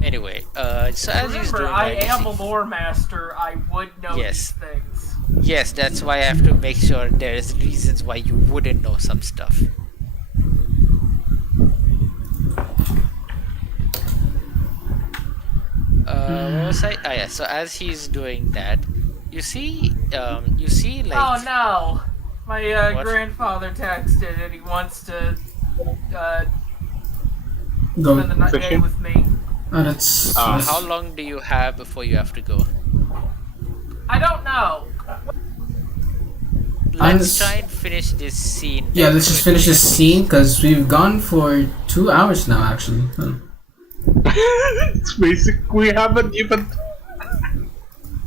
Anyway, so as he's Remember, doing I that, you am see- a lore master. I would know Yes. these things. Yes, that's why I have to make sure there's reasons why you wouldn't know some stuff. What was I? Oh yeah. So as he's doing that, you see like. Oh no! My What? grandfather texted and he wants to Go. spend the night day Fishing? with me. Oh, that's. How long do you have before you have to go? I don't know. Let's try and finish this scene. Yeah, very let's just quickly. finish this scene because we've gone for 2 hours now, actually. Huh. It's basic. We haven't even.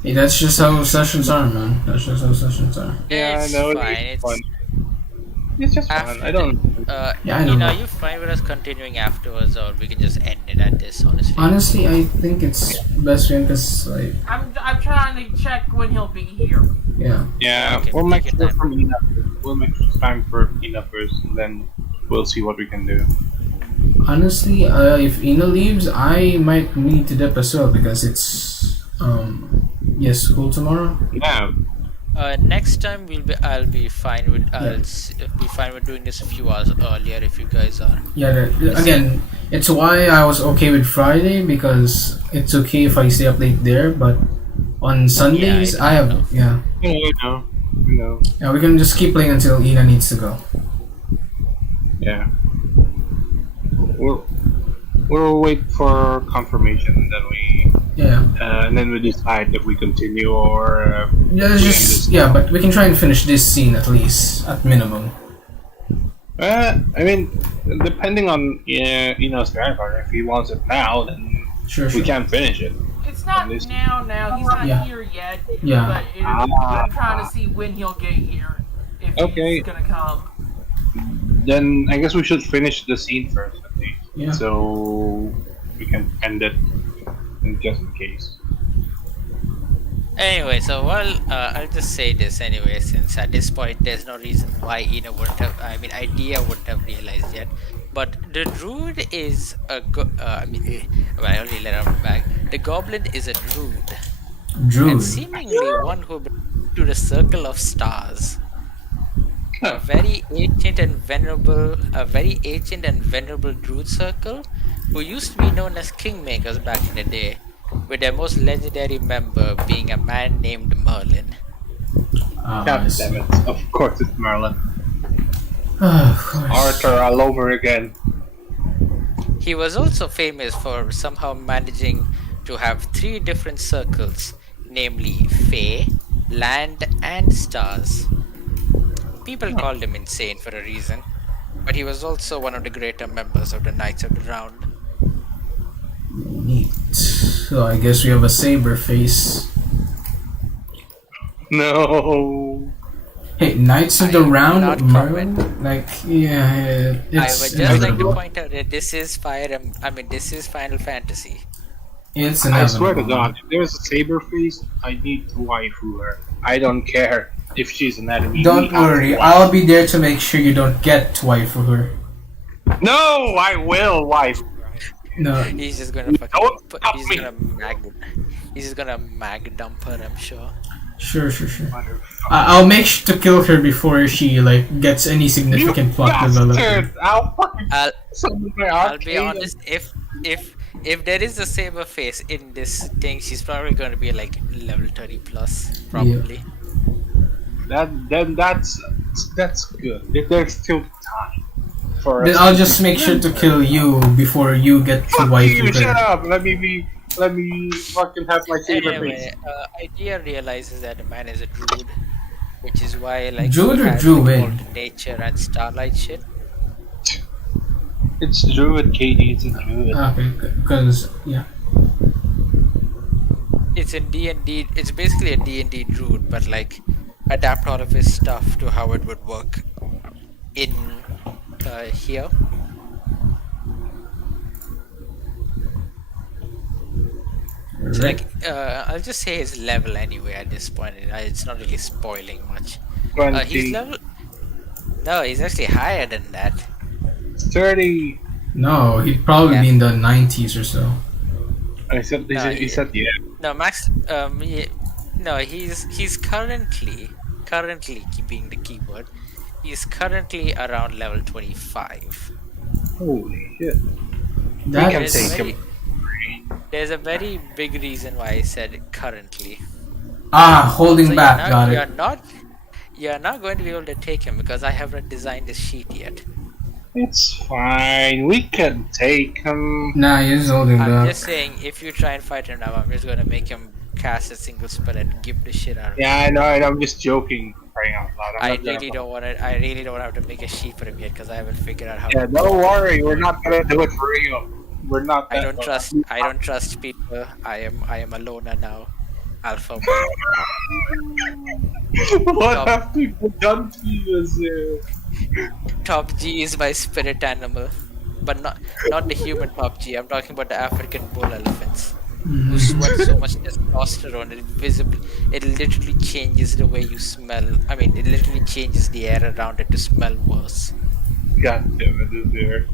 Hey, that's just how sessions are, man. That's just how sessions are. It's I know. fine. It's It's fun. It's just fun. after I don't. Yeah, I know. Are you fine with us continuing afterwards, or we can just end it at this? Honestly. Honestly, I think it's best way because, like, I'm trying to check when he'll be here. yeah. Yeah, Okay, we'll make take your sure time. for Ina. We'll make time for Ina first, and then we'll see what we can do. Honestly, if Ina leaves, I might need to dip as well because it's, school tomorrow. Yeah. Next time I'll be fine with be fine with doing this a few hours earlier if you guys are. Yeah, again, It's why I was okay with Friday because it's okay if I stay up late there, but on Yeah, Sundays I I have know. yeah. Yeah, Yeah, we can just keep playing until Ina needs to go. yeah. We'll we'll wait for confirmation, and then Yeah. we decide if we continue or Yeah, it's we end just this. yeah, but we can try and finish this scene at least, at minimum. I mean, depending on Ino's grandfather, if he wants it now, then Sure, we sure. can finish it. It's not At least- now. He's not Yeah. here yet. Yeah. But I'm trying to see when he'll get here. If Okay. he's gonna come. Then I guess we should finish the scene first, at least. Yeah. So we can end it just in case. Anyway, so I'll just say this anyway, since at this point there's no reason why Ina wouldn't have, Idea wouldn't have realized yet. But the druid is well, I only let out back. The goblin is a druid, Drew. and seemingly one who belongs to the circle of stars. A very ancient and venerable druid circle, who used to be known as kingmakers back in the day, with their most legendary member being a man named Merlin. I God see. damn it! Of course it's Merlin. Of course. Arthur all over again. He was also famous for somehow managing to have 3 different circles, namely Fae, Land, and Stars. People called him insane for a reason, but he was also one of the greater members of the Knights of the Round. Neat. So I guess we have a saber face. No. Hey, Knights of the I will Round, not Merlin? Like, yeah, I would it's just like to inevitable. point out that this is this is Final Fantasy. It's I inevitable. swear to God, if there's a saber face, I need to waifu her. I don't care if she's an enemy. Don't We have worry, to I'll be there to make sure you don't get wife for her. No, I will waifu. No, He's just gonna fucking Don't stop he's me. gonna he's just gonna mag dump her, I'm sure. sure. I'll make sure to kill her before she like gets any significant You plot development. bastard! I'll fucking I'll summon my I'll be arcade. honest, if there is a saber face in this thing, she's probably gonna be like level 30 plus, probably. Then that's good. If there's still time for Then us I'll to just be- make sure to kill you before you get to Fuck wife you! Shut her. up! Let me fucking have my saber Anyway, face. Idea realizes that the man is a druid, which is why like Druid he or has, druid? like, all the nature and starlight shit. It's druid, Katie. It's a druid. Okay, because yeah. It's a D&D. It's basically a D&D druid, but like adapt all of his stuff to how it would work in here. So like, I'll just say his level anyway at this point. It's not really spoiling much. 20, He's level. No, he's actually higher than that. 30. No, he'd probably Yeah. be in the 90s or so. I said, he said, yeah. No, Max. No, he's currently being the keyword. He's currently around level 25. Holy shit. That can There's take a him. There's a very big reason why I said currently. holding So back, got it. You're not going to be able to take him because I haven't designed this sheet yet. It's fine. We can take him. Nah, he's holding I'm back. just saying, if you try and fight him now, I'm just gonna make him cast a single spell and give the shit out of him. Yeah, I know. I'm just joking. Crying out loud. I I'm not really don't want to. I really don't have to make a sheet for him yet because I haven't figured out how. Yeah, to don't worry. We're not gonna do it for real. We're not. I that don't bad. trust. I don't trust people. I am a loner now. Alpha male. What Stop. have people done to you, Azir? Top G is my spirit animal, but not the human top G. I'm talking about the African bull elephants who sweat so much testosterone it literally changes the way you smell. I mean, it literally changes the air around it to smell worse. God damn it, Azir.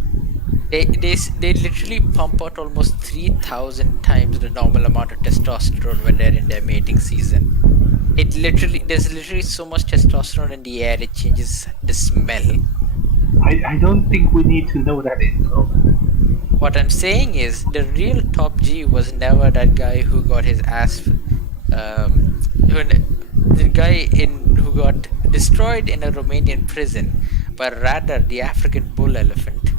They literally pump out almost 3,000 times the normal amount of testosterone when they're in their mating season. There's literally so much testosterone in the air it changes the smell. I don't think we need to know that info. What I'm saying is the real top G was never that guy who got his ass when the guy in who got destroyed in a Romanian prison, but rather the African bull elephant.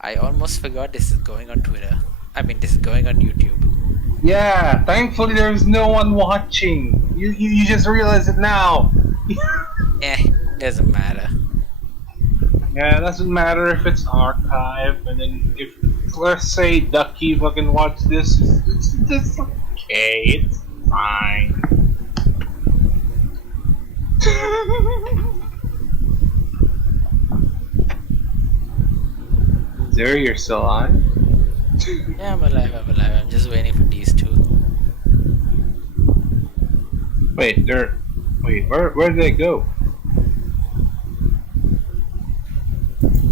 I almost forgot this is going on Twitter. I mean, this is going on YouTube. Yeah, thankfully there's no one watching. You just realize it now. Doesn't matter. Yeah, it doesn't matter if it's archived, and then if let's say Ducky fucking watch this, it's just okay, it's fine. Zero, you're still on? Yeah, I'm alive. I'm just waiting for these two. Wait, where did they go?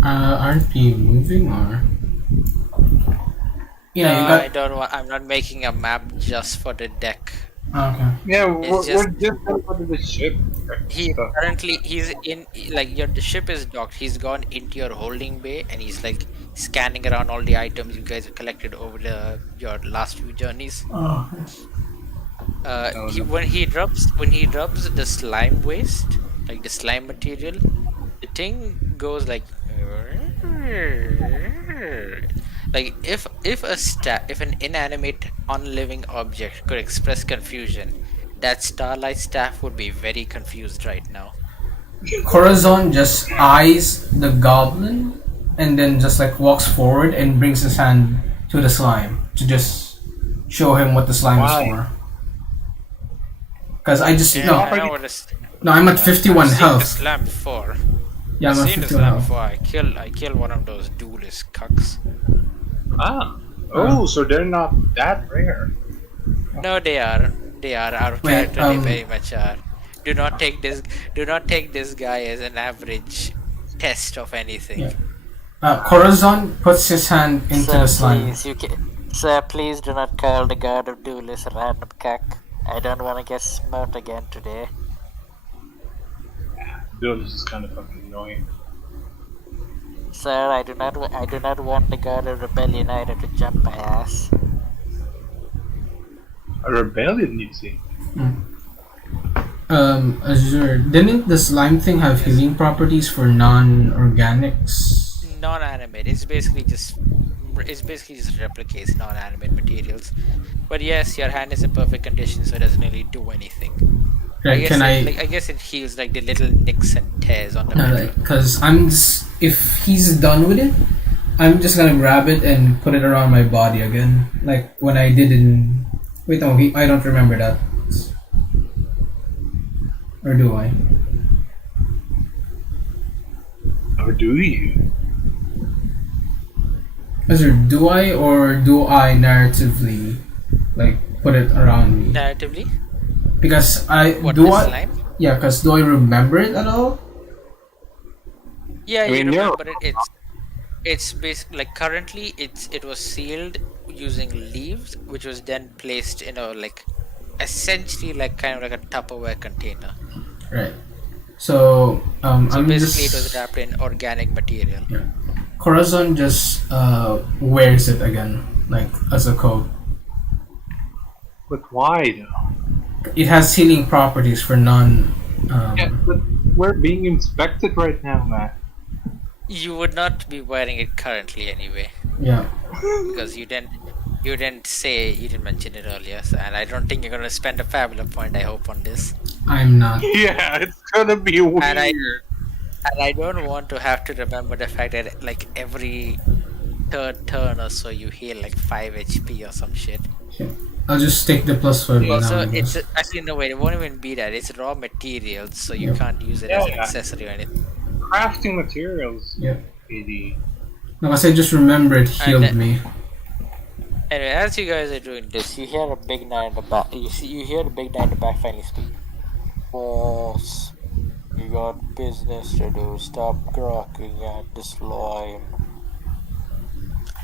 Aren't you moving or? You know, No, you got. I don't want. I'm not making a map just for the deck. Okay. Yeah, It's we're just going to the ship. He's in like the ship is docked. He's gone into your holding bay and he's like scanning around all the items you guys have collected over your last few journeys. Oh. When he drops the slime waste, like the slime material, the thing goes like if an inanimate unliving object could express confusion, that starlight staff would be very confused right now. Corazon just eyes the goblin and then just like walks forward and brings his hand to the slime to just show him what the slime Why? is for. Because I just Yeah, no, I know what it's. no, I'm at 51 I've seen the health. slam before. Yeah, I've I'm at seen the 51 slam health. before. I killed one of those duelist cucks. Ah. Oh, so they're not that rare. No, they are. They are out of Wait, character. They very much are. Do not take this guy as an average test of anything. Yeah. Corazon puts his hand into the slime. Sir, please do not call the god of duelists a random cuck. I don't want to get smoked again today. Dude, this is kind of fucking annoying. Sir, I do not want the god of rebellion either to jump my ass. A rebellion, you see. Azure, didn't the slime thing have healing properties for non-organics? Non-animate. It's basically just replicates non-animate materials. But yes, your hand is in perfect condition, so it doesn't really do anything. Right, I guess it heals like the little nicks and tears on the metal. Because if he's done with it, I'm just gonna grab it and put it around my body again, like when I did in. Wait, no, I don't remember that. Or do I? Or do you? Azure, do I or do I narratively, like, put it around me? Narratively, Because I what do the I. slime? Yeah, because do I remember it at all? Yeah, I mean, you you're- remember it. It's basically like currently it was sealed using leaves, which was then placed in a like essentially like kind of like a Tupperware container. Right. So So I'm basically, just. it was wrapped in organic material. Yeah. Corazon just wears it again, like as a coat. But why though? It has healing properties for non. Yeah, but we're being inspected right now, man. You would not be wearing it currently anyway, Yeah. because you didn't mention it earlier, and I don't think you're gonna spend a fabulous point. I hope on this, I'm not. Yeah, it's gonna be weird. and I don't want to have to remember the fact that like every third turn or so you heal like 5 HP or some shit. I'll just take the plus 5 now. Also, I guess. it's actually no way. It won't even be that. It's raw materials, so you Yep. can't use it as an Yeah. accessory or anything. Crafting materials. Yeah. PD. No, because I just remember it healed then- me. Anyway, as you guys are doing this, You hear a big guy in the back. You hear the big guy in the back finally speak. Boss, you got business to do. Stop grokking at the slime.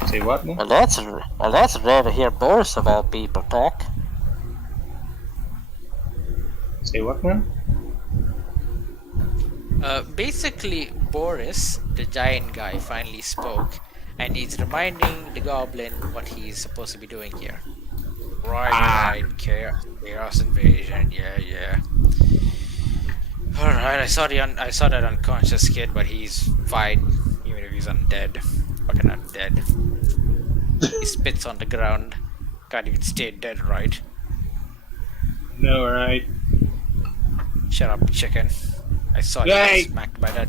Say what now? Well, that's rare to hear boars about people talk. Say what now? Basically, Boris, the giant guy, finally spoke, and he's reminding the goblin what he's supposed to be doing here. Right, Ah, right, chaos invasion, yeah. All right, I saw that unconscious kid, but he's fine, even if he's undead, fucking undead. He spits on the ground, can't even stay dead, right? no, right? Shut up, chicken. I saw you get Yay! smacked by that.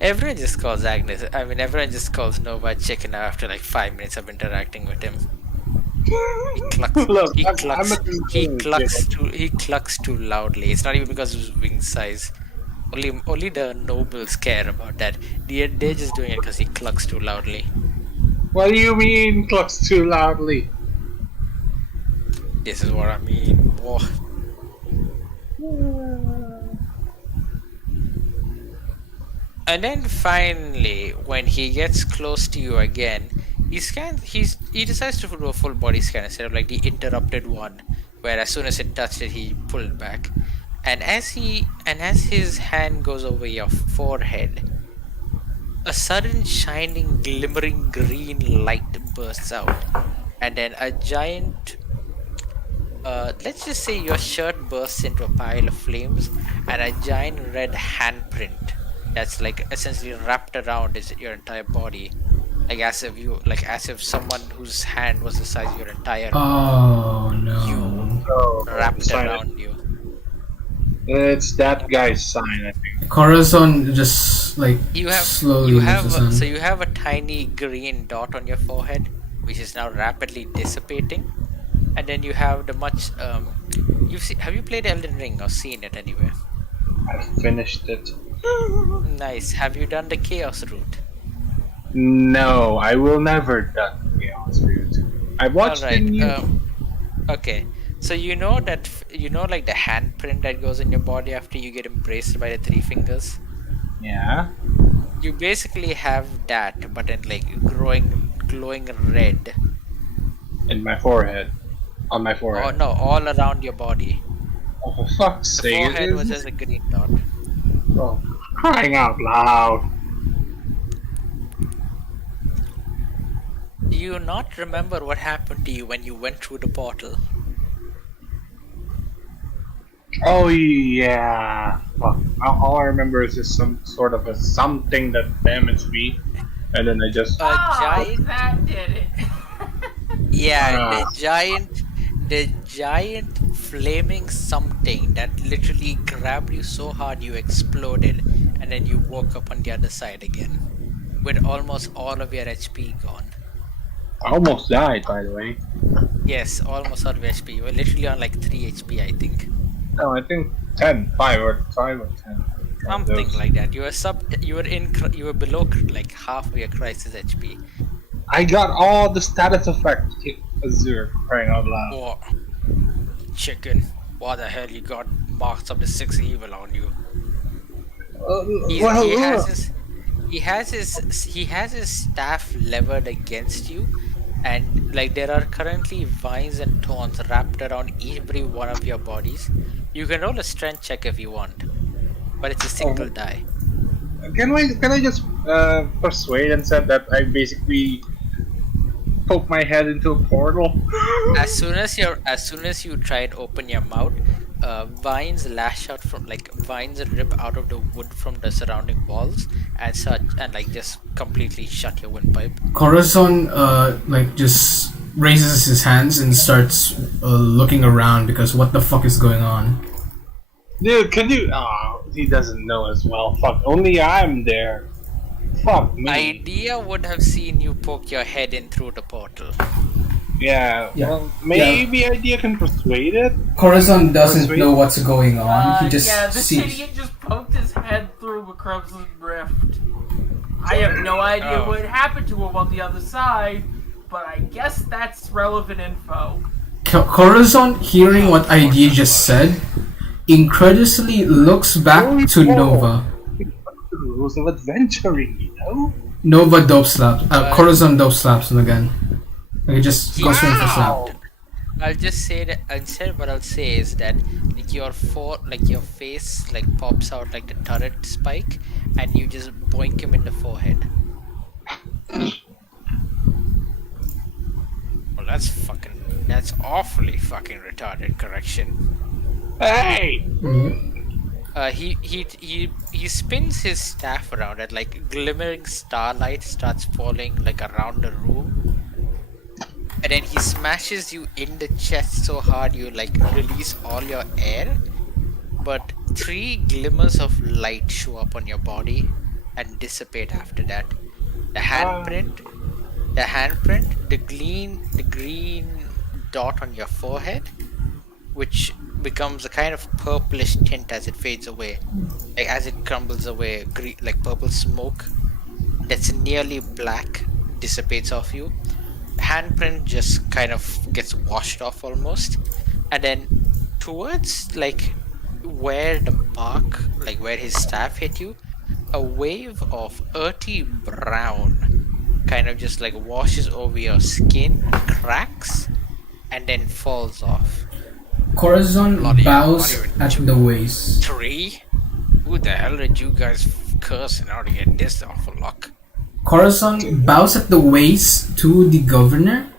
Everyone just calls Agnes. I mean, everyone just calls Nova chicken after like 5 minutes of interacting with him. He clucks. Look, He I'm a clucks. He concerned clucks kid. too. He clucks too loudly. It's not even because of his wing size. Only the nobles care about that. They're just doing it because he clucks too loudly. What do you mean clucks too loudly? This is what I mean. Whoa. And then finally, when he gets close to you again, he decides to do a full body scan instead of like the interrupted one, where as soon as it touched it, he pulled back. And as his hand goes over your forehead, a sudden shining, glimmering green light bursts out, and then a giant. Let's just say your shirt bursts into a pile of flames, and a giant red handprint that's like essentially wrapped around your entire body, as if someone whose hand was the size of your entire Oh no. you Oh, wrapped sign it. around you. It's that guy's sign, I think. Corazon just like You have slowly you lifts his have hand. so you have a tiny green dot on your forehead, which is now rapidly dissipating, and then you have the much have you played Elden Ring or seen it anywhere? I finished it. Nice. Have you done the chaos route? No, I will never done Chaos Route. I watched the Alright. new. Okay. So you know that like the handprint that goes in your body after you get embraced by the three fingers. Yeah. You basically have that, but in like glowing red. In my forehead. On my Oh forehead. no, all around your body. Oh, for fuck's The sake. forehead was just a green dot. Oh, crying out loud. Do you not remember what happened to you when you went through the portal? Oh, yeah. Fuck. All I remember is just some sort of a something that damaged me. And then I just. Giant. That did it. Yeah, Ah. the giant flaming something that literally grabbed you so hard you exploded, and then you woke up on the other side again, with almost all of your HP gone. I almost died, by the way. Yes, almost all of your HP. You were literally on like 3 HP, I think. No, I think 10. 5 or 10. Something Those. like that. You were below like half of your crisis HP. I got all the status effects. Azure, crying out loud. Or chicken. Why the hell you got marks of the 6 evil on you? He has his staff levered against you, and like there are currently vines and thorns wrapped around every one of your bodies. You can roll a strength check if you want, but it's a single die. Can I just persuade and said that I basically poke my head into a portal? As soon as you try and open your mouth, vines lash out from vines rip out of the wood from the surrounding walls and such, and like just completely shut your windpipe. Corazon like just raises his hands and starts looking around because what the fuck is going on? Dude, can you? Oh, he doesn't know as well. Fuck, only I'm there. Fuck me. Idea would have seen you poke your head in through the portal. Yeah, Yeah. well, maybe Idea can persuade it. Corazon doesn't Sweet. know what's going on. He just yeah, this sees. idiot just poked his head through a Crimson Rift. I have no idea Oh. what happened to him on the other side, but I guess that's relevant info. Corazon, hearing what ID just said, incredulously looks back to Nova. The rules of adventuring, you know? Nova dope slaps. Corazon dope slaps him again. Like, he just goes for him for slap. I'll just say that instead. What I'll say is that like your face, like pops out like the turret spike, and you just boink him in the forehead. Well, that's awfully fucking retarded. Correction. Hey! He spins his staff around, and like glimmering starlight starts falling like around the room, and then he smashes you in the chest so hard you like release all your air, but three glimmers of light show up on your body and dissipate after that. The handprint, the green dot on your forehead, which becomes a kind of purplish tint as it fades away, like as it crumbles away, like purple smoke that's nearly black dissipates off you. Handprint just kind of gets washed off almost, and then towards like where the mark, like where his staff hit you, a wave of earthy brown kind of just like washes over your skin, cracks, and then falls off. Corazon Bloody hell, bows what even at the waist. Tree? Who the hell did you guys curse in order to get this awful luck? Corazon bows at the waist to the governor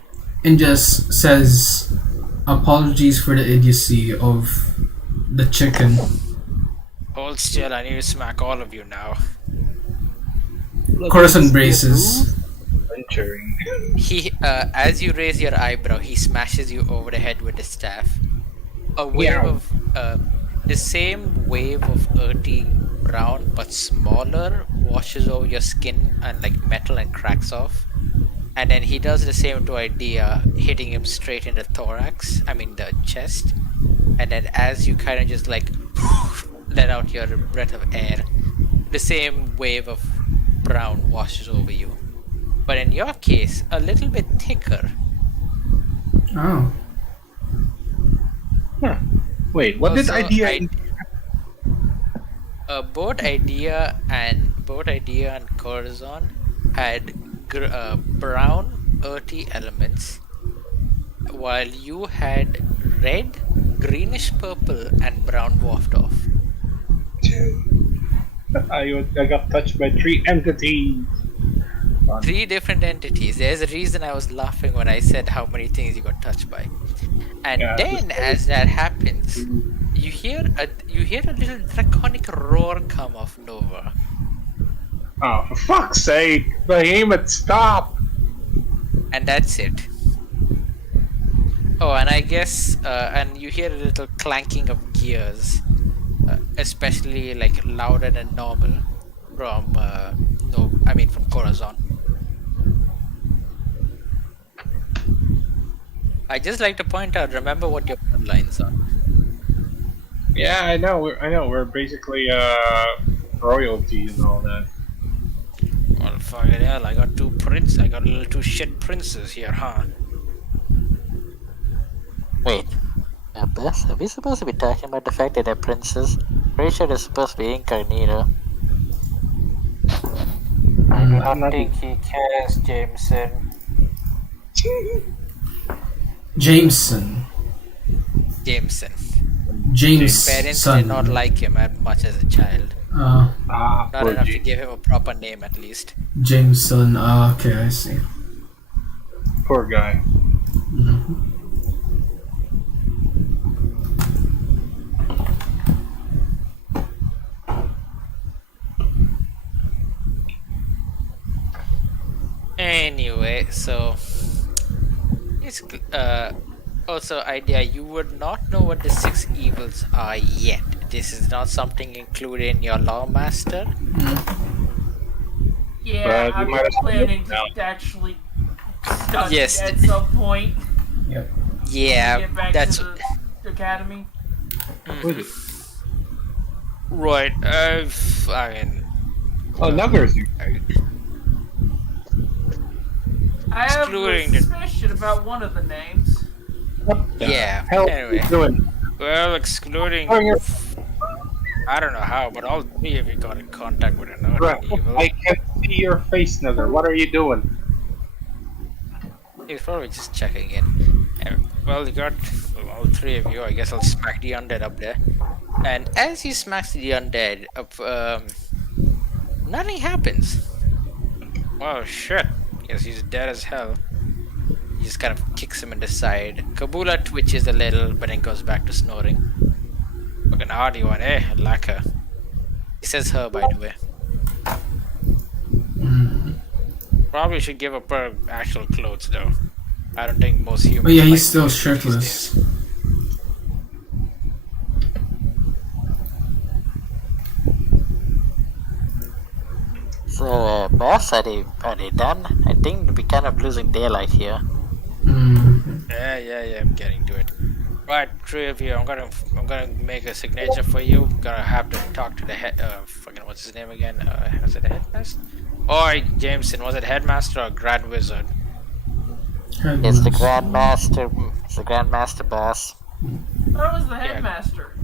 and just says, "Apologies for the idiocy of the chicken." Hold still, I need to smack all of you now. Corazon braces. Venturing. As you raise your eyebrow, he smashes you over the head with the staff. A wave Yeah. of, the same wave of earthy brown, but smaller, washes over your skin and like metal and cracks off. And then he does the same to Idea, hitting him straight in the thorax, I mean the chest. And then as you kind of just like let out your breath of air, the same wave of brown washes over you. But in your case, a little bit thicker. Oh. Huh. Wait, what did Also, idea? both Idea and Corazon had brown earthy elements, while you had red, greenish purple, and brown wafted off. I got touched by three entities. Three different entities. There's a reason I was laughing when I said how many things you got touched by. And Yeah, then, as that happens, you hear a little draconic roar come off Nova. Oh, for fuck's sake! Behemoth, stop! And that's it. Oh, and I guess, and you hear a little clanking of gears, especially like louder than normal from from Corazon. I just like to point out, remember what your bloodlines are. Yeah, I know. We're basically royalty and all that. Well, fuck it, hell, I got two shit princes here, huh? Wait, are we supposed to be talking about the fact that they're princes? Pretty sure they're supposed to be incognito. I do I'm not not- think he cares, Jameson. Jameson. Jameson. James. Parents son. did not like him as much as a child. Ah, Not poor enough to James. give him a proper name, at least. Jameson. Okay, I see. Poor guy. Mhm. Anyway, so it's also Idea. You would not know what the six evils are yet. This is not something included in your law master. Yeah, But I'm we might as well planning now. to actually study Yes. at some point. Yep. Yeah, Get back that's to the academy. Who's it? right. I mean, Oh, Nuggers. I have a Excluding the- suspicion about one of the names. What the Yeah, hell anyway. are you doing? well, excluding. Oh, you're I don't know how, but all three of you got in contact with another right. evil. I can't see your face, Nugger. What are you doing? He's probably just checking in. Well, you got all three of you. I guess I'll smack the undead up there. And as he smacks the undead up, nothing happens. Oh shit! Yes, he's dead as hell. He just kind of kicks him in the side. Kabula twitches a little, but then goes back to snoring. Fucking hardy one, eh? I like her. He says her, by the way. Probably should give up her actual clothes, though. I don't think most humans. Oh yeah, like he's still women these shirtless. days. So, boss, are they done? I think we're kind of losing daylight here. Yeah, I'm getting to it. Right, three of you. I'm gonna make a signature for you. Gonna have to talk to the head. Fucking what's his name again? Was it the headmaster? Or Jameson? Was it headmaster or grand wizard? It's the Grandmaster. It's the Grandmaster, boss. That was the headmaster.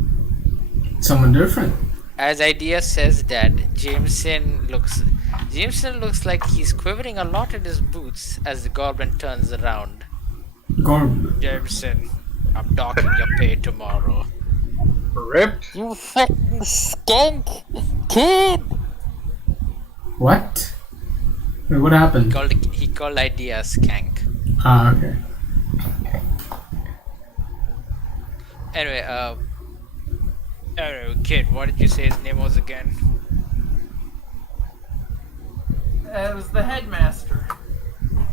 Someone different. As idea says that Jameson looks like he's quivering a lot in his boots as the goblin turns around. Gorb. Jameson, I'm docking your pay tomorrow. Ripped. You fucking skunk, kid! What? Wait, what happened? He called idea a skank. Ah, okay. Anyway, kid, what did you say his name was again? It was the headmaster.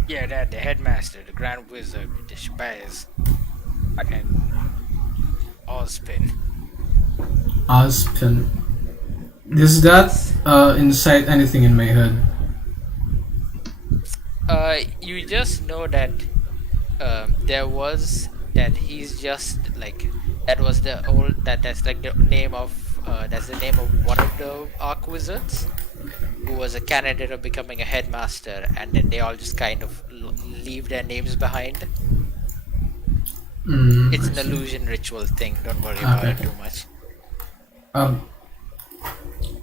Yeah, that the headmaster, the grand wizard, the Shabazz. Fucking Ozpin. Ozpin. Does that incite anything in my head? You just know that he's just like that's like the name of one of the Arc Wizards who was a candidate of becoming a headmaster, and then they all just kind of leave their names behind. It's an illusion ritual thing. Don't worry about it too much.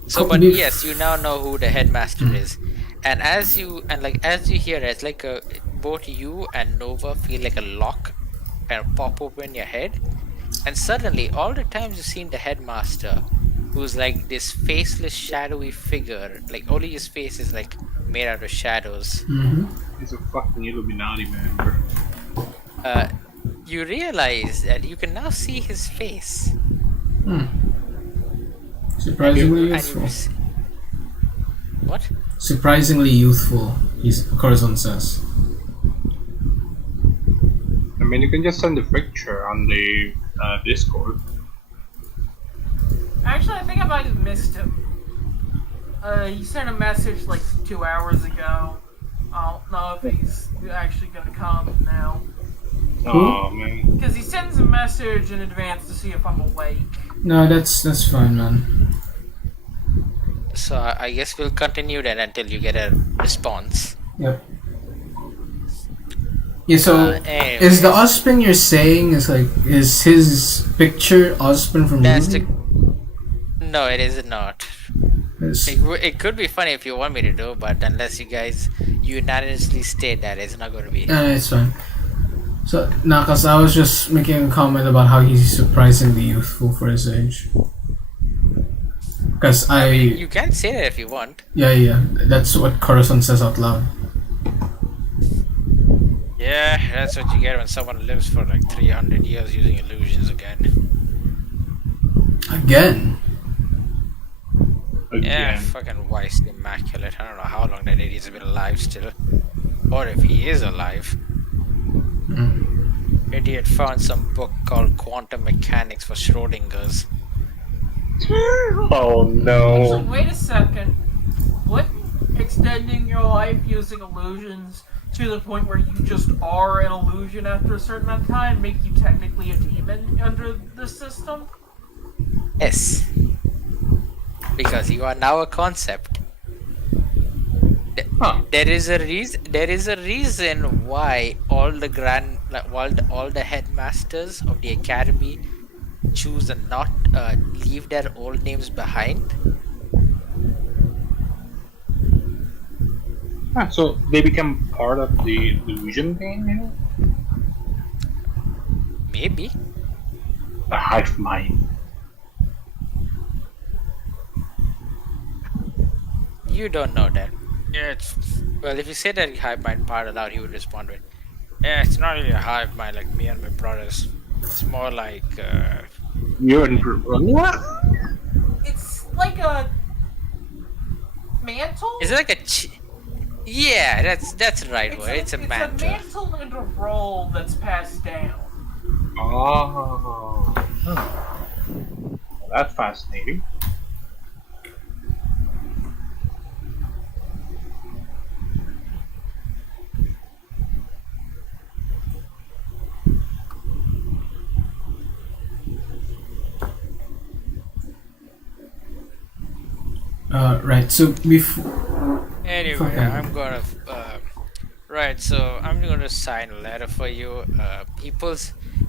So, but yes, you now know who the headmaster is, and as you hear it, it's like both you and Nova feel like a lock kind of pop open in your head, and suddenly all the times you've seen the headmaster, who's like this faceless, shadowy figure, like only his face is like made out of shadows. He's a fucking Illuminati member. You realize that you can now see his face. Surprisingly youthful. What? Surprisingly youthful, Corazon says. I mean, you can just send the picture on the Discord. Actually, I think I might have missed him. He sent a message like 2 hours ago. I don't know if he's actually gonna come now. Oh man. Because he sends a message in advance to see if I'm awake. No, that's fine, man. So I guess we'll continue then until you get a response. Yep. Yeah, so is the Ozpin you're saying is his picture Ozpin from the movie? No, it is not. It could be funny if you want me to do, but unless you guys unanimously state that, it's not going to be. It's fine. So, cause I was just making a comment about how he's surprisingly youthful for his age. Cause you can say that if you want. Yeah, that's what Corazon says out loud. Yeah, that's what you get when someone lives for like 300 years using illusions again. Again? Yeah, fucking wise, immaculate. I don't know how long that idiot's been alive still. Or if he is alive. Idiot found some book called Quantum Mechanics for Schrodinger's. Oh no. So wait a second. Wouldn't extending your life using illusions to the point where you just are an illusion after a certain amount of time make you technically a demon under the system? Yes. Because you are now a concept. There is a reason why all the headmasters of the academy choose and not leave their old names behind. So they become part of the illusion thing, you know? Maybe. A hive mind. You don't know that. Yeah, well, if you say that hive mind part aloud, he would respond with, "Yeah, it's not really a hive mind like me and my brothers. It's more like, You and what? It's like a is mantle. it like a yeah, that's the right word. It's a It's a mantra. mantle and a role that's passed down. Oh, well, that's fascinating. Right. So before. Anyway, I'm gonna right. So I'm gonna sign a letter for you.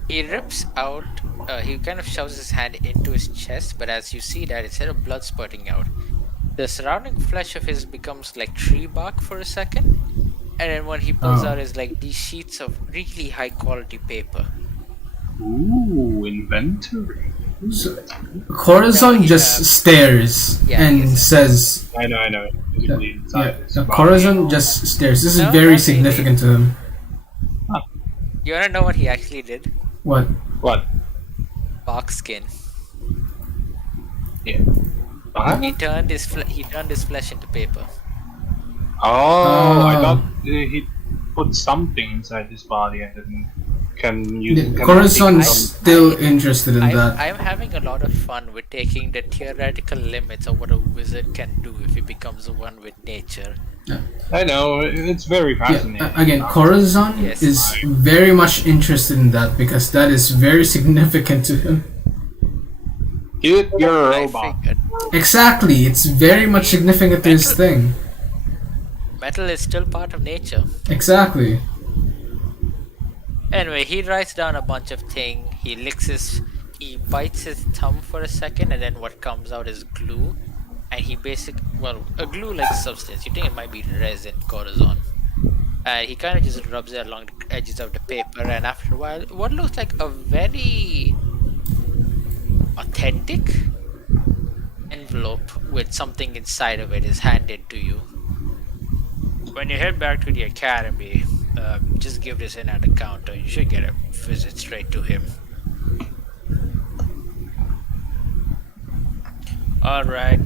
He rips out. He kind of shoves his hand into his chest, but as you see that, instead of blood spurting out, the surrounding flesh of his becomes like tree bark for a second, and then what he pulls out Oh. is like these sheets of really high quality paper. Ooh, inventory. So, Corazon he, just stares yeah, and yes. says, I know. Physically inside this body. Corazon just stares. This is No, very not significant to him. You wanna know what he actually did? What? What? Bark skin. Yeah. What? He turned his flesh into paper. Oh, I Oh. thought he put something inside his body and then can use it. Corazon's still interested in that. I'm having a lot of fun with taking the theoretical limits of what a wizard can do if he becomes one with nature. I know, it's very Yeah, fascinating. again, Corazon Yes. is very much interested in that because that is very significant to him. Dude, you're a I robot. figured Exactly, it's very much significant to his thing. metal is still part of nature. Exactly. Anyway, he writes down a bunch of things. He bites his thumb for a second, and then what comes out is glue. And a glue-like substance. You think it might be resin, Corazon. He kind of just rubs it along the edges of the paper, and after a while, what looks like a very authentic envelope with something inside of it is handed to you. When you head back to the academy, just give this in at the counter. You should get a visit straight to him. Alright,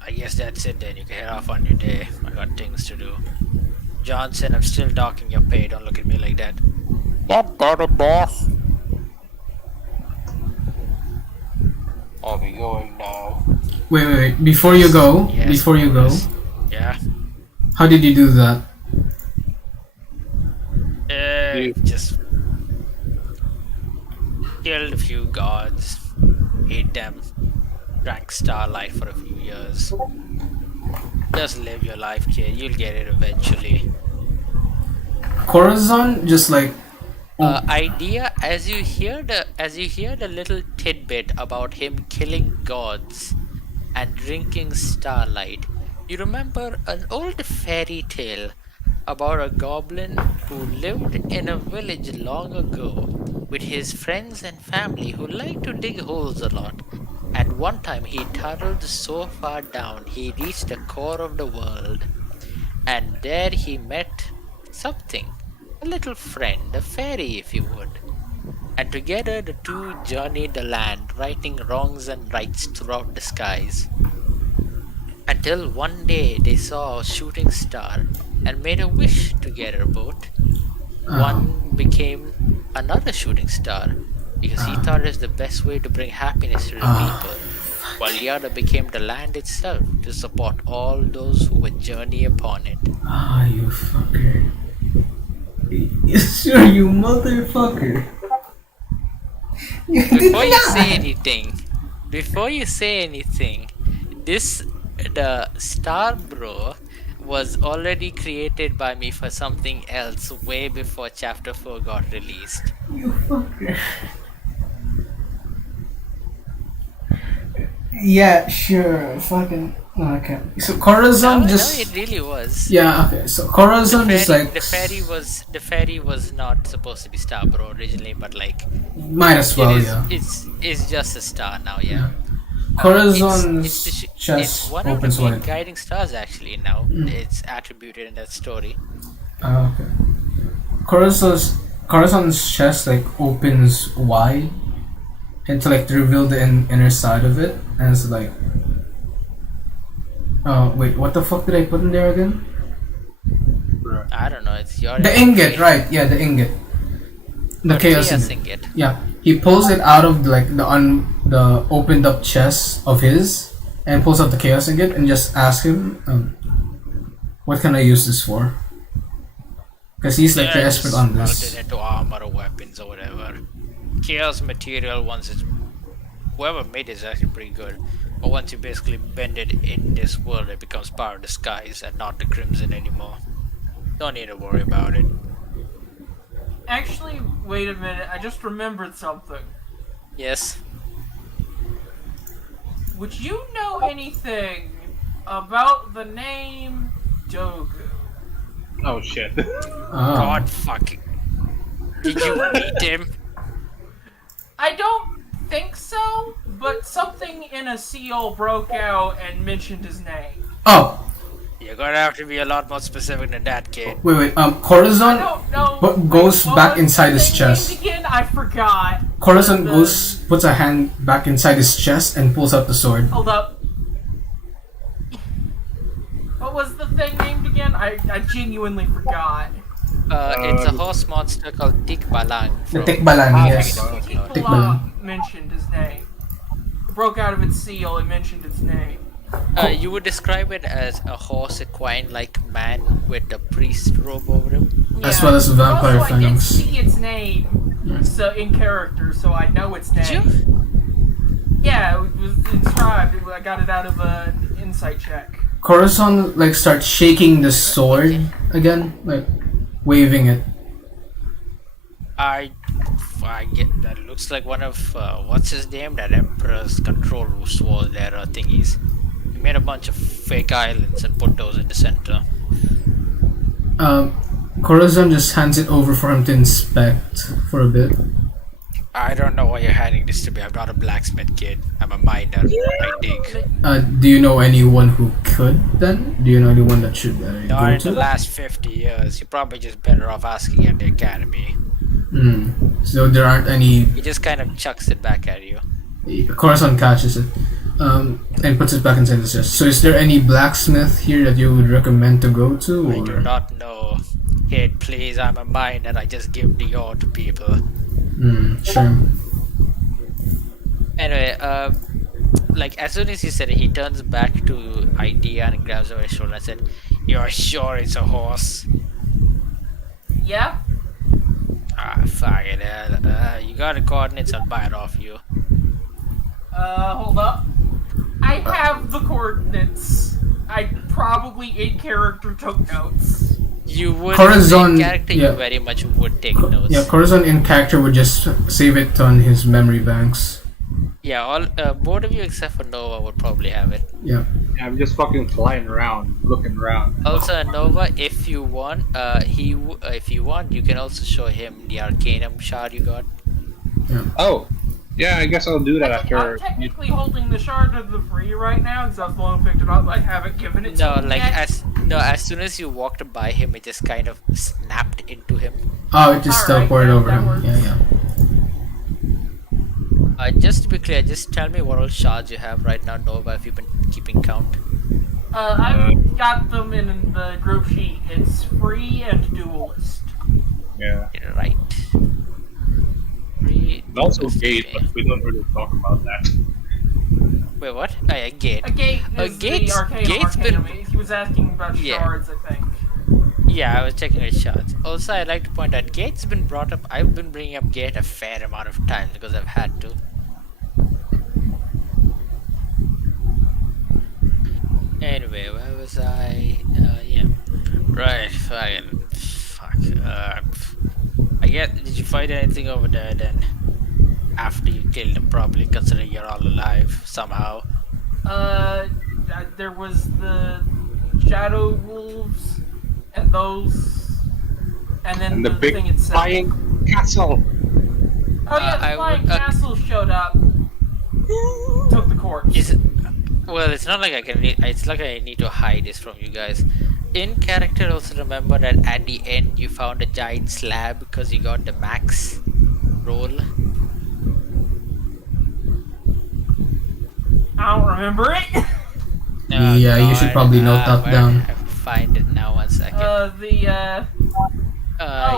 I guess that's it then. You can head off on your day. I got things to do. Johnson, I'm still docking your pay. Don't look at me like that. That got it, boss. I'll be going now. Wait. Before you go, Yes, yeah. how did you do that? Just killed a few gods, ate them, drank starlight for a few years. Just live your life, kid. You'll get it eventually. Corazon just like Idea as you hear the little tidbit about him killing gods and drinking starlight, you remember an old fairy tale about a goblin who lived in a village long ago with his friends and family who liked to dig holes a lot. And one time he tunneled so far down he reached the core of the world. And there he met something. A little friend, a fairy if you would. And together the two journeyed the land, righting wrongs and rights throughout the skies. Until one day they saw a shooting star and made a wish together both. One became another shooting star because he thought it was the best way to bring happiness to the people, while the other became the land itself to support all those who would journey upon it. you fucker. Sure, you motherfucker. Before you say anything, the Star Bro was already created by me for something else way before Chapter 4 got released. You fucker. Yeah, sure. Fucking okay. So No, Corazon no, just it really was. yeah. Okay. So The Corazon just ferry, like the ferry was not supposed to be Starbro originally, but like might as it well. is, Yeah. it's just a star now. Yeah. Yeah. Corazon's It's chest one of the opens main wide. guiding stars actually. Now Mm. it's attributed in that story. Okay. Corazon's Corazon's chest like opens wide and to like reveal the inner side of it, and it's like, oh wait, what the fuck did I put in there again? I don't know. It's your The ingot, interpretation. right? Yeah, the ingot. The chaos Chaos ingot. ingot. Yeah, he pulls it out of like the opened up chest of his, and pulls out the chaos ingot and just asks him, "What can I use this for?" Because he's like the Yeah, expert just on melt it this. into armor or weapons or whatever. Chaos material once it's whoever made it is actually pretty good. But once you basically bend it in this world, it becomes part of the skies and not the crimson anymore. Don't need to worry about it. Actually, wait a minute. I just remembered something. Yes. Would you know anything about the name Dogu? Oh shit. Oh. God fucking. Did you meet him? I don't think so, but something in a seal broke out and mentioned his name. Oh, You're gonna have to be a lot more specific than that, kid. wait. I Corazon don't know. but goes what back was inside the his thing chest. named again? I forgot. Corazon The- goes, puts a hand back inside his chest and pulls out the sword. Hold up. What was the thing named again? I genuinely forgot. It's a horse monster called Tikbalang. The from- Tikbalang, Ah, yes. okay, Tikbalang. Mentioned his name. It broke out of its seal and mentioned its name. You would describe it as a horse equine like man with a priest robe over him. As well as vampire also, I did fangs. see its name so in character, so I know its Did name. you? Yeah, it was inscribed. I got it out of an insight check. Corazon like starts shaking the sword again, like waving it. I get that. Looks like one of what's his name? That Emperor's control sword there thingies. He made a bunch of fake islands and put those in the center. Corazon just hands it over for him to inspect for a bit. I don't know why you're handing this to me. I'm not a blacksmith, kid. I'm a miner. I dig. Do you know anyone who could then? Do you know anyone that should Not go in the to? last 50 years. You're probably just better off asking at the academy. So there aren't any. He just kind of chucks it back at you. Corazon catches it and puts it back inside his chest. So is there any blacksmith here that you would recommend to go to? I do Or? not know. Kid, please, I'm a miner. I just give the ore to people. Sure. Anyway, like as soon as he said it, he turns back to Idea and grabs over his shoulder and said, "You're sure it's a horse?" Yeah? Ah, fucking hell. You got the coordinates, I'll buy it off you. Hold up. I have the coordinates. I probably in character took notes. You would, Corazon- in character, yeah. you very much would take notes. Yeah, Corazon in character would just save it on his memory banks. Yeah, all both of you except for Nova would probably have it. Yeah. Yeah, I'm just fucking flying around, looking around. Also, Nova, if you want, if you want, you can also show him the Arcanum shard you got. Oh, yeah, I guess I'll do that I'm after. technically holding the shard of the free right now, because I've long picked it up. I haven't given it No, to him like yet. as soon as you walked by him, it just kind of snapped into him. Oh, it just Alright, teleported yeah, over that him. works. Yeah. Just to be clear, just tell me what all shards you have right now, Nova, if you've been keeping count. I've got them in the group sheet. It's free and duelist. Yeah. You're right. Three, And also two, gate, okay. but we don't really talk about that. Wait, what? Oh yeah, gate. A gate is Gates- the Arcanum Gates been- Arcanum. He was asking about Yeah. shards, I think. Yeah, I was checking his shards. Also, I'd like to point out, Gate's been brought up. I've been bringing up Gate a fair amount of times because I've had to. Anyway, where was I? Yeah. Right, fucking. Fuck. I guess, did you find anything over there then? After you killed him, probably, considering you're all alive, somehow. There was the shadow wolves, and those, and then And the the big thing itself. flying castle. Oh yeah, I the flying would- castle showed up, took the corpse. Is it, well, it's not like I can. It's like I need to hide this from you guys. In character, also remember that at the end you found a giant slab because you got the max roll. I don't remember it. Oh, Yeah, you should probably note that where down. I have to find it now. 1 second.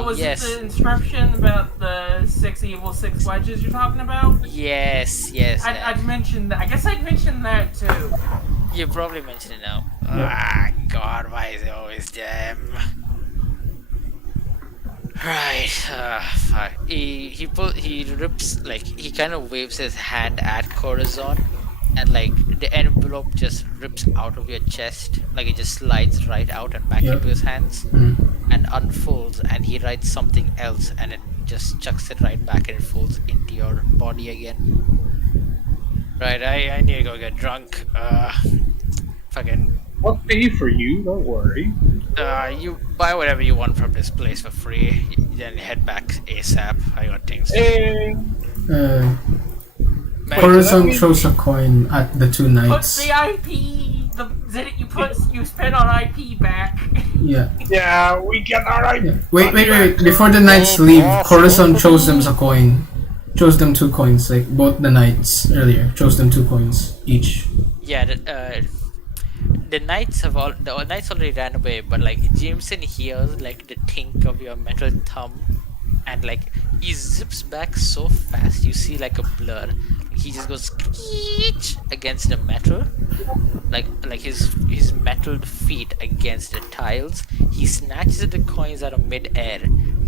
Was Yes. it the inscription about the 6 evil 6 wedges you're talking about? Yes. I'd mentioned that. I guess I'd mentioned that too. You probably mentioned it now. Yep. Ah, God, why is it always them? Right. Fuck. He rips, like, he kind of waves his hand at Corazon, and like the envelope just rips out of your chest, like it just slides right out and back Yep. into his hands Mm. and unfolds, and he writes something else, and it just chucks it right back and it folds into your body again. Right, I need to go get drunk. Fucking, I'll pay for you, don't worry. you buy whatever you want from this place for free, then head back ASAP. I got things. Hey. Uh, Man, Corazon mean- throws a coin at the two Put knights. the IP, you spent on IP back. Yeah. Yeah, we get alright. Yeah. Wait. Before the knights leave, Corazon chose them a coin. Chose them 2 coins, like both the knights earlier. Chose them 2 coins each. yeah, the knights already ran away, but like Jameson hears like the tink of your metal thumb, and like he zips back so fast you see like a blur. He just goes screech against the metal, like his metalled feet against the tiles. He snatches the coins out of mid-air.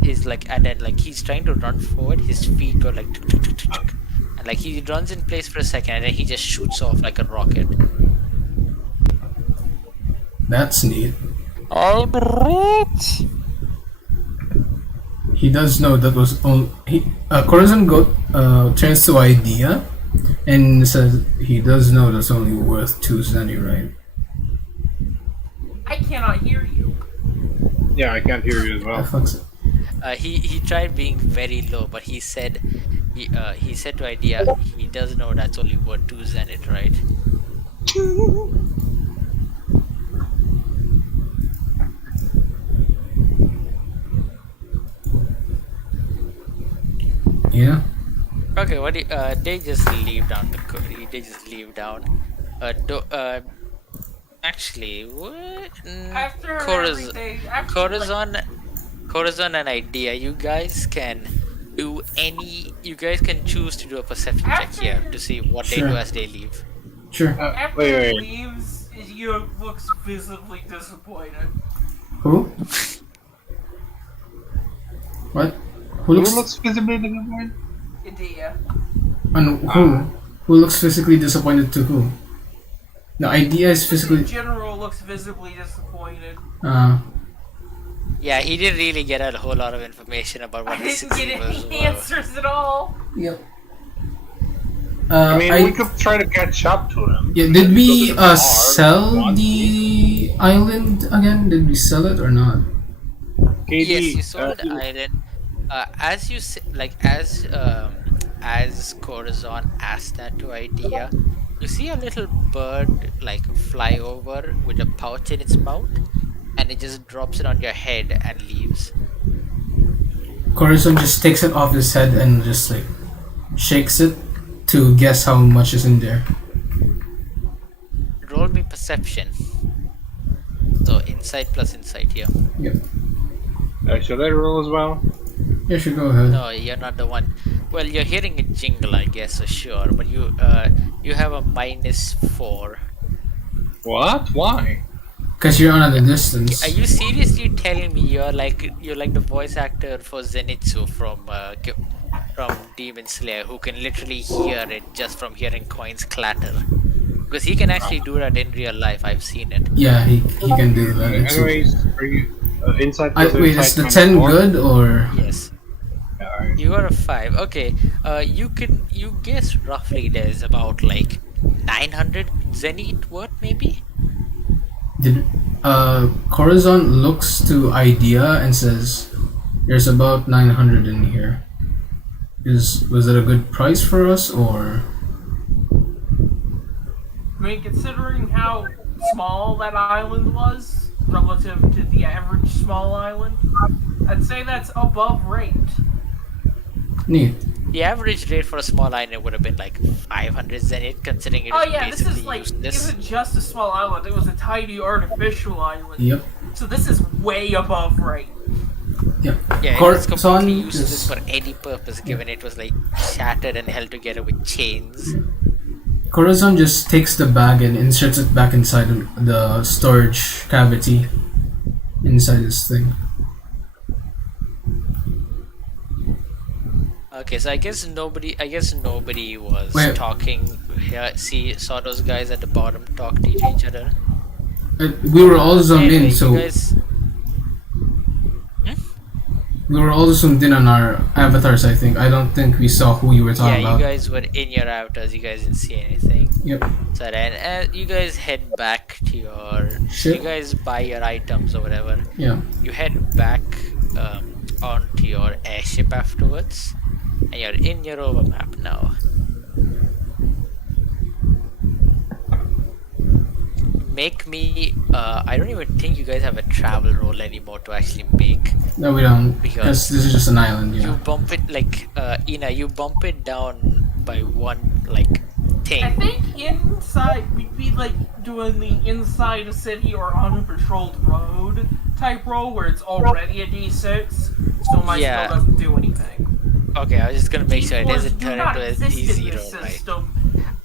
He's like, and then like he's trying to run forward. His feet go like tuk, tuk, tuk, tuk, tuk. And like he runs in place for a second, and then he just shoots off like a rocket. That's neat. I'm rich. He does know that was only Corazon turns to Idea and says he does know that's only worth 2 Zenny, right? I cannot hear you. Yeah, I can't hear you as I well. fucks it. He tried being very low, but he said to Idea he does know that's only worth 2 Zenith, right? Yeah. Okay, what do you, they just leave down they just leave down. Actually, what? After Corazon, everything, after, Corazon and Idea, you guys can do you guys can choose to do a perception check here to see what they Sure. do as they leave. Sure. After Wait. he leaves, he looks visibly disappointed. Who? What? Who Who looks looks visibly disappointed? Idea. and who? Who looks physically disappointed to who? The Idea is In physically general, looks visibly disappointed. Yeah, he didn't really get a whole lot of information about what I the didn't six get evils any were. answers at all. Yep. I mean, we could try to catch up to him. Yeah, did Go we to the bar, sell want the island again? Did we sell it or not? KD, Yes, you sold the island. As you as Corazon asked that to Idea, you see a little bird like fly over with a pouch in its mouth, and it just drops it on your head and leaves. Corazon just takes it off his head and just like shakes it to guess how much is in there. Roll me perception. So insight plus insight here. Yep. should I roll as well? Yeah, sure, go ahead. No, you're not the one. Well, you're hearing a jingle, I guess, so sure. But you have a -4. What? Why? Because you're on at a distance. Are you seriously telling me you're like the voice actor for Zenitsu from Demon Slayer, who can literally hear it just from hearing coins clatter? Because he can actually do that in real life. I've seen it. Yeah, he can do that. It's- Anyways, are you inside? wait, is the 10 good or? Yes. You got a 5. Okay. You guess roughly there's about like 900 Zenith what maybe? Did Corazon looks to Idea and says, "There's about 900 in here. Was it a good price for us, or?" I mean, considering how small that island was relative to the average small island, I'd say that's above rate. Neat. The average rate for a small island would have been like 500 Zenith, considering it Oh was yeah, this basically is like useless. isn't just a small island; it was a tiny artificial island. Yep. So this is way above rate. Yep. Yeah, it was Corazon completely useless just- for any purpose, given it was like shattered and held together with chains. Corazon just takes the bag and inserts it back inside the storage cavity inside this thing. Okay, so I guess nobody was Wait. talking. Yeah, saw those guys at the bottom talk to each other. We were all zoomed Anyway, in, so you guys, we were all zoomed in on our avatars. I think. I don't think we saw who you were yeah, talking you about. guys were in your avatars. You guys didn't see anything. Yep. So then, you guys head back to your. Ship. You guys buy your items or whatever. Yeah. You head back onto your airship afterwards, and you're in your overmap now. Make me. I don't even think you guys have a travel roll anymore to actually make. No, we don't. Because Because this is just an island. You Yeah. bump it like Ina. You bump it down by one like thing. I think inside we'd be like doing the inside a city or unpatrolled road type roll where it's already a D6, so my Yeah. skill doesn't do anything. Okay, I was just gonna make sure it D4s doesn't do turn not into a exist in D0, this right? system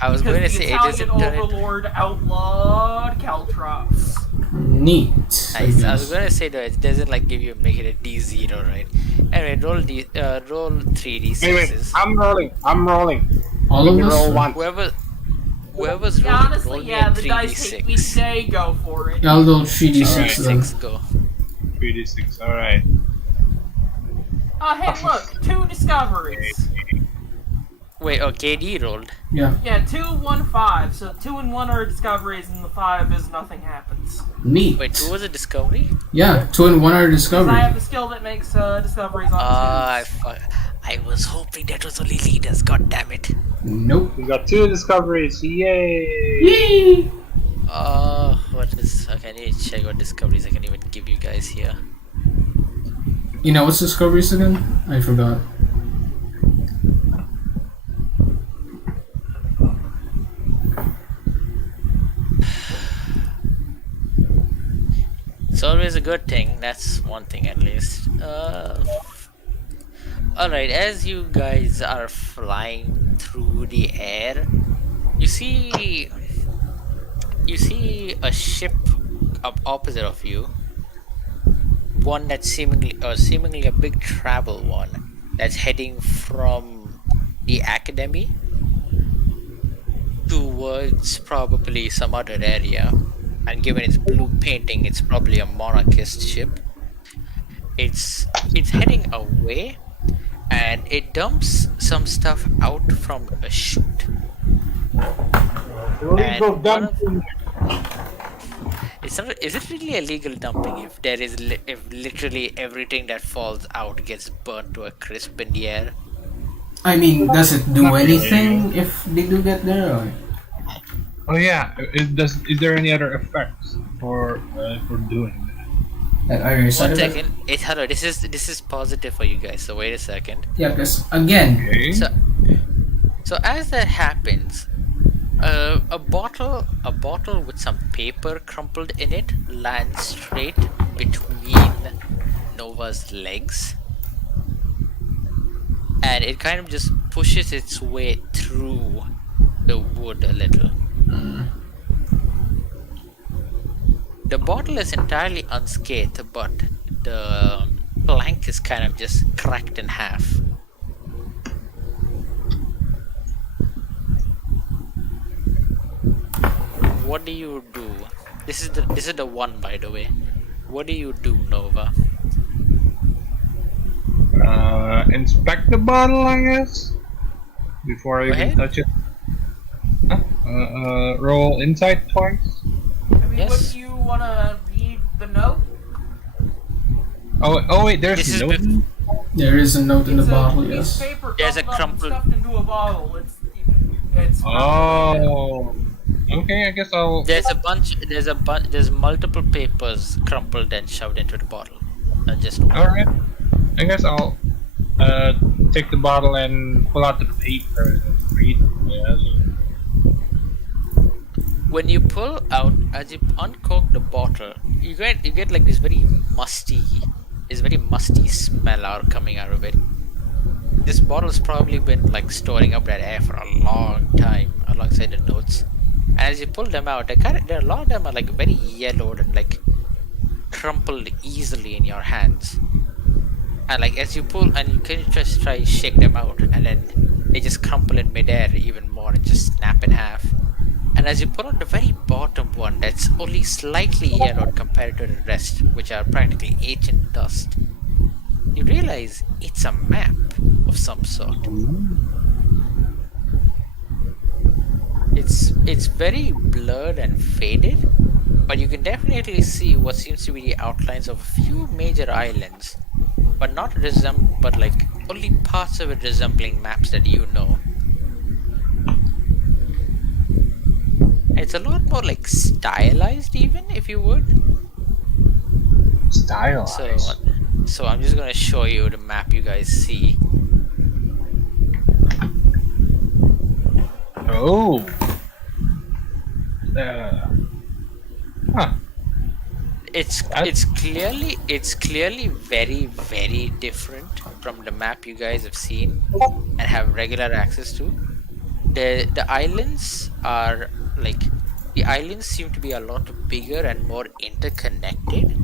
I was because going to the say it Italian doesn't turn into. overlord outlawed caltrops. Neat. I I was guess. gonna say though, it doesn't like give you make it a D0, right? Anyway, roll 3d6s. Anyway, I'm rolling. All Let of me us. roll or- one. Whoever's Yeah, rolling, honestly, roll me yeah, a the dice take me 3d6. today, go for it. Yeah, I'll do 3d6 then. 3d6, go. 3d6. All right. Hey, look, 2 discoveries. Wait, oh, KD rolled. Yeah. Yeah, 2, 1, 5. So 2 and 1 are discoveries, and the 5 is nothing happens. Neat. Wait, 2 was a discovery? Yeah. 2 and 1 are Because discovery. I have the skill that makes discoveries on I was hoping that was only leaders, god damn it. Nope. We got 2 discoveries. Yay! Yay! What is. Okay, I need to check what discoveries I can even give you guys here. You know what's discoveries again? I forgot. It's always a good thing, that's one thing at least. Alright, as you guys are flying through the air, you see a ship up opposite of you. One that's seemingly a big travel one that's heading from the academy towards probably some other area. And given its blue painting, it's probably a monarchist ship. It's heading away, and it dumps some stuff out from a chute. Illegal one of- dumping. Is it really illegal dumping if there is if literally everything that falls out gets burnt to a crisp in the air? I mean, does it do anything if they do get there? Or? Oh yeah. Is there any other effects for doing that? Are you One excited? second, hello. This is positive for you guys. So wait a second. Yeah, because again, Okay. So as that happens, a bottle with some paper crumpled in it lands straight between Nova's legs, and it kind of just pushes its way through the wood a little. The bottle is entirely unscathed, but the plank is kind of just cracked in half. What do you do? This is the one, by the way. What do you do, Nova? Inspect the bottle, I guess, before I Go even ahead. touch it. Huh? Roll insight twice. I mean, Yes. wouldn't you want to read the note? Oh wait, there's This is no. There is a note in the It's bottle, a piece yes. of paper There's a crumpled up crumpled- and stuffed into a bottle. It's Oh. Okay, I guess I'll. There's multiple papers crumpled and shoved into the bottle. Just All right. I guess I'll take the bottle and pull out the paper and read. Yes. when you pull out, as you uncork the bottle, you get like this very musty smell coming out of it. This bottle's probably been like storing up that air for a long time alongside the notes. And as you pull them out, a lot of them are like very yellowed and like crumpled easily in your hands. And like as you pull, and you can just try shake them out, and then they just crumple in midair even more and just snap in half. And as you pull out the very bottom one, that's only slightly yellowed compared to the rest, which are practically ancient dust, you realize it's a map of some sort. It's very blurred and faded, but you can definitely see what seems to be the outlines of a few major islands, but like only parts of it resembling maps that you know. It's a lot more like stylized, even, if you would. Stylized. So I'm just gonna show you the map you guys see. Oh. Huh. It's clearly very, very different from the map you guys have seen and have regular access to. The islands are like, the islands seem to be a lot bigger and more interconnected.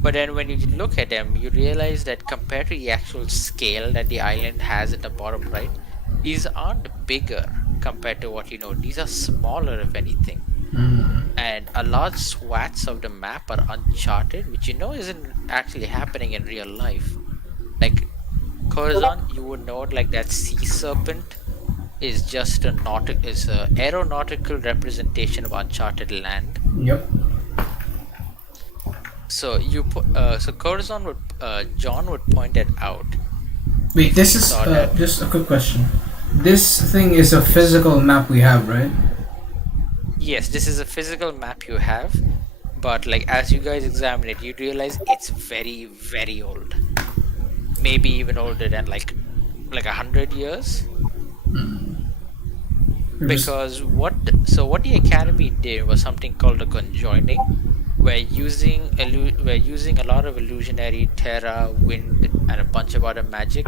But then when you look at them, you realize that compared to the actual scale that the island has at the bottom right, these aren't bigger compared to what you know. These are smaller, if anything. And a large swaths of the map are uncharted, which you know isn't actually happening in real life. Like Corazon, you would know like that sea serpent is just a aeronautical representation of uncharted land. Yep. So Corazon John would point it out. Wait, this is Saw that. just a quick question. This thing is a physical map we have, right? Yes, this is a physical map you have, but like as you guys examine it, you realize it's very, very old. Maybe even older than like 100 years. Because what the Academy did was something called a conjoining, where using a lot of illusionary terra, wind, and a bunch of other magic,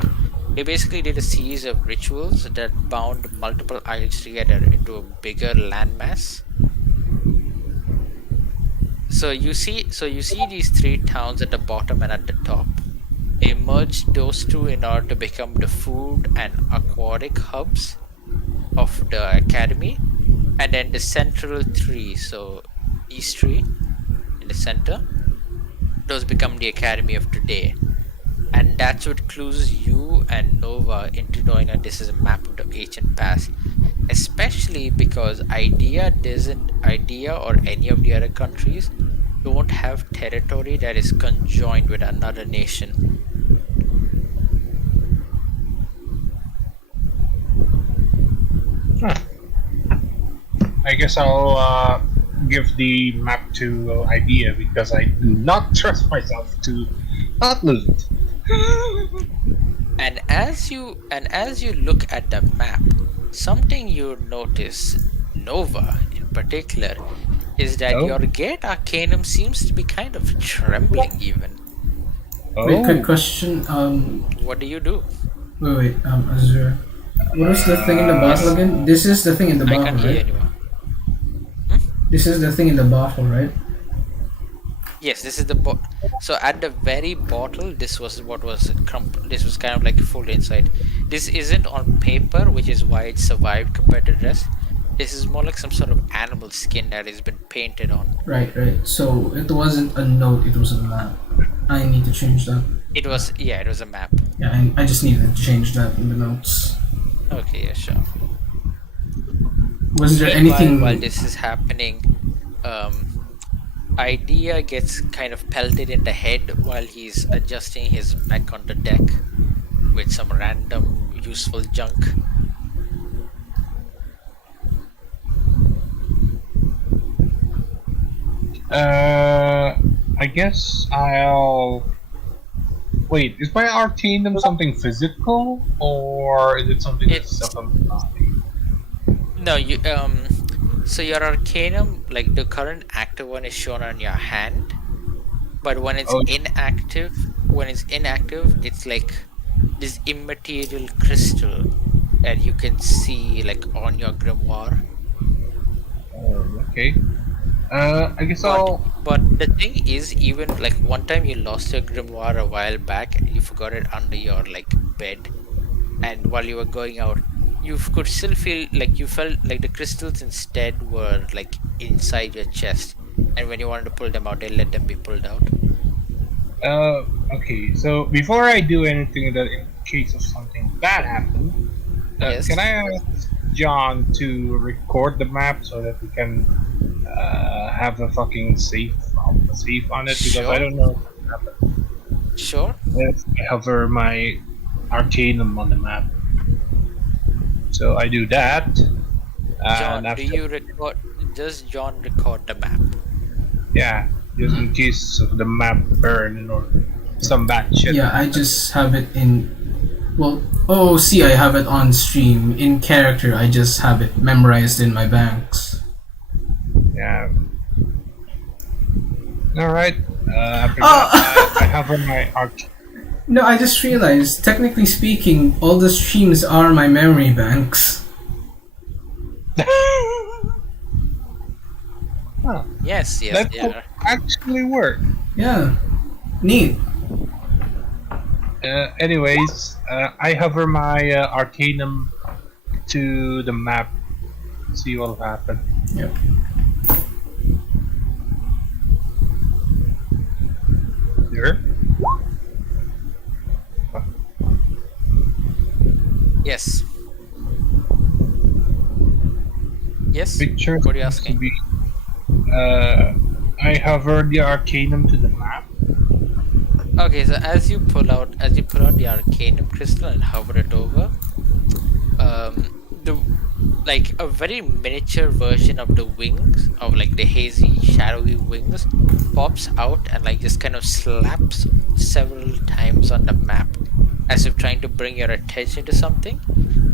they basically did a series of rituals that bound multiple isles together into a bigger landmass. So you see these three towns at the bottom and at the top. They merged those two in order to become the food and aquatic hubs of the Academy, and then the central three, so these three in the center, those become the Academy of today. And that's what clues you and Nova into knowing that this is a map of the ancient past, especially because Idea or any of the other countries don't have territory that is conjoined with another nation. I guess I'll give the map to Idea because I do not trust myself to not lose it. And as you look at the map, something you notice, Nova in particular, is that Oh. your Gate Arcanum seems to be kind of trembling even. Wait, Oh. quick question. What do you do? Wait, Azure. What is the thing in the bottle again? This is the thing in the I bottle, can't hear you right? anymore. This is the thing in the bottle, right? Yes, this is the so at the very bottle, this was what was crumpled. This was kind of like full inside. This isn't on paper, which is why it survived compared to the rest. This is more like some sort of animal skin that has been painted on. Right. So it wasn't a note; it was a map. I need to change that. It was a map. Yeah, I just need to change that in the notes. Okay, yeah, sure. Was there Meanwhile, while anything? this is happening, um, Idea gets kind of pelted in the head while he's adjusting his mech on the deck with some random useful junk. I guess I'll. Wait, is my Arcanum something physical, or is it something that's It's stuck on the body? no you so your Arcanum, like the current active one, is shown on your hand, but Oh, when it's inactive, it's like this immaterial crystal that you can see like on your grimoire. okay. I guess But I'll. the thing is, even like one time you lost your grimoire a while back and you forgot it under your like bed, and while you were going out, you could still feel like you felt like the crystals instead were like inside your chest, and when you wanted to pull them out, they let them be pulled out. Okay. So before I do anything that in case of something bad happens, Yes, can I ask John to record the map so that we can have a fucking safe on it because I sure, don't know what happened sure. if I hover my Arcanum on the map. So I do that, and John, do after you record? Does John record the map? yeah, just in case of the map burn or some bad shit. Yeah, I just have it in. Well, oh, see, I have it on stream. In character, I just have it memorized in my banks. Yeah. All right. After that, Oh! I hover my Arc. No, I just realized, technically speaking, all the streams are my memory banks. Huh, Yes, yes, that they could are. actually work. Yeah. Neat. Anyways, I hover my Arcanum to the map. See what'll happen. Yep. There. Yes. Yes. Picture What are you seems to asking? be. I hover the Arcanum to the map. Okay, so as you pull out the Arcanum crystal and hover it over, the like a very miniature version of the wings of like the hazy shadowy wings pops out and like just kind of slaps several times on the map as if trying to bring your attention to something,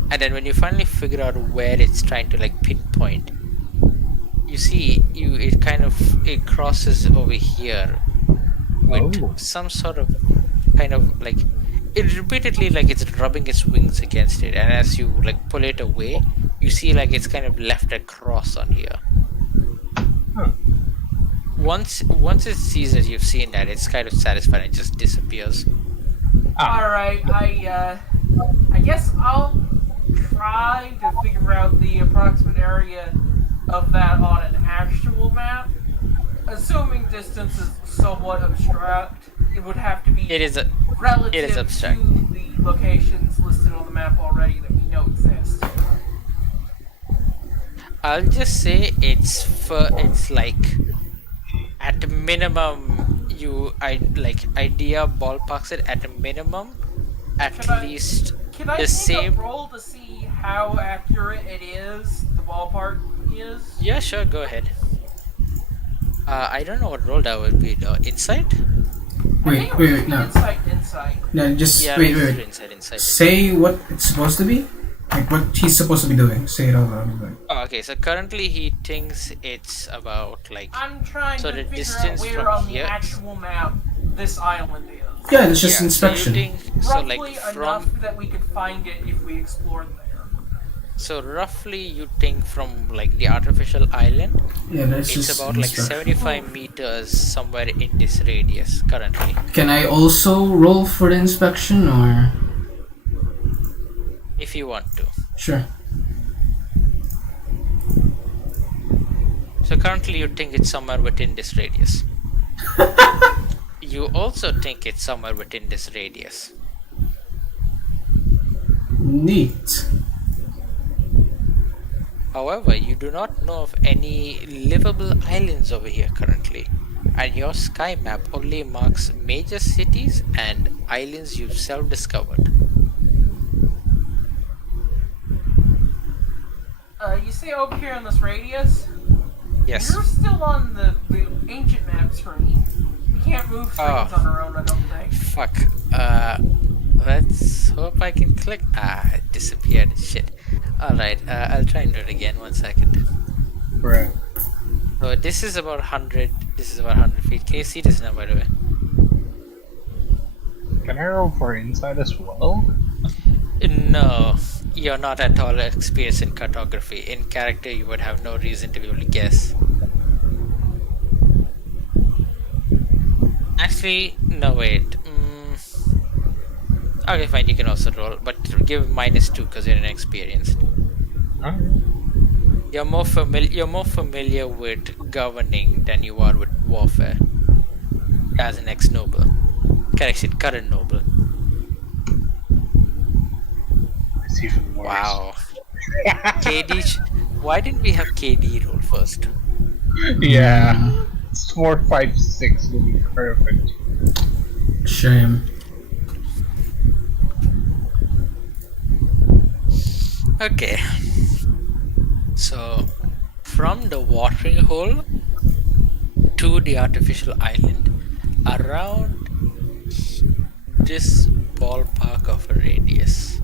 and then when you finally figure out where it's trying to like pinpoint, you see it crosses over here with Oh. some sort of kind of like it repeatedly like it's rubbing its wings against it, and as you like pull it away, you see like it's kind of left a cross on here. Huh. Once it sees that you've seen that, it's kind of satisfied and just disappears. Ah. Alright, I guess I'll try to figure out the approximate area of that on an actual map. Assuming distance is somewhat abstract, it would have to be It is relative abstract. to the locations listed on the map already that we know exist. I'll just say it's like at minimum idea ballparks it at a minimum at Can I- least Can I the take same. a roll to see how accurate it is, the ballpark is? Yeah, sure, go ahead. I don't know what role that would be though. Insight? I Wait, think it wait, was wait, no. Insight. No, just Yeah, wait, let's wait, do wait. insight. Say what it's supposed to be? Like what he's supposed to be doing. Say it out loud. Like, Oh, okay, so currently he thinks it's about like I'm trying So to the figure out distance where from on here- the actual map this island is. yeah, it's just yeah, inspection. So you think so Roughly like enough from that we could find it if we explored there. so roughly you think from like the artificial island, Yeah, that's it's just about like inspection. 75 meters somewhere in this radius currently. Can I also roll for the inspection or? If you want to. Sure. So currently you think it's somewhere within this radius. You also think it's somewhere within this radius. Neat. However, you do not know of any livable islands over here currently, and your sky map only marks major cities and islands you've self-discovered. You see over here in this radius, Yes. you're still on the ancient map screen. We can't move screens on our own, I don't think. Fuck. Let's hope I can click. It disappeared. Shit. Alright, I'll try and do it again. 1 second. Right. So this is about 100. This is about 100 feet. Can you see this now, by the way? Can I roll for inside as well? No, you're not at all experienced in cartography. In character, you would have no reason to be able to guess. Actually, no, wait. Okay, fine, you can also roll, but give -2 because you're inexperienced. Alright. You're more familiar with governing than you are with warfare. As an ex-noble. Correction, current noble. It's even worse. Wow. KD. Why didn't we have KD roll first? Yeah. 4, 5, 6 will be perfect. Shame. Okay. So, from the watering hole to the artificial island, around this ballpark of a radius.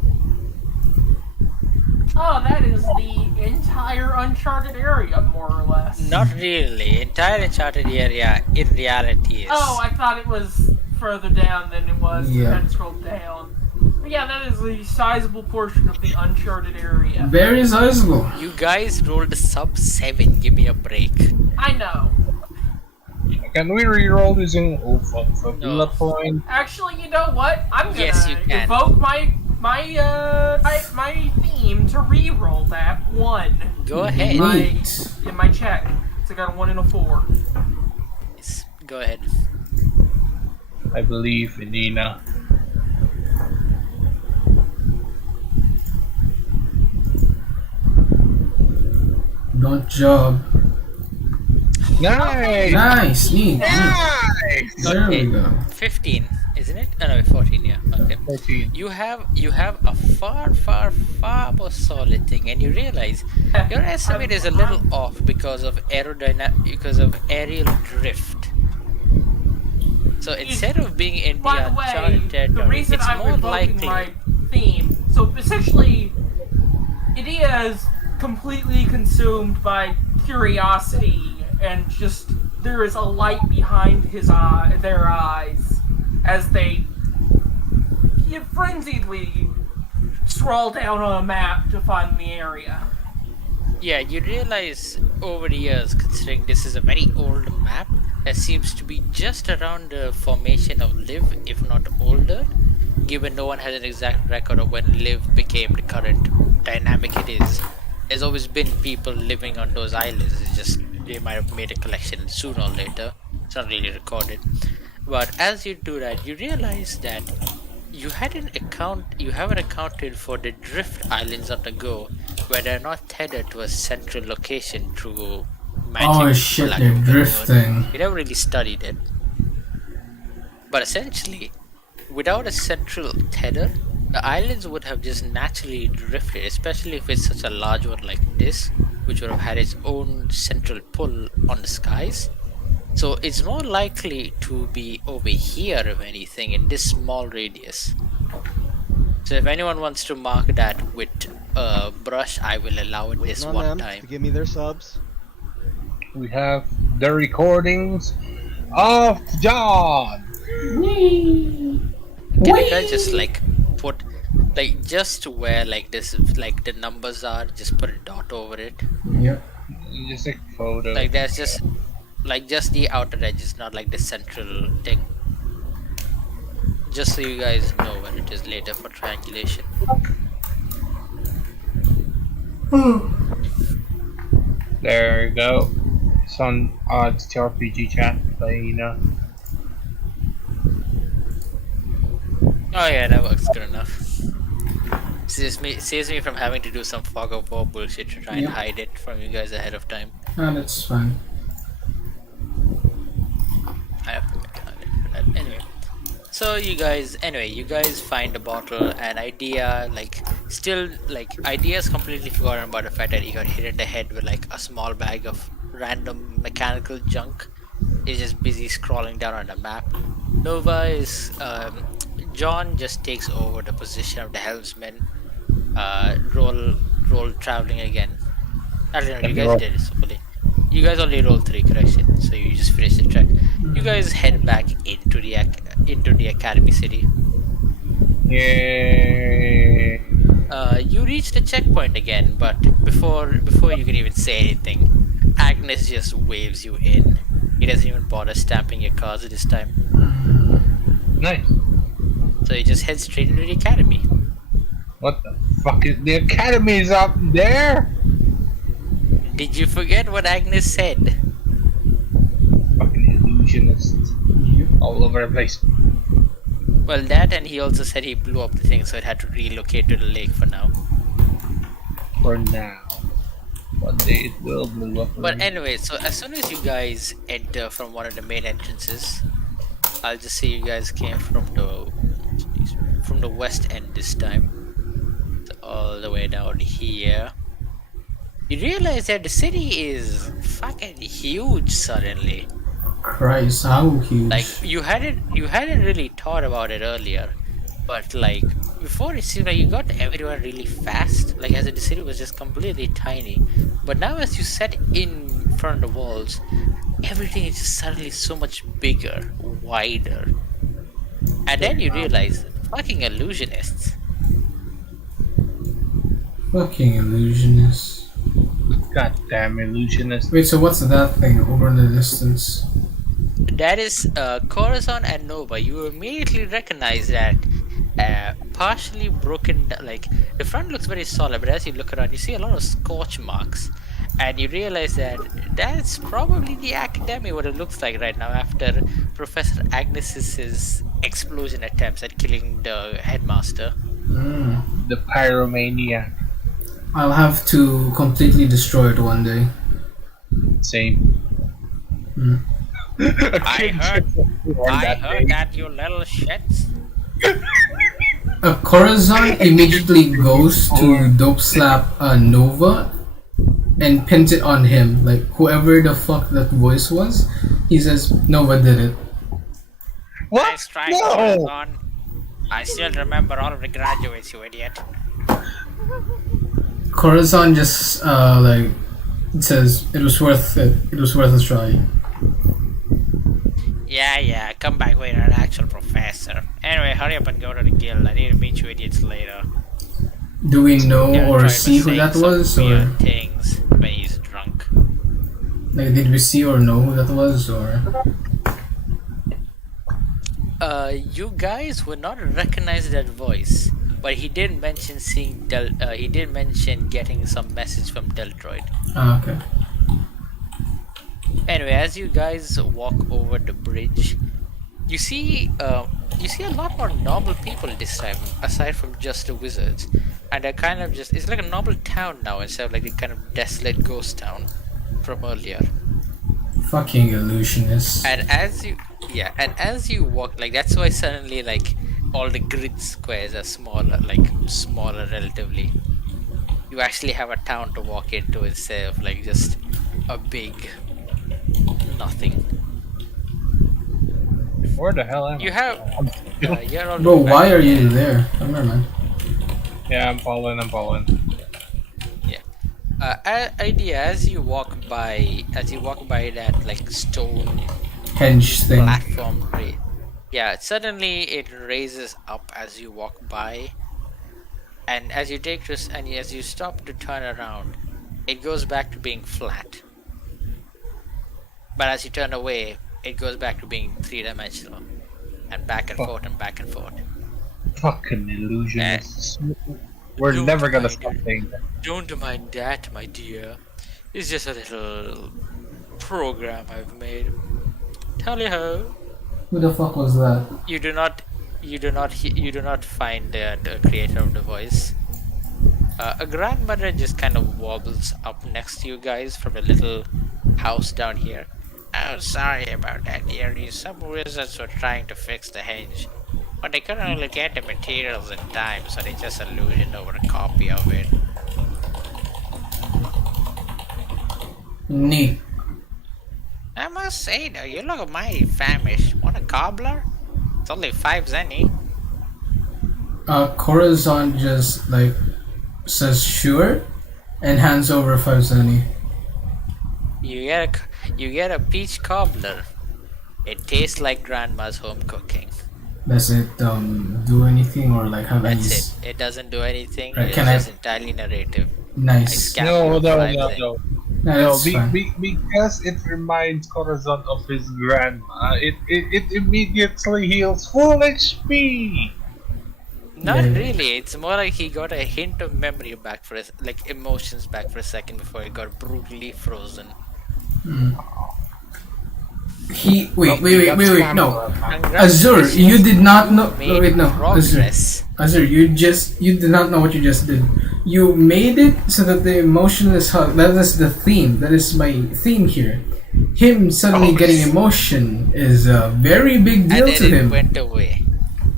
Oh, that is the entire uncharted area, more or less. Not really. Entire uncharted area in reality is. Oh, I thought it was further down than it was. Yeah. Then scrolled down. But yeah, that is a sizable portion of the uncharted area. Very sizable. You guys rolled sub 7. Give me a break. I know. Can we reroll using bullet No. point? Actually, you know what? I'm gonna Yes, you can. evoke my theme to re-roll that one Go ahead. Neat. in my check. So I got a 1 and a 4. Yes, go ahead. I believe in Nina. Good job. Nice! Nice. Neat. Neat. Nice! There we Okay. go. 15, isn't it? Oh, no, 14, yeah. Okay. 14. You have a far more solid thing, and you realize your estimate is a little off because of because of aerial drift. So instead of being in the By the way, uncharted the territory, reason it's I'm more evoking likely. my theme, so essentially, it is completely consumed by curiosity and just there is a light behind their eyes as they frenziedly scroll down on a map to find the area. Yeah, you realize over the years, considering this is a very old map, that seems to be just around the formation of Liv, if not older, given no one has an exact record of when Liv became the current dynamic it is. There's always been people living on those islands, it's just they might have made a collection sooner or later. It's not really recorded. But as you do that, you realize that you haven't accounted for the drift islands on the go, where they're not tethered to a central location through magic. Oh for shit, lack they're of a better word. drifting. You never really studied it. But essentially, without a central tether, the islands would have just naturally drifted, especially if it's such a large one like this, which would have had its own central pull on the skies. So it's more likely to be over here, if anything, in this small radius. So if anyone wants to mark that with a brush, I will allow it this Waiting on one them time. to give me their subs. We have the recordings of John! Can you guys just like put just where like this like the numbers are, just put a dot over it. Yep. Just a photo. Like there's just the outer edges, not like the central thing. Just so you guys know when it is later for triangulation. There you go. It's on TRPG chat by Nina. Oh yeah, that works good enough. Saves me from having to do some fog of war bullshit to try and Yep. hide it from you guys ahead of time. That's fine. I have to make a highlight for that. Anyway. So you guys find a bottle and idea idea's completely forgotten about the fact that he got hit in the head with like a small bag of random mechanical junk. He's just busy scrolling down on the map. Nova is John just takes over the position of the helmsman. Roll traveling again. I don't know, you guys did it solely. You guys only rolled 3 corrections, so you just finished the track. You guys head back into the academy city. Yay! You reach the checkpoint again, but before you can even say anything, Agnes just waves you in. He doesn't even bother stamping your cards this time. Nice. So you just head straight into the academy. What the fuck is the academy's up there? Did you forget what Agnes said? Fucking illusionist. All over the place. Well, that, and he also said he blew up the thing, so it had to relocate to the lake for now. For now. One day it will blow up. But anyway, so as soon as you guys enter from one of the main entrances, I'll just say you guys came from the west end this time. So all the way down here. You realize that the city is fucking huge suddenly. Christ, how huge? Like you hadn't really thought about it earlier, but like before it seemed like you got everywhere really fast. Like as if the city was just completely tiny, but now as you sat in front of the walls, everything is just suddenly so much bigger, wider. And then you realize, fucking illusionists. Fucking illusionist. Goddamn illusionist. Wait, so what's that thing over in the distance? That is Corazon and Nova. You immediately recognize that partially broken, like the front looks very solid, but as you look around, you see a lot of scorch marks, and you realize that that's probably the academy, what it looks like right now after Professor Agnes's explosion attempts at killing the headmaster. The pyromaniac. I'll have to completely destroy it one day. Same. I heard that, you little shits. Corazon immediately goes to dope slap Nova and pins it on him. Like whoever the fuck that voice was, he says Nova did it. What? Nice try, No! Corazon. I still remember all of the graduates, you idiot. Corazon just like says it was worth it. It was worth a try. Yeah, come back when you're an actual professor. Anyway, hurry up and go to the guild. I need to meet you idiots later. Do we know Yeah, or try see who saying that some was, or weird things when he's drunk. like did we see or know who that was, or? You guys would not recognize that voice, but he did mention seeing he did mention getting some message from Deltroid. Ah, okay. Anyway, as you guys walk over the bridge, you see a lot more normal people this time, aside from just the wizards. And they're kind of it's like a normal town now instead of like the kind of desolate ghost town from earlier. Fucking illusionist. And as you walk, like that's why suddenly like all the grid squares are smaller relatively. You actually have a town to walk into instead of like just a big nothing. Where the hell am I? You have you're all Bro, back. why are you there? Come here, man. Yeah, I'm following. Idea as you walk by that like stone Henge thing. platform, suddenly it raises up as you walk by, and as you as you stop to turn around, it goes back to being flat. But as you turn away, it goes back to being 3-dimensional, and back and forth and back and forth. Fucking illusionists. We're Don't never gonna mind stop it. saying that. Don't mind that, my dear. It's just a little program I've made. Tally ho! Who the fuck was that? You do not find the creator of the voice. A grandmother just kind of wobbles up next to you guys from a little house down here. Oh, sorry about that, dearie. Some wizards were trying to fix the hedge, but they couldn't really get the materials in time, so they just illusioned over a copy of it. Neat. I must say, though, you look mighty famished. Want a cobbler? It's only 5 zenny. Corazon just like says sure and hands over 5 zenny. You get a peach cobbler. It tastes like grandma's home cooking. Does it do anything or like have any? That's it. It doesn't do anything. Right, It's can I- just entirely narrative. I Nice. scam No, you no, for no, 5 zen. no. No, No, that's fine. because it reminds Corazon of his grandma. It immediately heals full HP. Not Yeah. really. It's more like he got a hint of memory back for like emotions back for a second before he got brutally frozen. He wait. No, Congratulations, Azur, you did not know. made No, wait, no, Azur. progress. Azur, you did not know what you just did. You made it so that the emotionless hug. That is the theme. That is my theme here. Him suddenly getting emotion is a very big And deal then to it him. went away.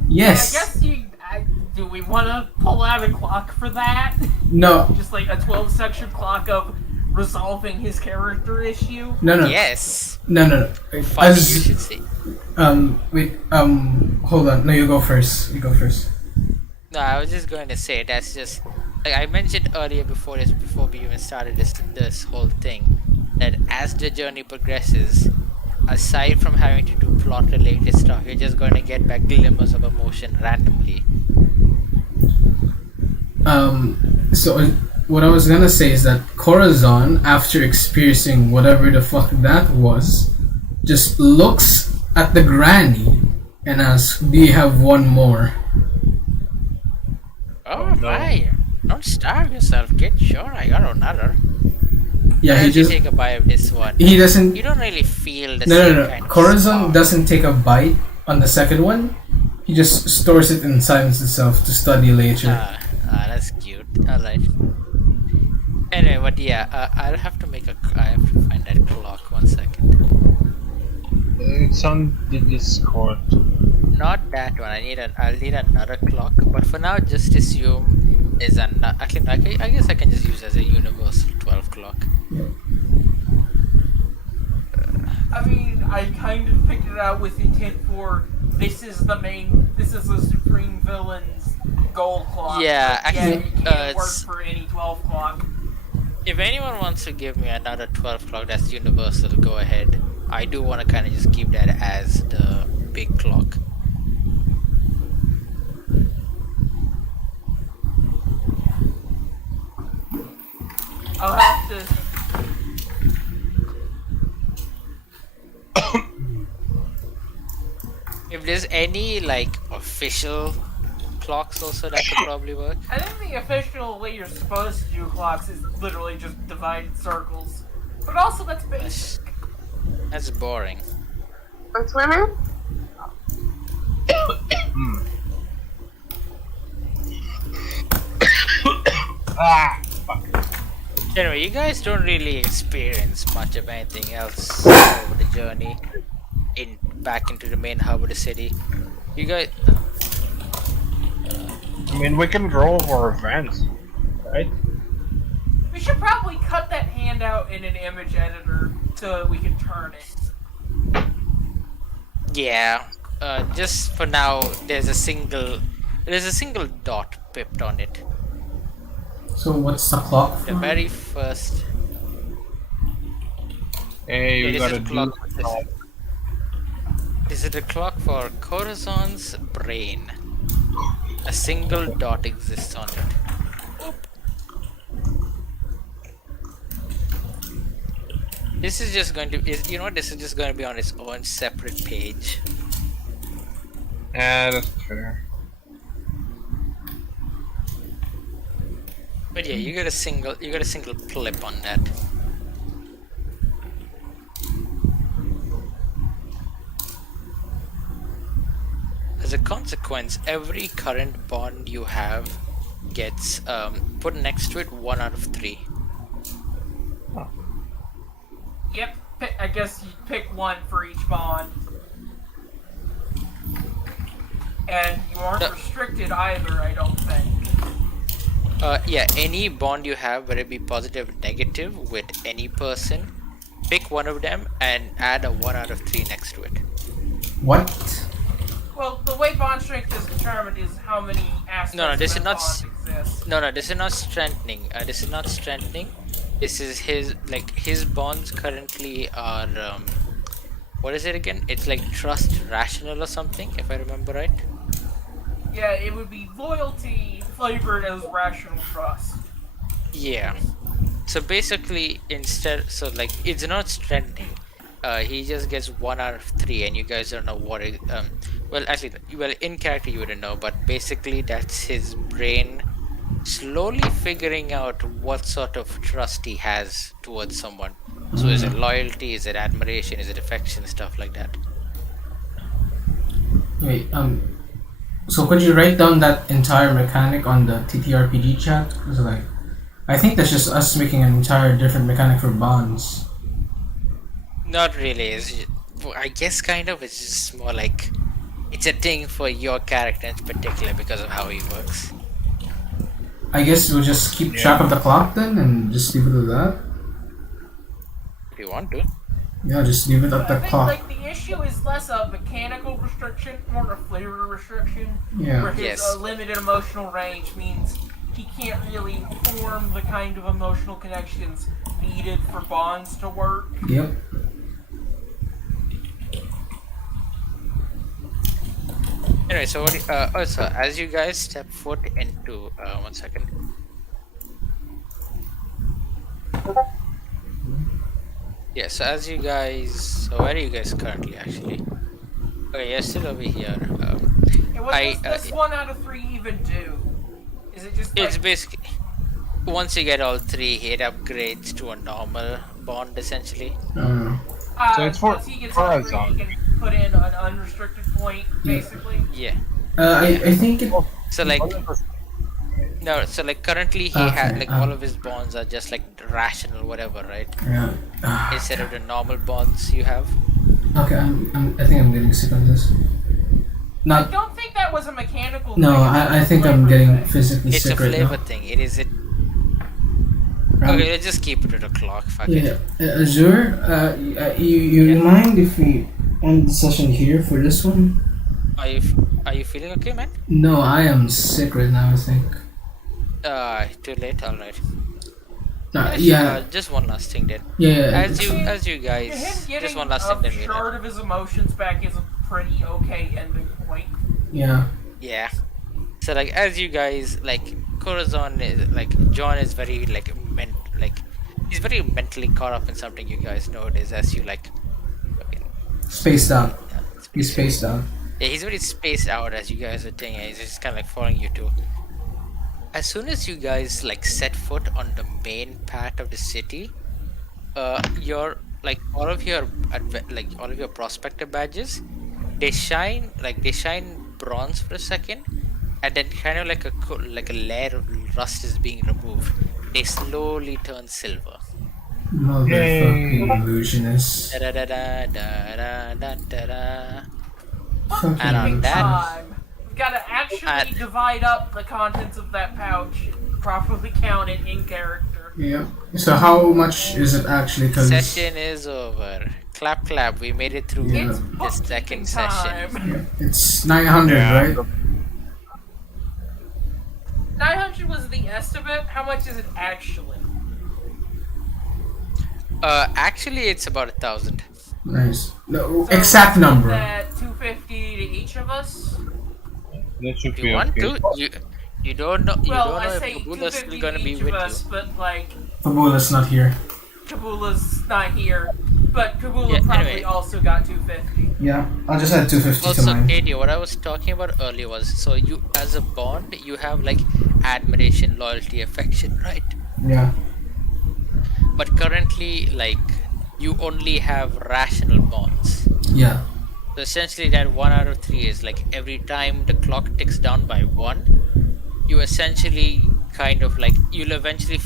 Yes. I guess do we want to pull out a clock for that? No. Just like a 12-section clock of resolving his character issue? No. Yes. No. Funny you should say. Wait. Hold on. No, you go first. You go first. No, I was just going to say that's just like I mentioned earlier before we even started this whole thing, that as the journey progresses, aside from having to do plot related stuff, you're just going to get back glimmers of emotion randomly. So what I was gonna say is that Corazon, after experiencing whatever the fuck that was, just looks at the granny and asks, "Do you have one more?" Oh, my! Don't starve yourself, kid. Sure, I got another. Yeah, he As you just take a bite of this one, he doesn't. you don't really feel the No. same kind of Corazon spark. doesn't take a bite on the second one. He just stores it in silence itself to study later. That's cute. Alright. Anyway, but yeah, I'll have to I have to find that clock. 1 second. It's on the Discord. Not that one. I'll need another clock. But for now, just assume is actually I guess I can just use as a universal 12 clock. I mean, I kind of picked it out with intent for this is the supreme villain's gold clock. Yeah, but actually, it can't work it's- for any 12 clock. If anyone wants to give me another 12 clock that's universal, go ahead. I do want to kind of just keep that as the big clock. I'll have to. If there's any like official clocks also that could probably work. I think the official way you're supposed to do clocks is literally just divided circles. But also, that's basic. That's boring. What's women? Anyway, you guys don't really experience much of anything else over the journey back into the main hub of the city. You guys, I mean, we can roll for events, right? We should probably cut that handout in an image editor so that we can turn it. yeah. Just for now, there's a single dot pipped on it. So what's the clock for? The very first. Hey, we This gotta is do clock. This is the clock for Corazon's brain. A single dot exists on it. This is just going to be, this is just going to be on its own separate page. Yeah, that's fair. But yeah, you got a single clip on that. As a consequence, every current bond you have gets put next to it 1 out of 3. Yep. I guess you pick one for each bond. And you aren't restricted either, I don't think. Yeah, any bond you have, whether it be positive or negative, with any person, pick one of them and add a 1 out of 3 next to it. What? Well, the way bond strength is determined is how many aspects this of is that not bond exist. No, this is not strengthening. This is not strengthening. This is his bonds currently are what is it again? It's like trust rational or something, if I remember right. Yeah, it would be loyalty flavored as rational trust. Yeah. So basically, it's not strengthening. He just gets 1 out of 3, and you guys don't know what it. In character you wouldn't know, but basically that's his brain slowly figuring out what sort of trust he has towards someone. So is it loyalty? Is it admiration? Is it affection? Stuff like that. Wait, so could you write down that entire mechanic on the TTRPG chat? 'Cause, like, I think that's just us making an entire different mechanic for bonds. Not really. I guess kind of. It's just more like it's a thing for your character in particular because of how he works. I guess we'll just keep track of the clock then and just leave it at that. If you want to. Yeah, just leave it at I the think clock. like the issue is less a mechanical restriction, more a flavor restriction. Yeah. Where his Yes. limited emotional range means he can't really form the kind of emotional connections needed for bonds to work. Yep. Anyway, so also as you guys step foot into 1 second. Yeah, so as you guys, so where are you guys currently actually? Okay, you're still over here. And what does this 1 out of 3 even do? Is it just like, It's basically once you get all 3, it upgrades to a normal bond essentially. So it's for once he gets all 3, he can put in an unrestricted point, basically? Yeah. I think it. So like currently he has all of his bonds are just like rational whatever, right? Yeah. Instead of the normal bonds you have. Okay, I think I'm getting sick on this. I Not. don't think that was a mechanical No, thing. I It's a think I'm flavor getting thing. physically It's a sick right flavor now. thing. Okay, let's just keep it to the clock. Fuck Yeah, it. Azure, you mind if we end the session here for this one? Are you feeling okay, man? No, I am sick right now, I think. Too late. All right. Yeah, Just one last thing then. yeah. As you Him guys, getting just one last thing a then. We'll shard of his emotions back is a pretty okay ending point. Yeah. Yeah. So like as you guys like Corazon is like John is very he's very mentally caught up in something you guys notice as you like fucking Spaced out. yeah, He's spaced out. yeah, he's very spaced out as you guys are doing it. He's just kinda like following you too. As soon as you guys like set foot on the main part of the city, your like all of your prospector badges, they shine bronze for a second, and then kind of like a layer of rust is being removed. They slowly turn silver. Motherfucking illusionist. Da-da-da-da-da-da-da-da. Fucking And on that- illusionist. We've got to actually divide up the contents of that pouch, properly count it in character. Yeah. So how much is it actually? Cause Session is over. Clap clap. We made it through Yeah. It's the bookkeeping second session. time. yeah, it's 900, right? 900 was the estimate. How much is it actually? Actually, it's about 1,000. Nice. No, So exact number. That 250 to each of us. That should If be you want okay. to, you don't know. You Well, don't know I if say Boogaloo's 250 still to gonna be each with of us, you. but like Fabula's not here. Kabula's not here. But Kabula Yeah, probably anyway. also got 250. Yeah, I'll just add 250 to Also, mine. Katie, what I was talking about earlier was so you as a bond, you have like admiration, loyalty, affection, right? Yeah. But currently, like you only have rational bonds. Yeah. So essentially, that 1 out of 3 is like every time the clock ticks down by 1, you essentially kind of like you'll eventually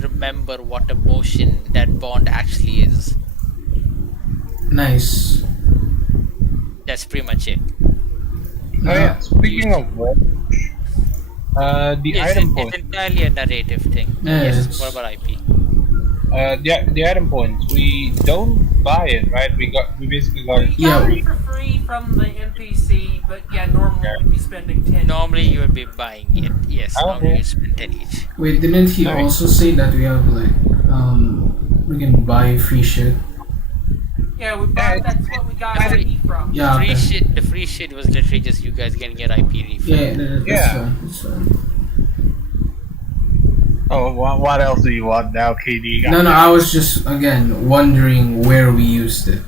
remember what emotion that bond actually is. Nice. That's pretty much it. Oh yeah, speaking You- of which, the item it's points. entirely a narrative thing. Yeah, Yes. it's- What about IP? The item points. We don't buy it, right? We basically got it. We Yeah. got it for free from the NPC, but yeah, normally we'd be spending 10. Normally you would be buying it. Yes. Normally Okay. you spend 10 each. Wait, didn't he Nice. also say that we have like we can buy free shit? Yeah, we bought, that's what we got Free- IP from. Yeah. Free Okay. shit. The free shit was literally just you guys getting your IP refund. Yeah, that's Yeah. fine. That's fine. Oh, what else do you want now, KD? No, I was just again wondering where we used it.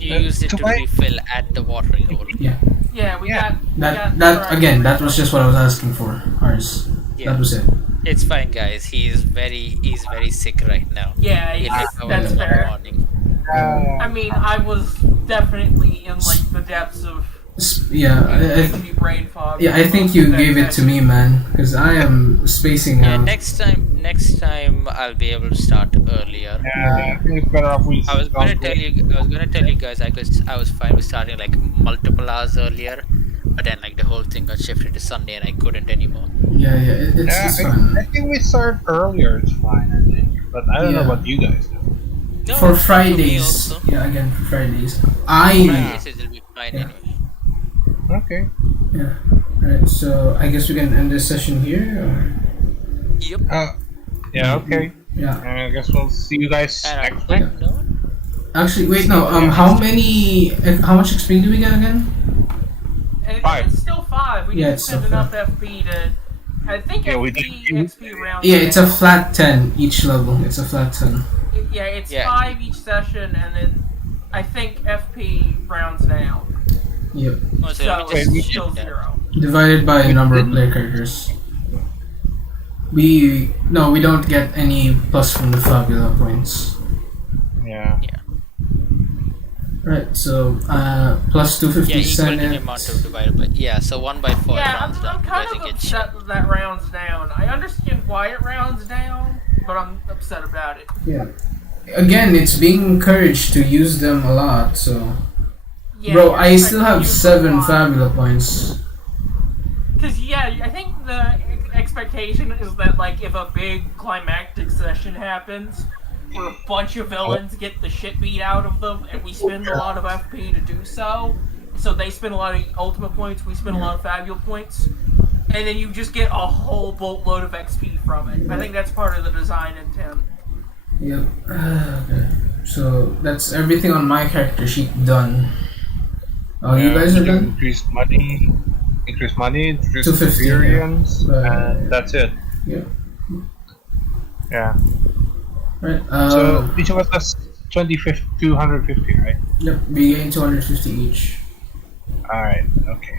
You used it to to buy- refill at the watering hole. Yeah, Yeah, we Yeah. got. that again, that was just what I was asking for. Ours. Yeah. That was it. It's fine, guys. He's very sick right now. Yeah, He'll yeah, recover that's tomorrow fair. morning. I mean, I was definitely in like the depths of Yeah, brain fog. yeah. I think you gave it to me, man, because I am spacing Yeah, out. next time I'll be able to start earlier. I think it's better off we. I was gonna tell you guys I was fine with starting like multiple hours earlier, but then like the whole thing got shifted to Sunday and I couldn't anymore. Yeah, it's Yeah, it's I fine. think we start earlier. It's fine, I think. But I don't know Yeah. what you guys do. No, For me Fridays. also. Yeah, again for Fridays. I Fridays it'll be fine Yeah. anyway. Okay. yeah. Right. So I guess we can end this session here. Or? Yep. Yeah. Okay. Yeah. I guess we'll see you guys And next on week. that note, Actually, wait. No. How much XP do we get again? And 5. it's still 5. We Yeah, didn't it's spend still enough FP to. I think Yeah, we FP, did- XP rounds. Yeah, it's a down. flat 10 each level. It's a flat 10. Yeah, it's Yeah. 5 each session, and then I think FP rounds down. Yep. oh, so So let me it's just still check that. 0. Divided by the number of player characters. We don't get any plus from the Fabula points. Yeah. Right. So plus 250 Yeah, equal to the Senate. amount of divided by so 1/4 Yeah, rounds down. I'm You kind guys of get upset that that rounds down. I understand why it rounds down, but I'm upset about it. Yeah. Again, it's being encouraged to use them a lot. So, Yeah, bro, you're I still expected to have use 7 a lot. Fabula points. Because, yeah, I think the expectation is that, like, if a big climactic session happens, where a bunch of villains get the shit beat out of them, and we spend a lot of FP to do so, so they spend a lot of ultimate points, we spend a lot of fabula points, and then you just get a whole boatload of XP from it. I think that's part of the design intent. Yep. Okay. So that's everything on my character sheet done. Oh, you guys are done? Increase money, increase 250, experience, yeah. and that's it. Yeah. Yeah. Right. So each of us has 250, right? Yep. We gain 250 each. Alright, okay.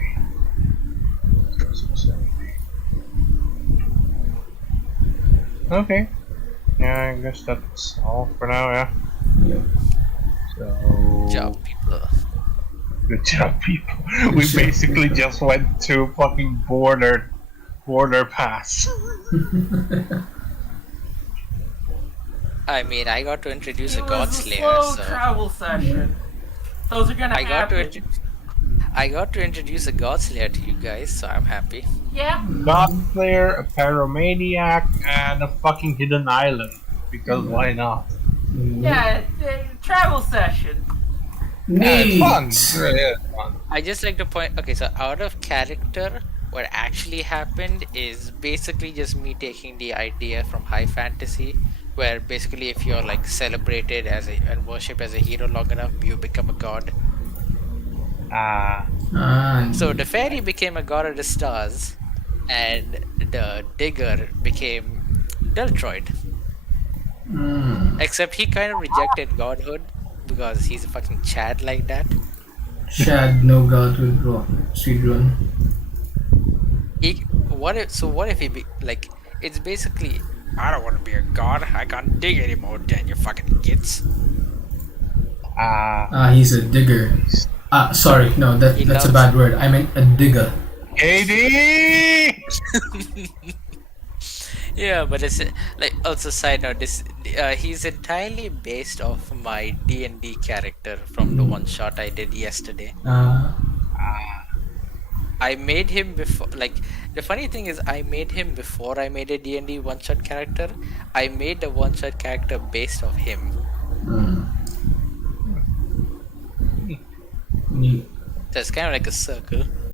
Okay. Yeah, I guess that's all for now, yeah. Yep. So Good job, people. Good job, people. We job, basically just went to fucking border pass. I mean, I got to introduce It a was God a Slayer, slow so travel session. Those are gonna I got to happen. I got to introduce a God Slayer to you guys, so I'm happy. Yeah. God Slayer, a pyromaniac, and a fucking hidden island. Because why not? Yeah, travel session. Yeah, it's fun. Neat. It really is fun. I just like to point. Okay, so out of character, what actually happened is basically just me taking the idea from high fantasy, where basically if you're like celebrated as and worshipped as a hero long enough, you become a god. Ah, So the fairy became a god of the stars, and the digger became Deltroid. Except he kind of rejected godhood because he's a fucking Chad like that. Shad, no god with speedrun. What if he be like? It's basically I don't want to be a god. I can't dig anymore. Then you fucking gits. He's a digger. Sorry, no, that's a bad word. I meant a digger. KD! Yeah, but it's like also side note. This he's entirely based off my D&D character from the one shot I did yesterday. Uh, I made him before. Like the funny thing is, I made him before I made a D&D one shot character. I made the one shot character based off him. neat. So it's kind of like a circle.